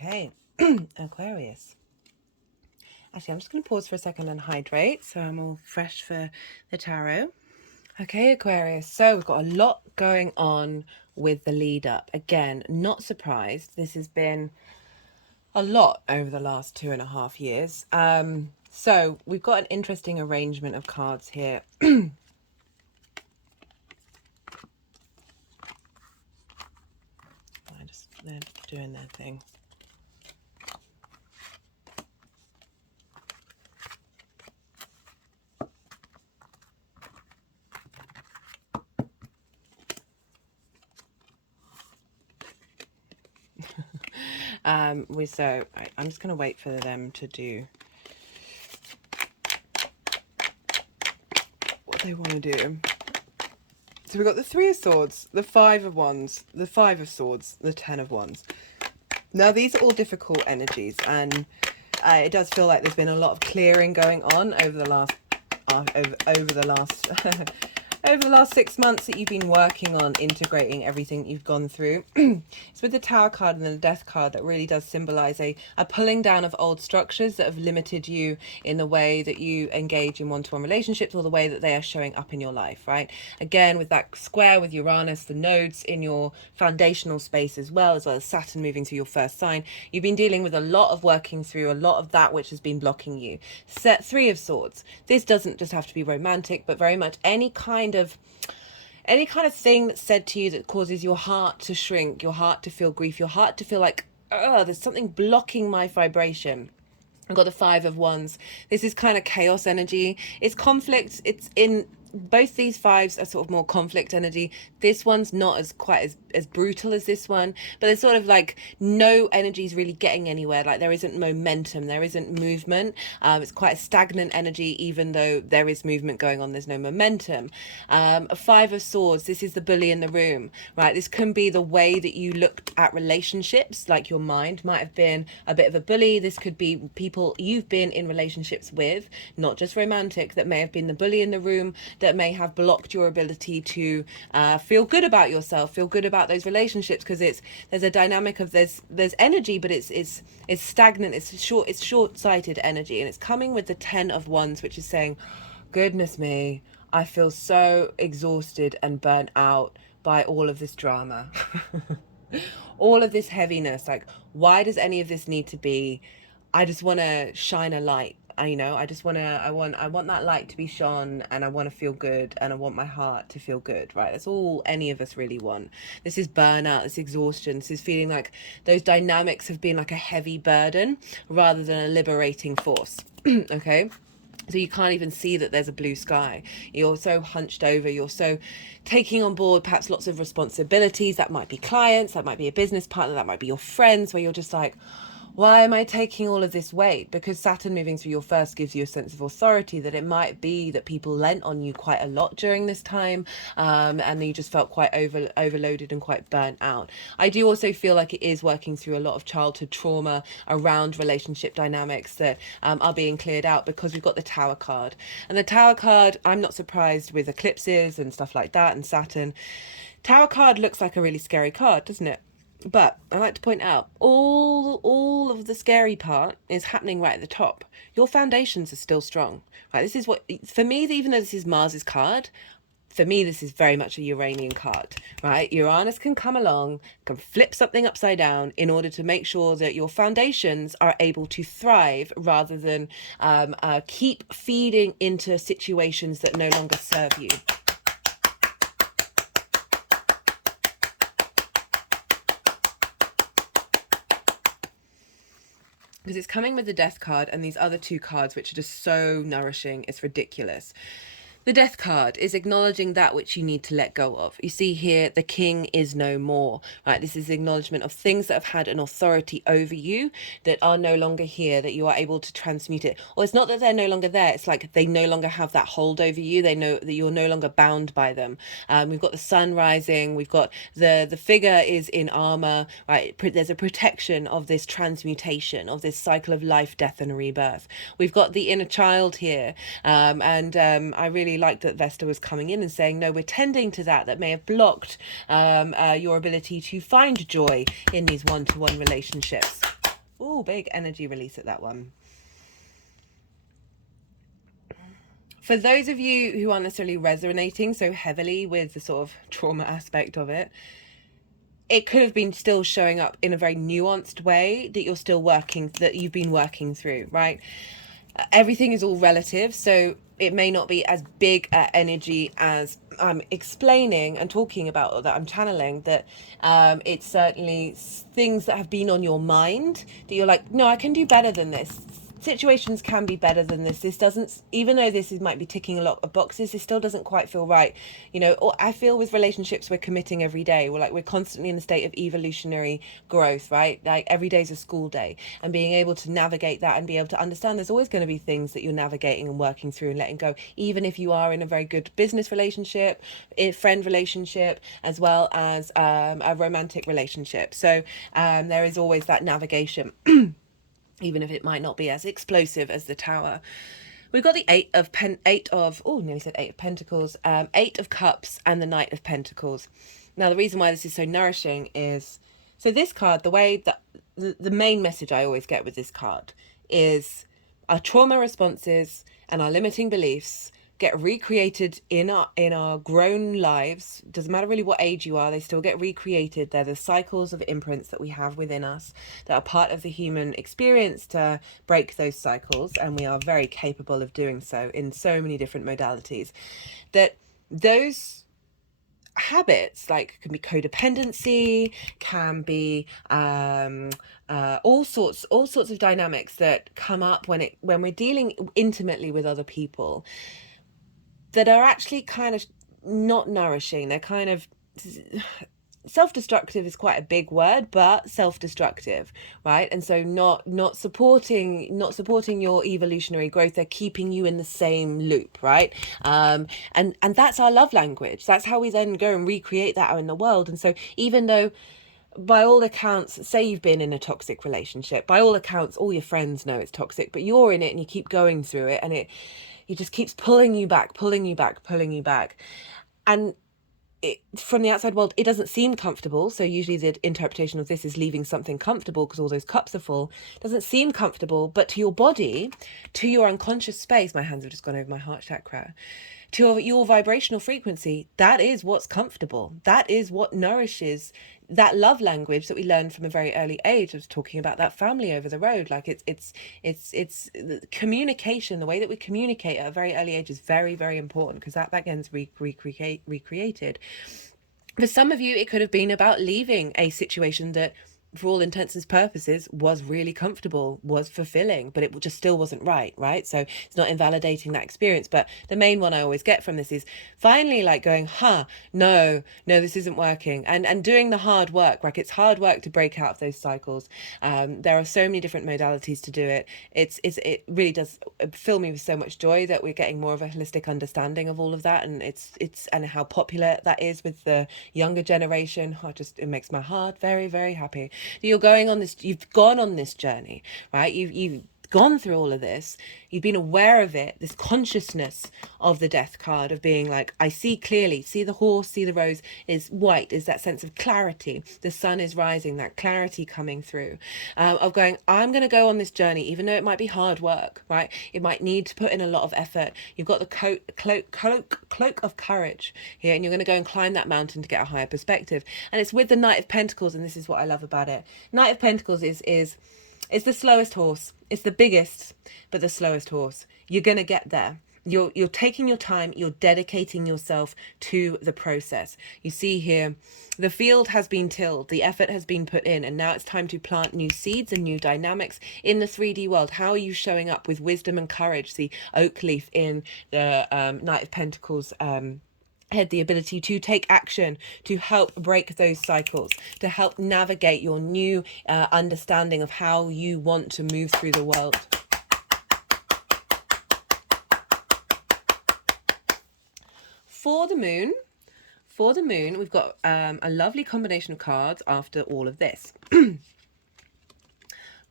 Okay, Aquarius. Actually, I'm just going to pause for a second and hydrate so I'm all fresh for the tarot. Okay, Aquarius. So we've got a lot going on with the lead up. Again, not surprised. This has been a lot over the last 2.5 years. So we've got an interesting arrangement of cards here. They're doing their thing. I'm just going to wait for them to do what they want to do. So we've got the Three of Swords, the Five of Wands, the Five of Swords, the Ten of Wands. Now these are all difficult energies, and it does feel like there's been a lot of clearing going on over the last over the last 6 months that you've been working on integrating everything you've gone through. It's with the Tower card and the Death card that really does symbolize a pulling down of old structures that have limited you in the way that you engage in one-to-one relationships, or the way that they are showing up in your life, right? Again, with that square with Uranus, the nodes in your foundational space as well as Saturn moving through your first sign, you've been dealing with a lot of working through a lot of that which has been blocking you. Set Three of Swords. This doesn't just have to be romantic, but very much any kind of thing that's said to you that causes your heart to shrink, your heart to feel grief, your heart to feel like, oh, there's something blocking my vibration. I've got the Five of Wands. This is kind of chaos energy. It's conflict. It's in both these fives are sort of more conflict energy. This one's not quite as brutal as this one, but there's sort of like no energy is really getting anywhere. Like there isn't momentum, there isn't movement. It's quite a stagnant energy, even though there is movement going on, there's no momentum. A Five of Swords, this is the bully in the room, right? This can be the way that you looked at relationships, like your mind might have been a bit of a bully. This could be people you've been in relationships with, not just romantic, that may have been the bully in the room, that may have blocked your ability to feel good about yourself, feel good about those relationships, because there's a dynamic of there's energy, but it's stagnant, it's short-sighted energy, and it's coming with the Ten of Wands, which is saying, goodness me, I feel so exhausted and burnt out by all of this drama. All of this heaviness. Like, why does any of this need to be? I just want to shine a light. I want that light to be shone, and I want to feel good, and I want my heart to feel good, right? That's all any of us really want. This is burnout, this exhaustion, this is feeling like those dynamics have been like a heavy burden rather than a liberating force. Okay? So you can't even see that there's a blue sky. You're so hunched over. You're so taking on board perhaps lots of responsibilities. That might be clients. That might be a business partner. That might be your friends, where you're just like, why am I taking all of this weight? Because Saturn moving through your first gives you a sense of authority, that it might be that people lent on you quite a lot during this time, and you just felt quite overloaded and quite burnt out. I do also feel like it is working through a lot of childhood trauma around relationship dynamics that are being cleared out, because we've got the Tower card. And the Tower card, I'm not surprised with eclipses and stuff like that and Saturn. Tower card looks like a really scary card, doesn't it? But I like to point out, all of the scary part is happening right at the top. Your foundations are still strong, right? This is what, for me, even though this is Mars's card, for me, this is very much a Uranian card, right? Uranus can come along, can flip something upside down in order to make sure that your foundations are able to thrive, rather than keep feeding into situations that no longer serve you. Because it's coming with the Death card and these other two cards, which are just so nourishing. It's ridiculous. The Death card is acknowledging that which you need to let go of. You see here, the King is no more, right? This is the acknowledgement of things that have had an authority over you that are no longer here, that you are able to transmute it. Or it's not that they're no longer there. It's like they no longer have that hold over you. They know that you're no longer bound by them. We've got the sun rising. We've got the figure is in armor, right? There's a protection of this transmutation, of this cycle of life, death, and rebirth. We've got the inner child here. I really like that Vesta was coming in and saying, no, we're tending to that may have blocked your ability to find joy in these one-to-one relationships. Oh, big energy release at that one. For those of you who aren't necessarily resonating so heavily with the sort of trauma aspect of it, it could have been still showing up in a very nuanced way that you've been working through, right? Everything is all relative, so it may not be as big energy as I'm explaining and talking about, or that I'm channeling, that it's certainly things that have been on your mind that you're like, no, I can do better than this. Situations can be better than this. This doesn't, even though might be ticking a lot of boxes, this still doesn't quite feel right. Or I feel with relationships, we're committing every day. We're constantly in a state of evolutionary growth, right? Like every day's a school day, and being able to navigate that and be able to understand there's always going to be things that you're navigating and working through and letting go, even if you are in a very good business relationship, a friend relationship, as well as a romantic relationship. So there is always that navigation. Even if it might not be as explosive as the Tower. We've got the Eight of Pentacles, Eight of Cups, and the Knight of Pentacles. Now, the reason why this is so nourishing is, so this card, the way that the main message I always get with this card is our trauma responses and our limiting beliefs get recreated in our grown lives. Doesn't matter really what age you are, they still get recreated. They're the cycles of imprints that we have within us that are part of the human experience to break those cycles, and we are very capable of doing so in so many different modalities. That those habits, like, can be codependency, can be all sorts of dynamics that come up when we're dealing intimately with other people, that are actually kind of not nourishing. They're kind of self-destructive is quite a big word, but self-destructive, right? And so not supporting your evolutionary growth. They're keeping you in the same loop, right? And that's our love language. That's how we then go and recreate that out in the world. And so even though, by all accounts, say you've been in a toxic relationship, by all accounts all your friends know it's toxic, but you're in it and you keep going through it, and it just keeps pulling you back. And from the outside world, it doesn't seem comfortable. So usually the interpretation of this is leaving something comfortable because all those cups are full. It doesn't seem comfortable, but to your body, to your unconscious space, my hands have just gone over my heart chakra, to your vibrational frequency, that is what's comfortable. That is what nourishes that love language that we learned from a very early age. I was talking about that family over the road. Like it's the communication, the way that we communicate at a very early age is very, very important, because that gets recreated. For some of you, it could have been about leaving a situation that, for all intents and purposes, was really comfortable, was fulfilling, but it just still wasn't right? So it's not invalidating that experience. But the main one I always get from this is finally like going, no, this isn't working, and doing the hard work. Like, it's hard work to break out of those cycles. There are so many different modalities to do it. It really does fill me with so much joy that we're getting more of a holistic understanding of all of that, and and how popular that is with the younger generation. It makes my heart very, very happy. You've gone on this journey, right? You've gone through all of this. You've been aware of it, this consciousness of the Death card, of being like, I see clearly, see the horse, see the rose is white, is that sense of clarity. The sun is rising, that clarity coming through, of going, I'm going to go on this journey, even though it might be hard work, right? It might need to put in a lot of effort. You've got the cloak of courage here, and you're going to go and climb that mountain to get a higher perspective. And it's with the Knight of Pentacles, and this is what I love about it. Knight of Pentacles is the slowest horse. It's the biggest, but the slowest horse. You're going to get there. You're taking your time. You're dedicating yourself to the process. You see here, the field has been tilled. The effort has been put in. And now it's time to plant new seeds and new dynamics in the 3D world. How are you showing up with wisdom and courage? The oak leaf in the Knight of Pentacles had the ability to take action, to help break those cycles, to help navigate your new understanding of how you want to move through the world. For the moon, we've got a lovely combination of cards after all of this.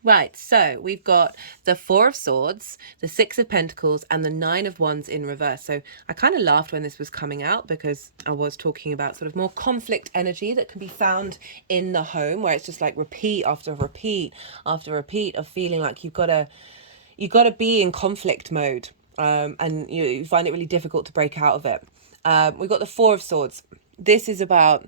Right, so we've got the Four of Swords, the Six of Pentacles, and the Nine of Wands in reverse. So I kind of laughed when this was coming out because I was talking about sort of more conflict energy that can be found in the home, where it's just like repeat after repeat after repeat of feeling like you've got to be in conflict mode, and you find it really difficult to break out of it. We've got the Four of Swords. This is about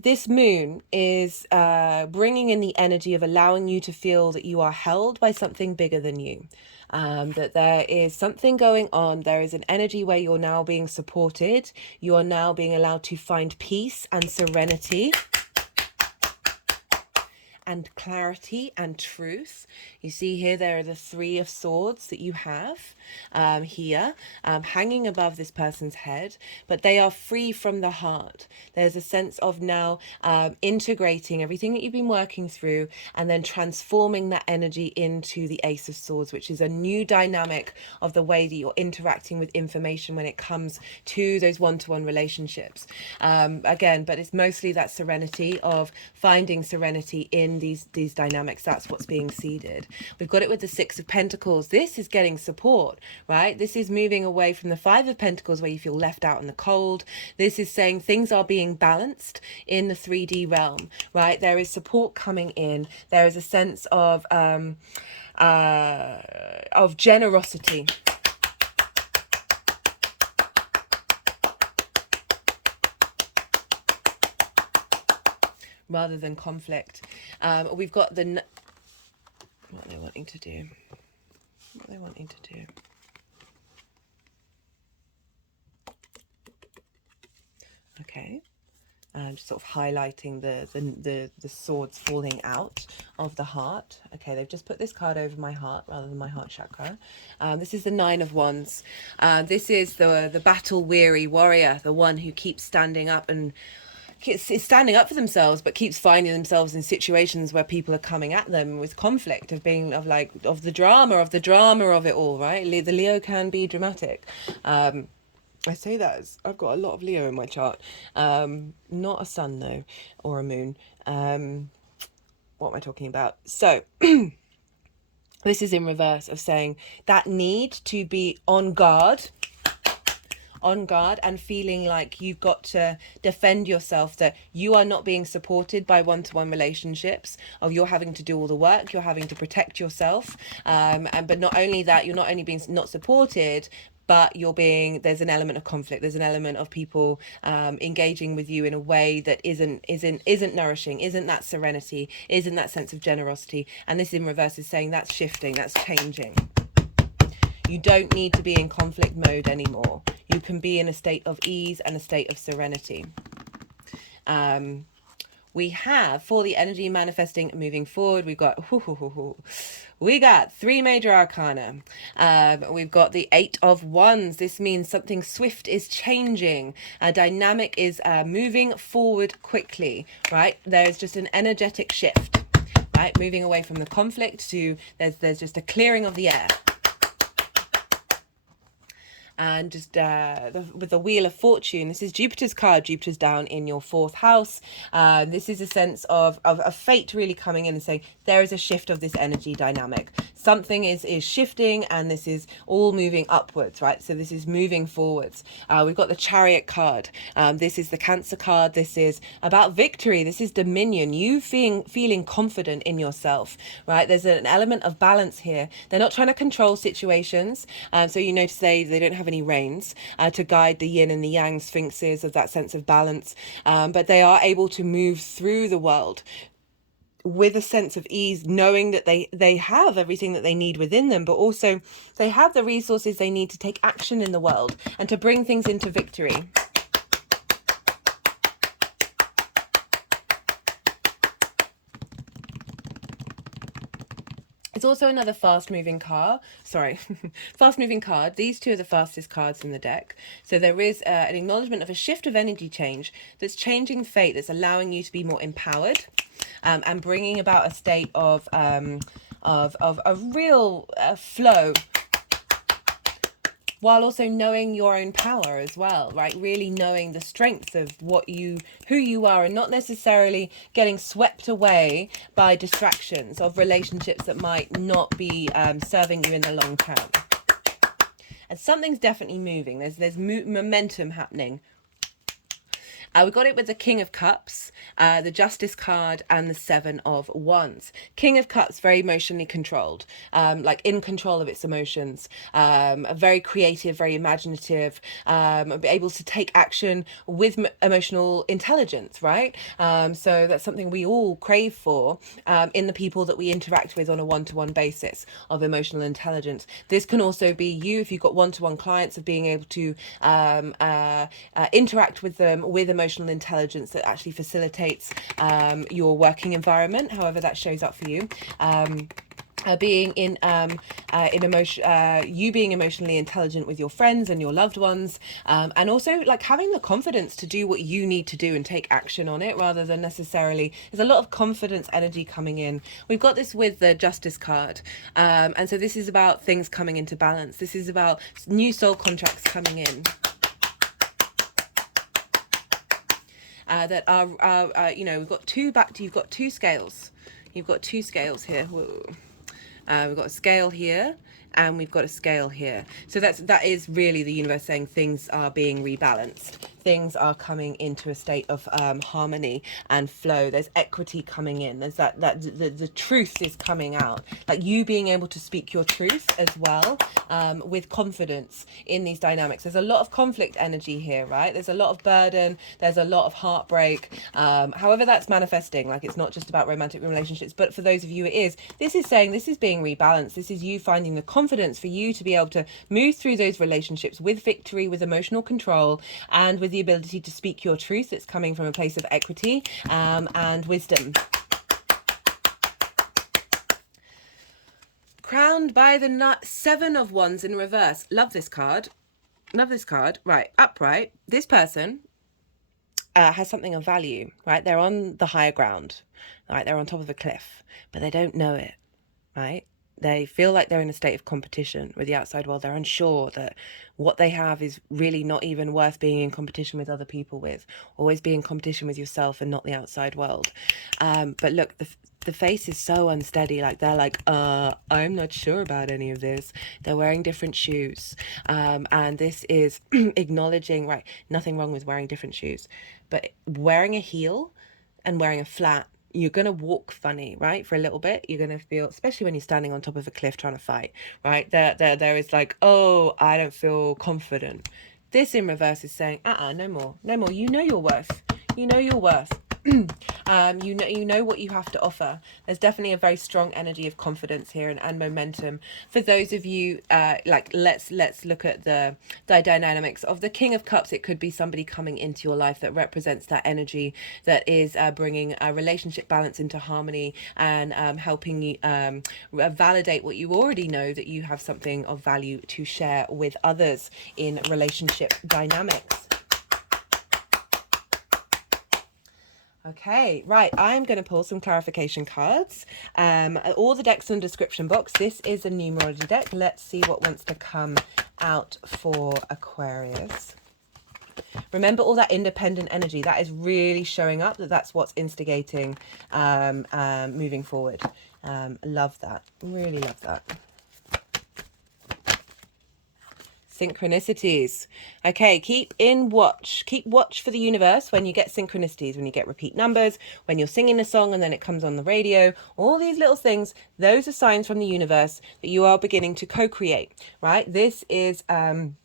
this moon is bringing in the energy of allowing you to feel that you are held by something bigger than you. That there is something going on. There is an energy where you're now being supported. You are now being allowed to find peace and serenity and clarity and truth. You see here, there are the Three of Swords that you have here, hanging above this person's head, but they are free from the heart. There's a sense of now integrating everything that you've been working through and then transforming that energy into the Ace of Swords, which is a new dynamic of the way that you're interacting with information when it comes to those one-to-one relationships. Again, but it's mostly that serenity of finding serenity in these dynamics. That's what's being seeded. We've got it with the Six of Pentacles. This is getting support, right? This is moving away from the Five of Pentacles where you feel left out in the cold. This is saying things are being balanced in the 3D realm, right? There is support coming in. There is a sense of generosity. Rather than conflict. We've got the... What are they wanting to do? What are they wanting to do? Okay. Just sort of highlighting the swords falling out of the heart. Okay, they've just put this card over my heart rather than my heart chakra. This is the Nine of Wands. This is the battle-weary warrior, the one who keeps standing up and is standing up for themselves, but keeps finding themselves in situations where people are coming at them with conflict, of the drama of it all, right? The Leo can be dramatic. I say that as I've got a lot of Leo in my chart. Not a sun though, or a moon. What am I talking about? So this is in reverse of saying that need to be on guard and feeling like you've got to defend yourself, that you are not being supported by one-to-one relationships, of you're having to do all the work, you're having to protect yourself, but not only that, you're not only being not supported, but there's an element of conflict. There's an element of people engaging with you in a way that isn't nourishing, isn't that serenity, isn't that sense of generosity. And this in reverse is saying that's shifting, that's changing. You don't need to be in conflict mode anymore. You can be in a state of ease and a state of serenity. We have, for the energy manifesting moving forward, we got three major arcana. We've got the Eight of Wands. This means something swift is changing. A dynamic is moving forward quickly, right? There's just an energetic shift, right? Moving away from the conflict to there's just a clearing of the air. And just with the Wheel of Fortune, this is Jupiter's card. Jupiter's down in your 4th house. This is a sense of fate really coming in and saying there is a shift of this energy dynamic. Something is shifting, and this is all moving upwards, right? So this is moving forwards. We've got the Chariot card. This is the Cancer card. This is about victory. This is dominion. You feeling confident in yourself, right? There's an element of balance here. They're not trying to control situations. So you notice they don't have any reins to guide the yin and the yang sphinxes of that sense of balance, but they are able to move through the world with a sense of ease, knowing that they have everything that they need within them, but also they have the resources they need to take action in the world and to bring things into victory. It's also another fast-moving card. Fast-moving card. These two are the fastest cards in the deck. So there is an acknowledgement of a shift of energy change that's changing fate, that's allowing you to be more empowered, and bringing about a state of a real flow while also knowing your own power as well, right? Really knowing the strength of who you are, and not necessarily getting swept away by distractions of relationships that might not be serving you in the long term. And something's definitely moving. There's momentum happening. We got it with the King of Cups, the Justice card, and the Seven of Wands. King of Cups, very emotionally controlled, like in control of its emotions, very creative, very imaginative, able to take action with emotional intelligence, right? So that's something we all crave for in the people that we interact with on a one-to-one basis, of emotional intelligence. This can also be you, if you've got one-to-one clients, of being able to interact with them with emotional intelligence that actually facilitates your working environment, however that shows up for you. Being in emotion, you being emotionally intelligent with your friends and your loved ones, and also like having the confidence to do what you need to do and take action on it, rather than necessarily, there's a lot of confidence energy coming in. We've got this with the Justice card, and so this is about things coming into balance. This is about new soul contracts coming in. That are you know, we've got you've got two scales. You've got two scales here. Whoa. We've got a scale here, and we've got a scale here. So that is really the universe saying things are being rebalanced. Things are coming into a state of harmony and flow. There's equity coming in. There's the truth is coming out. Like you being able to speak your truth as well, with confidence in these dynamics. There's a lot of conflict energy here, right? There's a lot of burden. There's a lot of heartbreak. However that's manifesting, like it's not just about romantic relationships, but for those of you it is. This is saying this is being rebalanced. This is you finding the confidence for you to be able to move through those relationships with victory, with emotional control, and with the ability to speak your truth. It's coming from a place of equity and wisdom. Crowned by the Seven of Wands in reverse. Love this card. Love this card. Right, upright. This person has something of value, right? They're on the higher ground, right? They're on top of a cliff, but they don't know it, right? They feel like they're in a state of competition with the outside world. They're unsure that what they have is really not even worth being in competition with other people with. Always be in competition with yourself and not the outside world. But look, the face is so unsteady. Like they're like, I'm not sure about any of this. They're wearing different shoes. And this is acknowledging, right, nothing wrong with wearing different shoes, but wearing a heel and wearing a flat, you're going to walk funny, right? For a little bit, you're going to feel, especially when you're standing on top of a cliff trying to fight, right? There is like, oh, I don't feel confident. This in reverse is saying, no more. You know your worth. You know your worth. You know what you have to offer. There's definitely a very strong energy of confidence here and momentum. For those of you, like let's look at the dynamics of the King of Cups. It could be somebody coming into your life that represents that energy, that is bringing a relationship balance into harmony, and helping you validate what you already know, that you have something of value to share with others in relationship dynamics. Okay, right, I'm going to pull some clarification cards. All the decks in the description box. This is a numerology deck. Let's see what wants to come out for Aquarius. Remember all that independent energy. That is really showing up, that's what's instigating moving forward. Love that. Really love that. Synchronicities. Okay, keep watch for the universe when you get synchronicities, when you get repeat numbers, when you're singing a song and then it comes on the radio, all these little things. Those are signs from the universe that you are beginning to co-create, right? This is when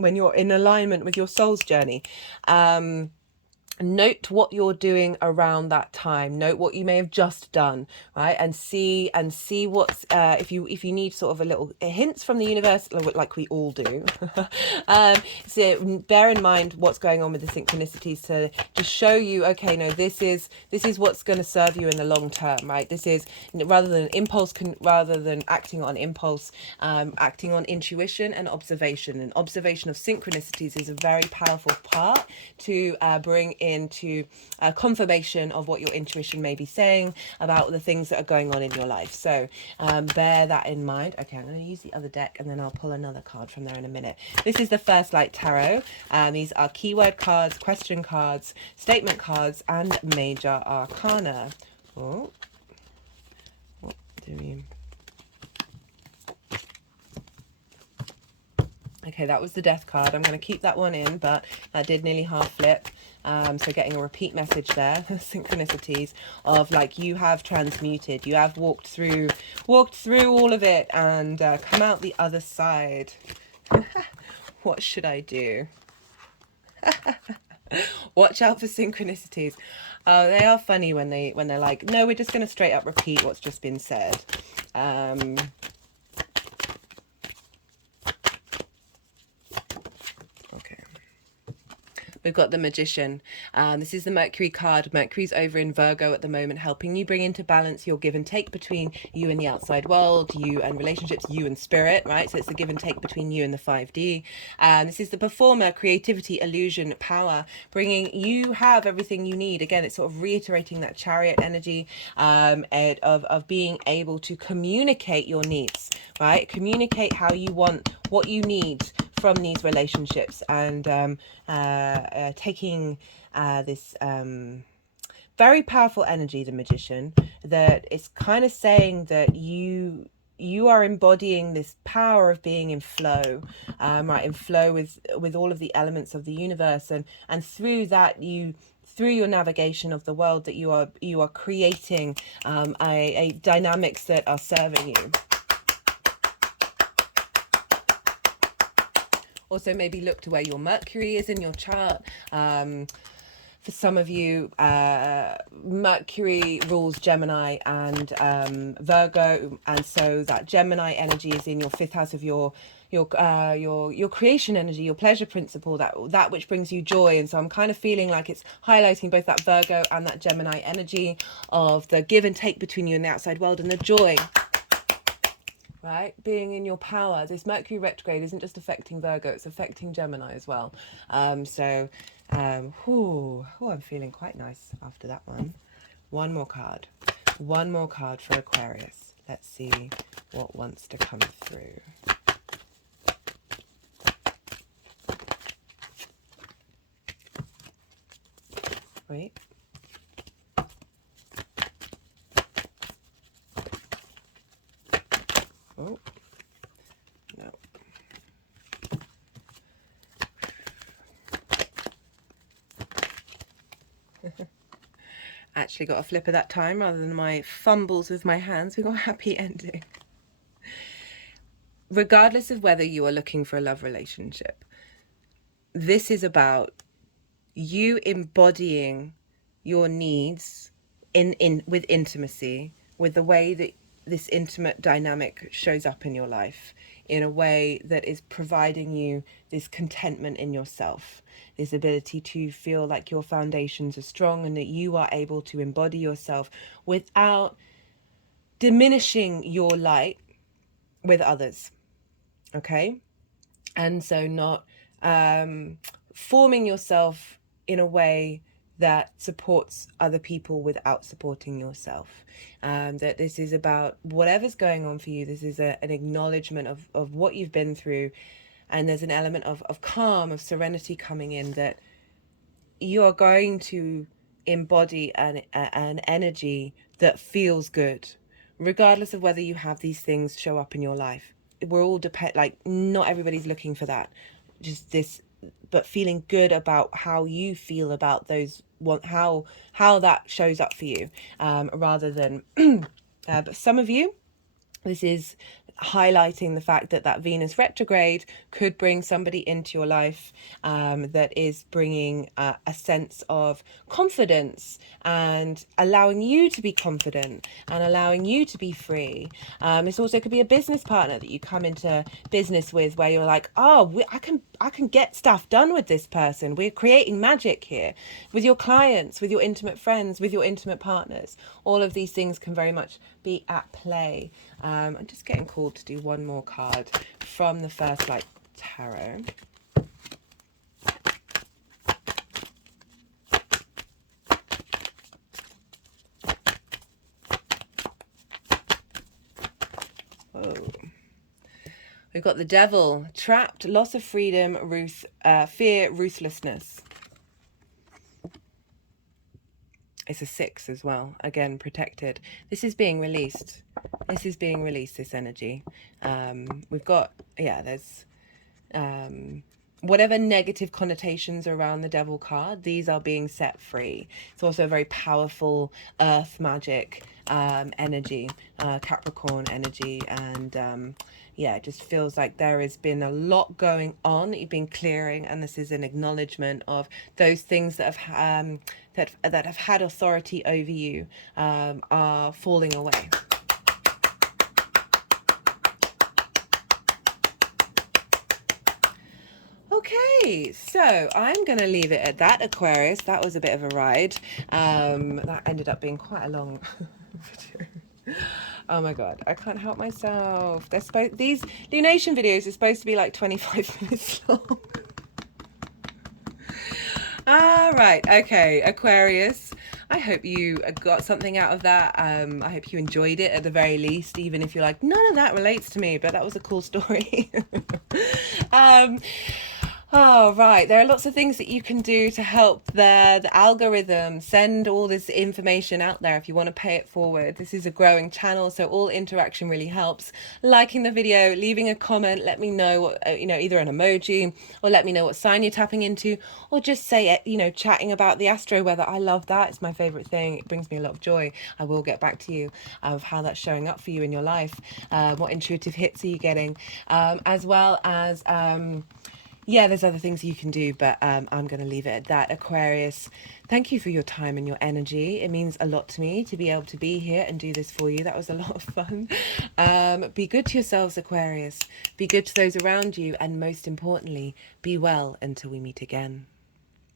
you're in alignment with your soul's journey. Note what you're doing around that time. Note what you may have just done, right? And see what's if you need sort of a little hints from the universe, like we all do. So bear in mind what's going on with the synchronicities to just show you, okay, no, this is what's going to serve you in the long term, right? This is rather than acting on impulse, acting on intuition and observation. And observation of synchronicities is a very powerful part to bring into confirmation of what your intuition may be saying about the things that are going on in your life. So bear that in mind. Okay, I'm going to use the other deck and then I'll pull another card from there in a minute. This is the First Light Tarot. These are keyword cards, question cards, statement cards, and major arcana. Oh, what do we... Okay, that was the Death card. I'm going to keep that one in, but that did nearly half flip. So getting a repeat message there, synchronicities of like you have transmuted, you have walked through all of it and come out the other side. What should I do? Watch out for synchronicities. They are funny when they're like, no, we're just going to straight up repeat what's just been said. We've got the Magician. This is the Mercury card. Mercury's over in Virgo at the moment, helping you bring into balance your give and take between you and the outside world, you and relationships, you and spirit, right? So it's the give and take between you and the 5D. This is the Performer, creativity, illusion, power, bringing you have everything you need. Again, it's sort of reiterating that Chariot energy of being able to communicate your needs, right? Communicate how you want, what you need from these relationships, and taking this very powerful energy, the Magician, that is kind of saying that you are embodying this power of being in flow, right, in flow with all of the elements of the universe, and through that through your navigation of the world, that you are creating a dynamics that are serving you. Also, maybe look to where your Mercury is in your chart. For some of you, Mercury rules Gemini and Virgo, and so that Gemini energy is in your 5th house of your creation energy, your pleasure principle, that which brings you joy. And so I'm kind of feeling like it's highlighting both that Virgo and that Gemini energy of the give and take between you and the outside world, and the joy. Right, being in your power. This Mercury retrograde isn't just affecting Virgo, it's affecting Gemini as well. I'm feeling quite nice after that one. One more card for Aquarius. Let's see what wants to come through. Wait. Oh, no. Actually got a flipper that time rather than my fumbles with my hands. We got a happy ending. Regardless of whether you are looking for a love relationship, this is about you embodying your needs with intimacy, with the way that this intimate dynamic shows up in your life, in a way that is providing you this contentment in yourself, this ability to feel like your foundations are strong and that you are able to embody yourself without diminishing your light with others. Okay? And so not forming yourself in a way that supports other people without supporting yourself. That this is about whatever's going on for you. This is an acknowledgement of what you've been through. And there's an element of calm, of serenity coming in, that you are going to embody an energy that feels good, regardless of whether you have these things show up in your life. We're all not everybody's looking for that. Just this, but feeling good about how you feel about those, how that shows up for you, rather than but some of you, this is highlighting the fact that Venus retrograde could bring somebody into your life that is bringing a sense of confidence and allowing you to be confident and allowing you to be free. This also could be a business partner that you come into business with, where you're like, oh, I can get stuff done with this person. We're creating magic here. With your clients, with your intimate friends, with your intimate partners. All of these things can very much be at play. I'm just getting called to do one more card from the First Light Tarot. We've got the Devil, trapped, loss of freedom, fear, ruthlessness. It's a 6 as well. Again, protected. This is being released. This is being released, this energy. We've got, yeah, there's whatever negative connotations around the Devil card, these are being set free. It's also a very powerful earth magic energy, Capricorn energy, and yeah, it just feels like there has been a lot going on that you've been clearing, and this is an acknowledgement of those things that have that have had authority over you are falling away. Okay, so I'm going to leave it at that, Aquarius. That was a bit of a ride. That ended up being quite a long video. Oh my god, I can't help myself. These lunation videos are supposed to be like 25 minutes long. All right, okay, Aquarius. I hope you got something out of that. I hope you enjoyed it at the very least, even if you're like, none of that relates to me, but that was a cool story. Oh, right. There are lots of things that you can do to help the algorithm send all this information out there if you want to pay it forward. This is a growing channel, so all interaction really helps. Liking the video, leaving a comment, let me know what, either an emoji, or let me know what sign you're tapping into, or just say, chatting about the astro weather. I love that. It's my favorite thing. It brings me a lot of joy. I will get back to you of how that's showing up for you in your life. What intuitive hits are you getting? As well as... yeah, there's other things you can do, but I'm going to leave it at that. Aquarius, thank you for your time and your energy. It means a lot to me to be able to be here and do this for you. That was a lot of fun. Be good to yourselves, Aquarius. Be good to those around you. And most importantly, be well until we meet again.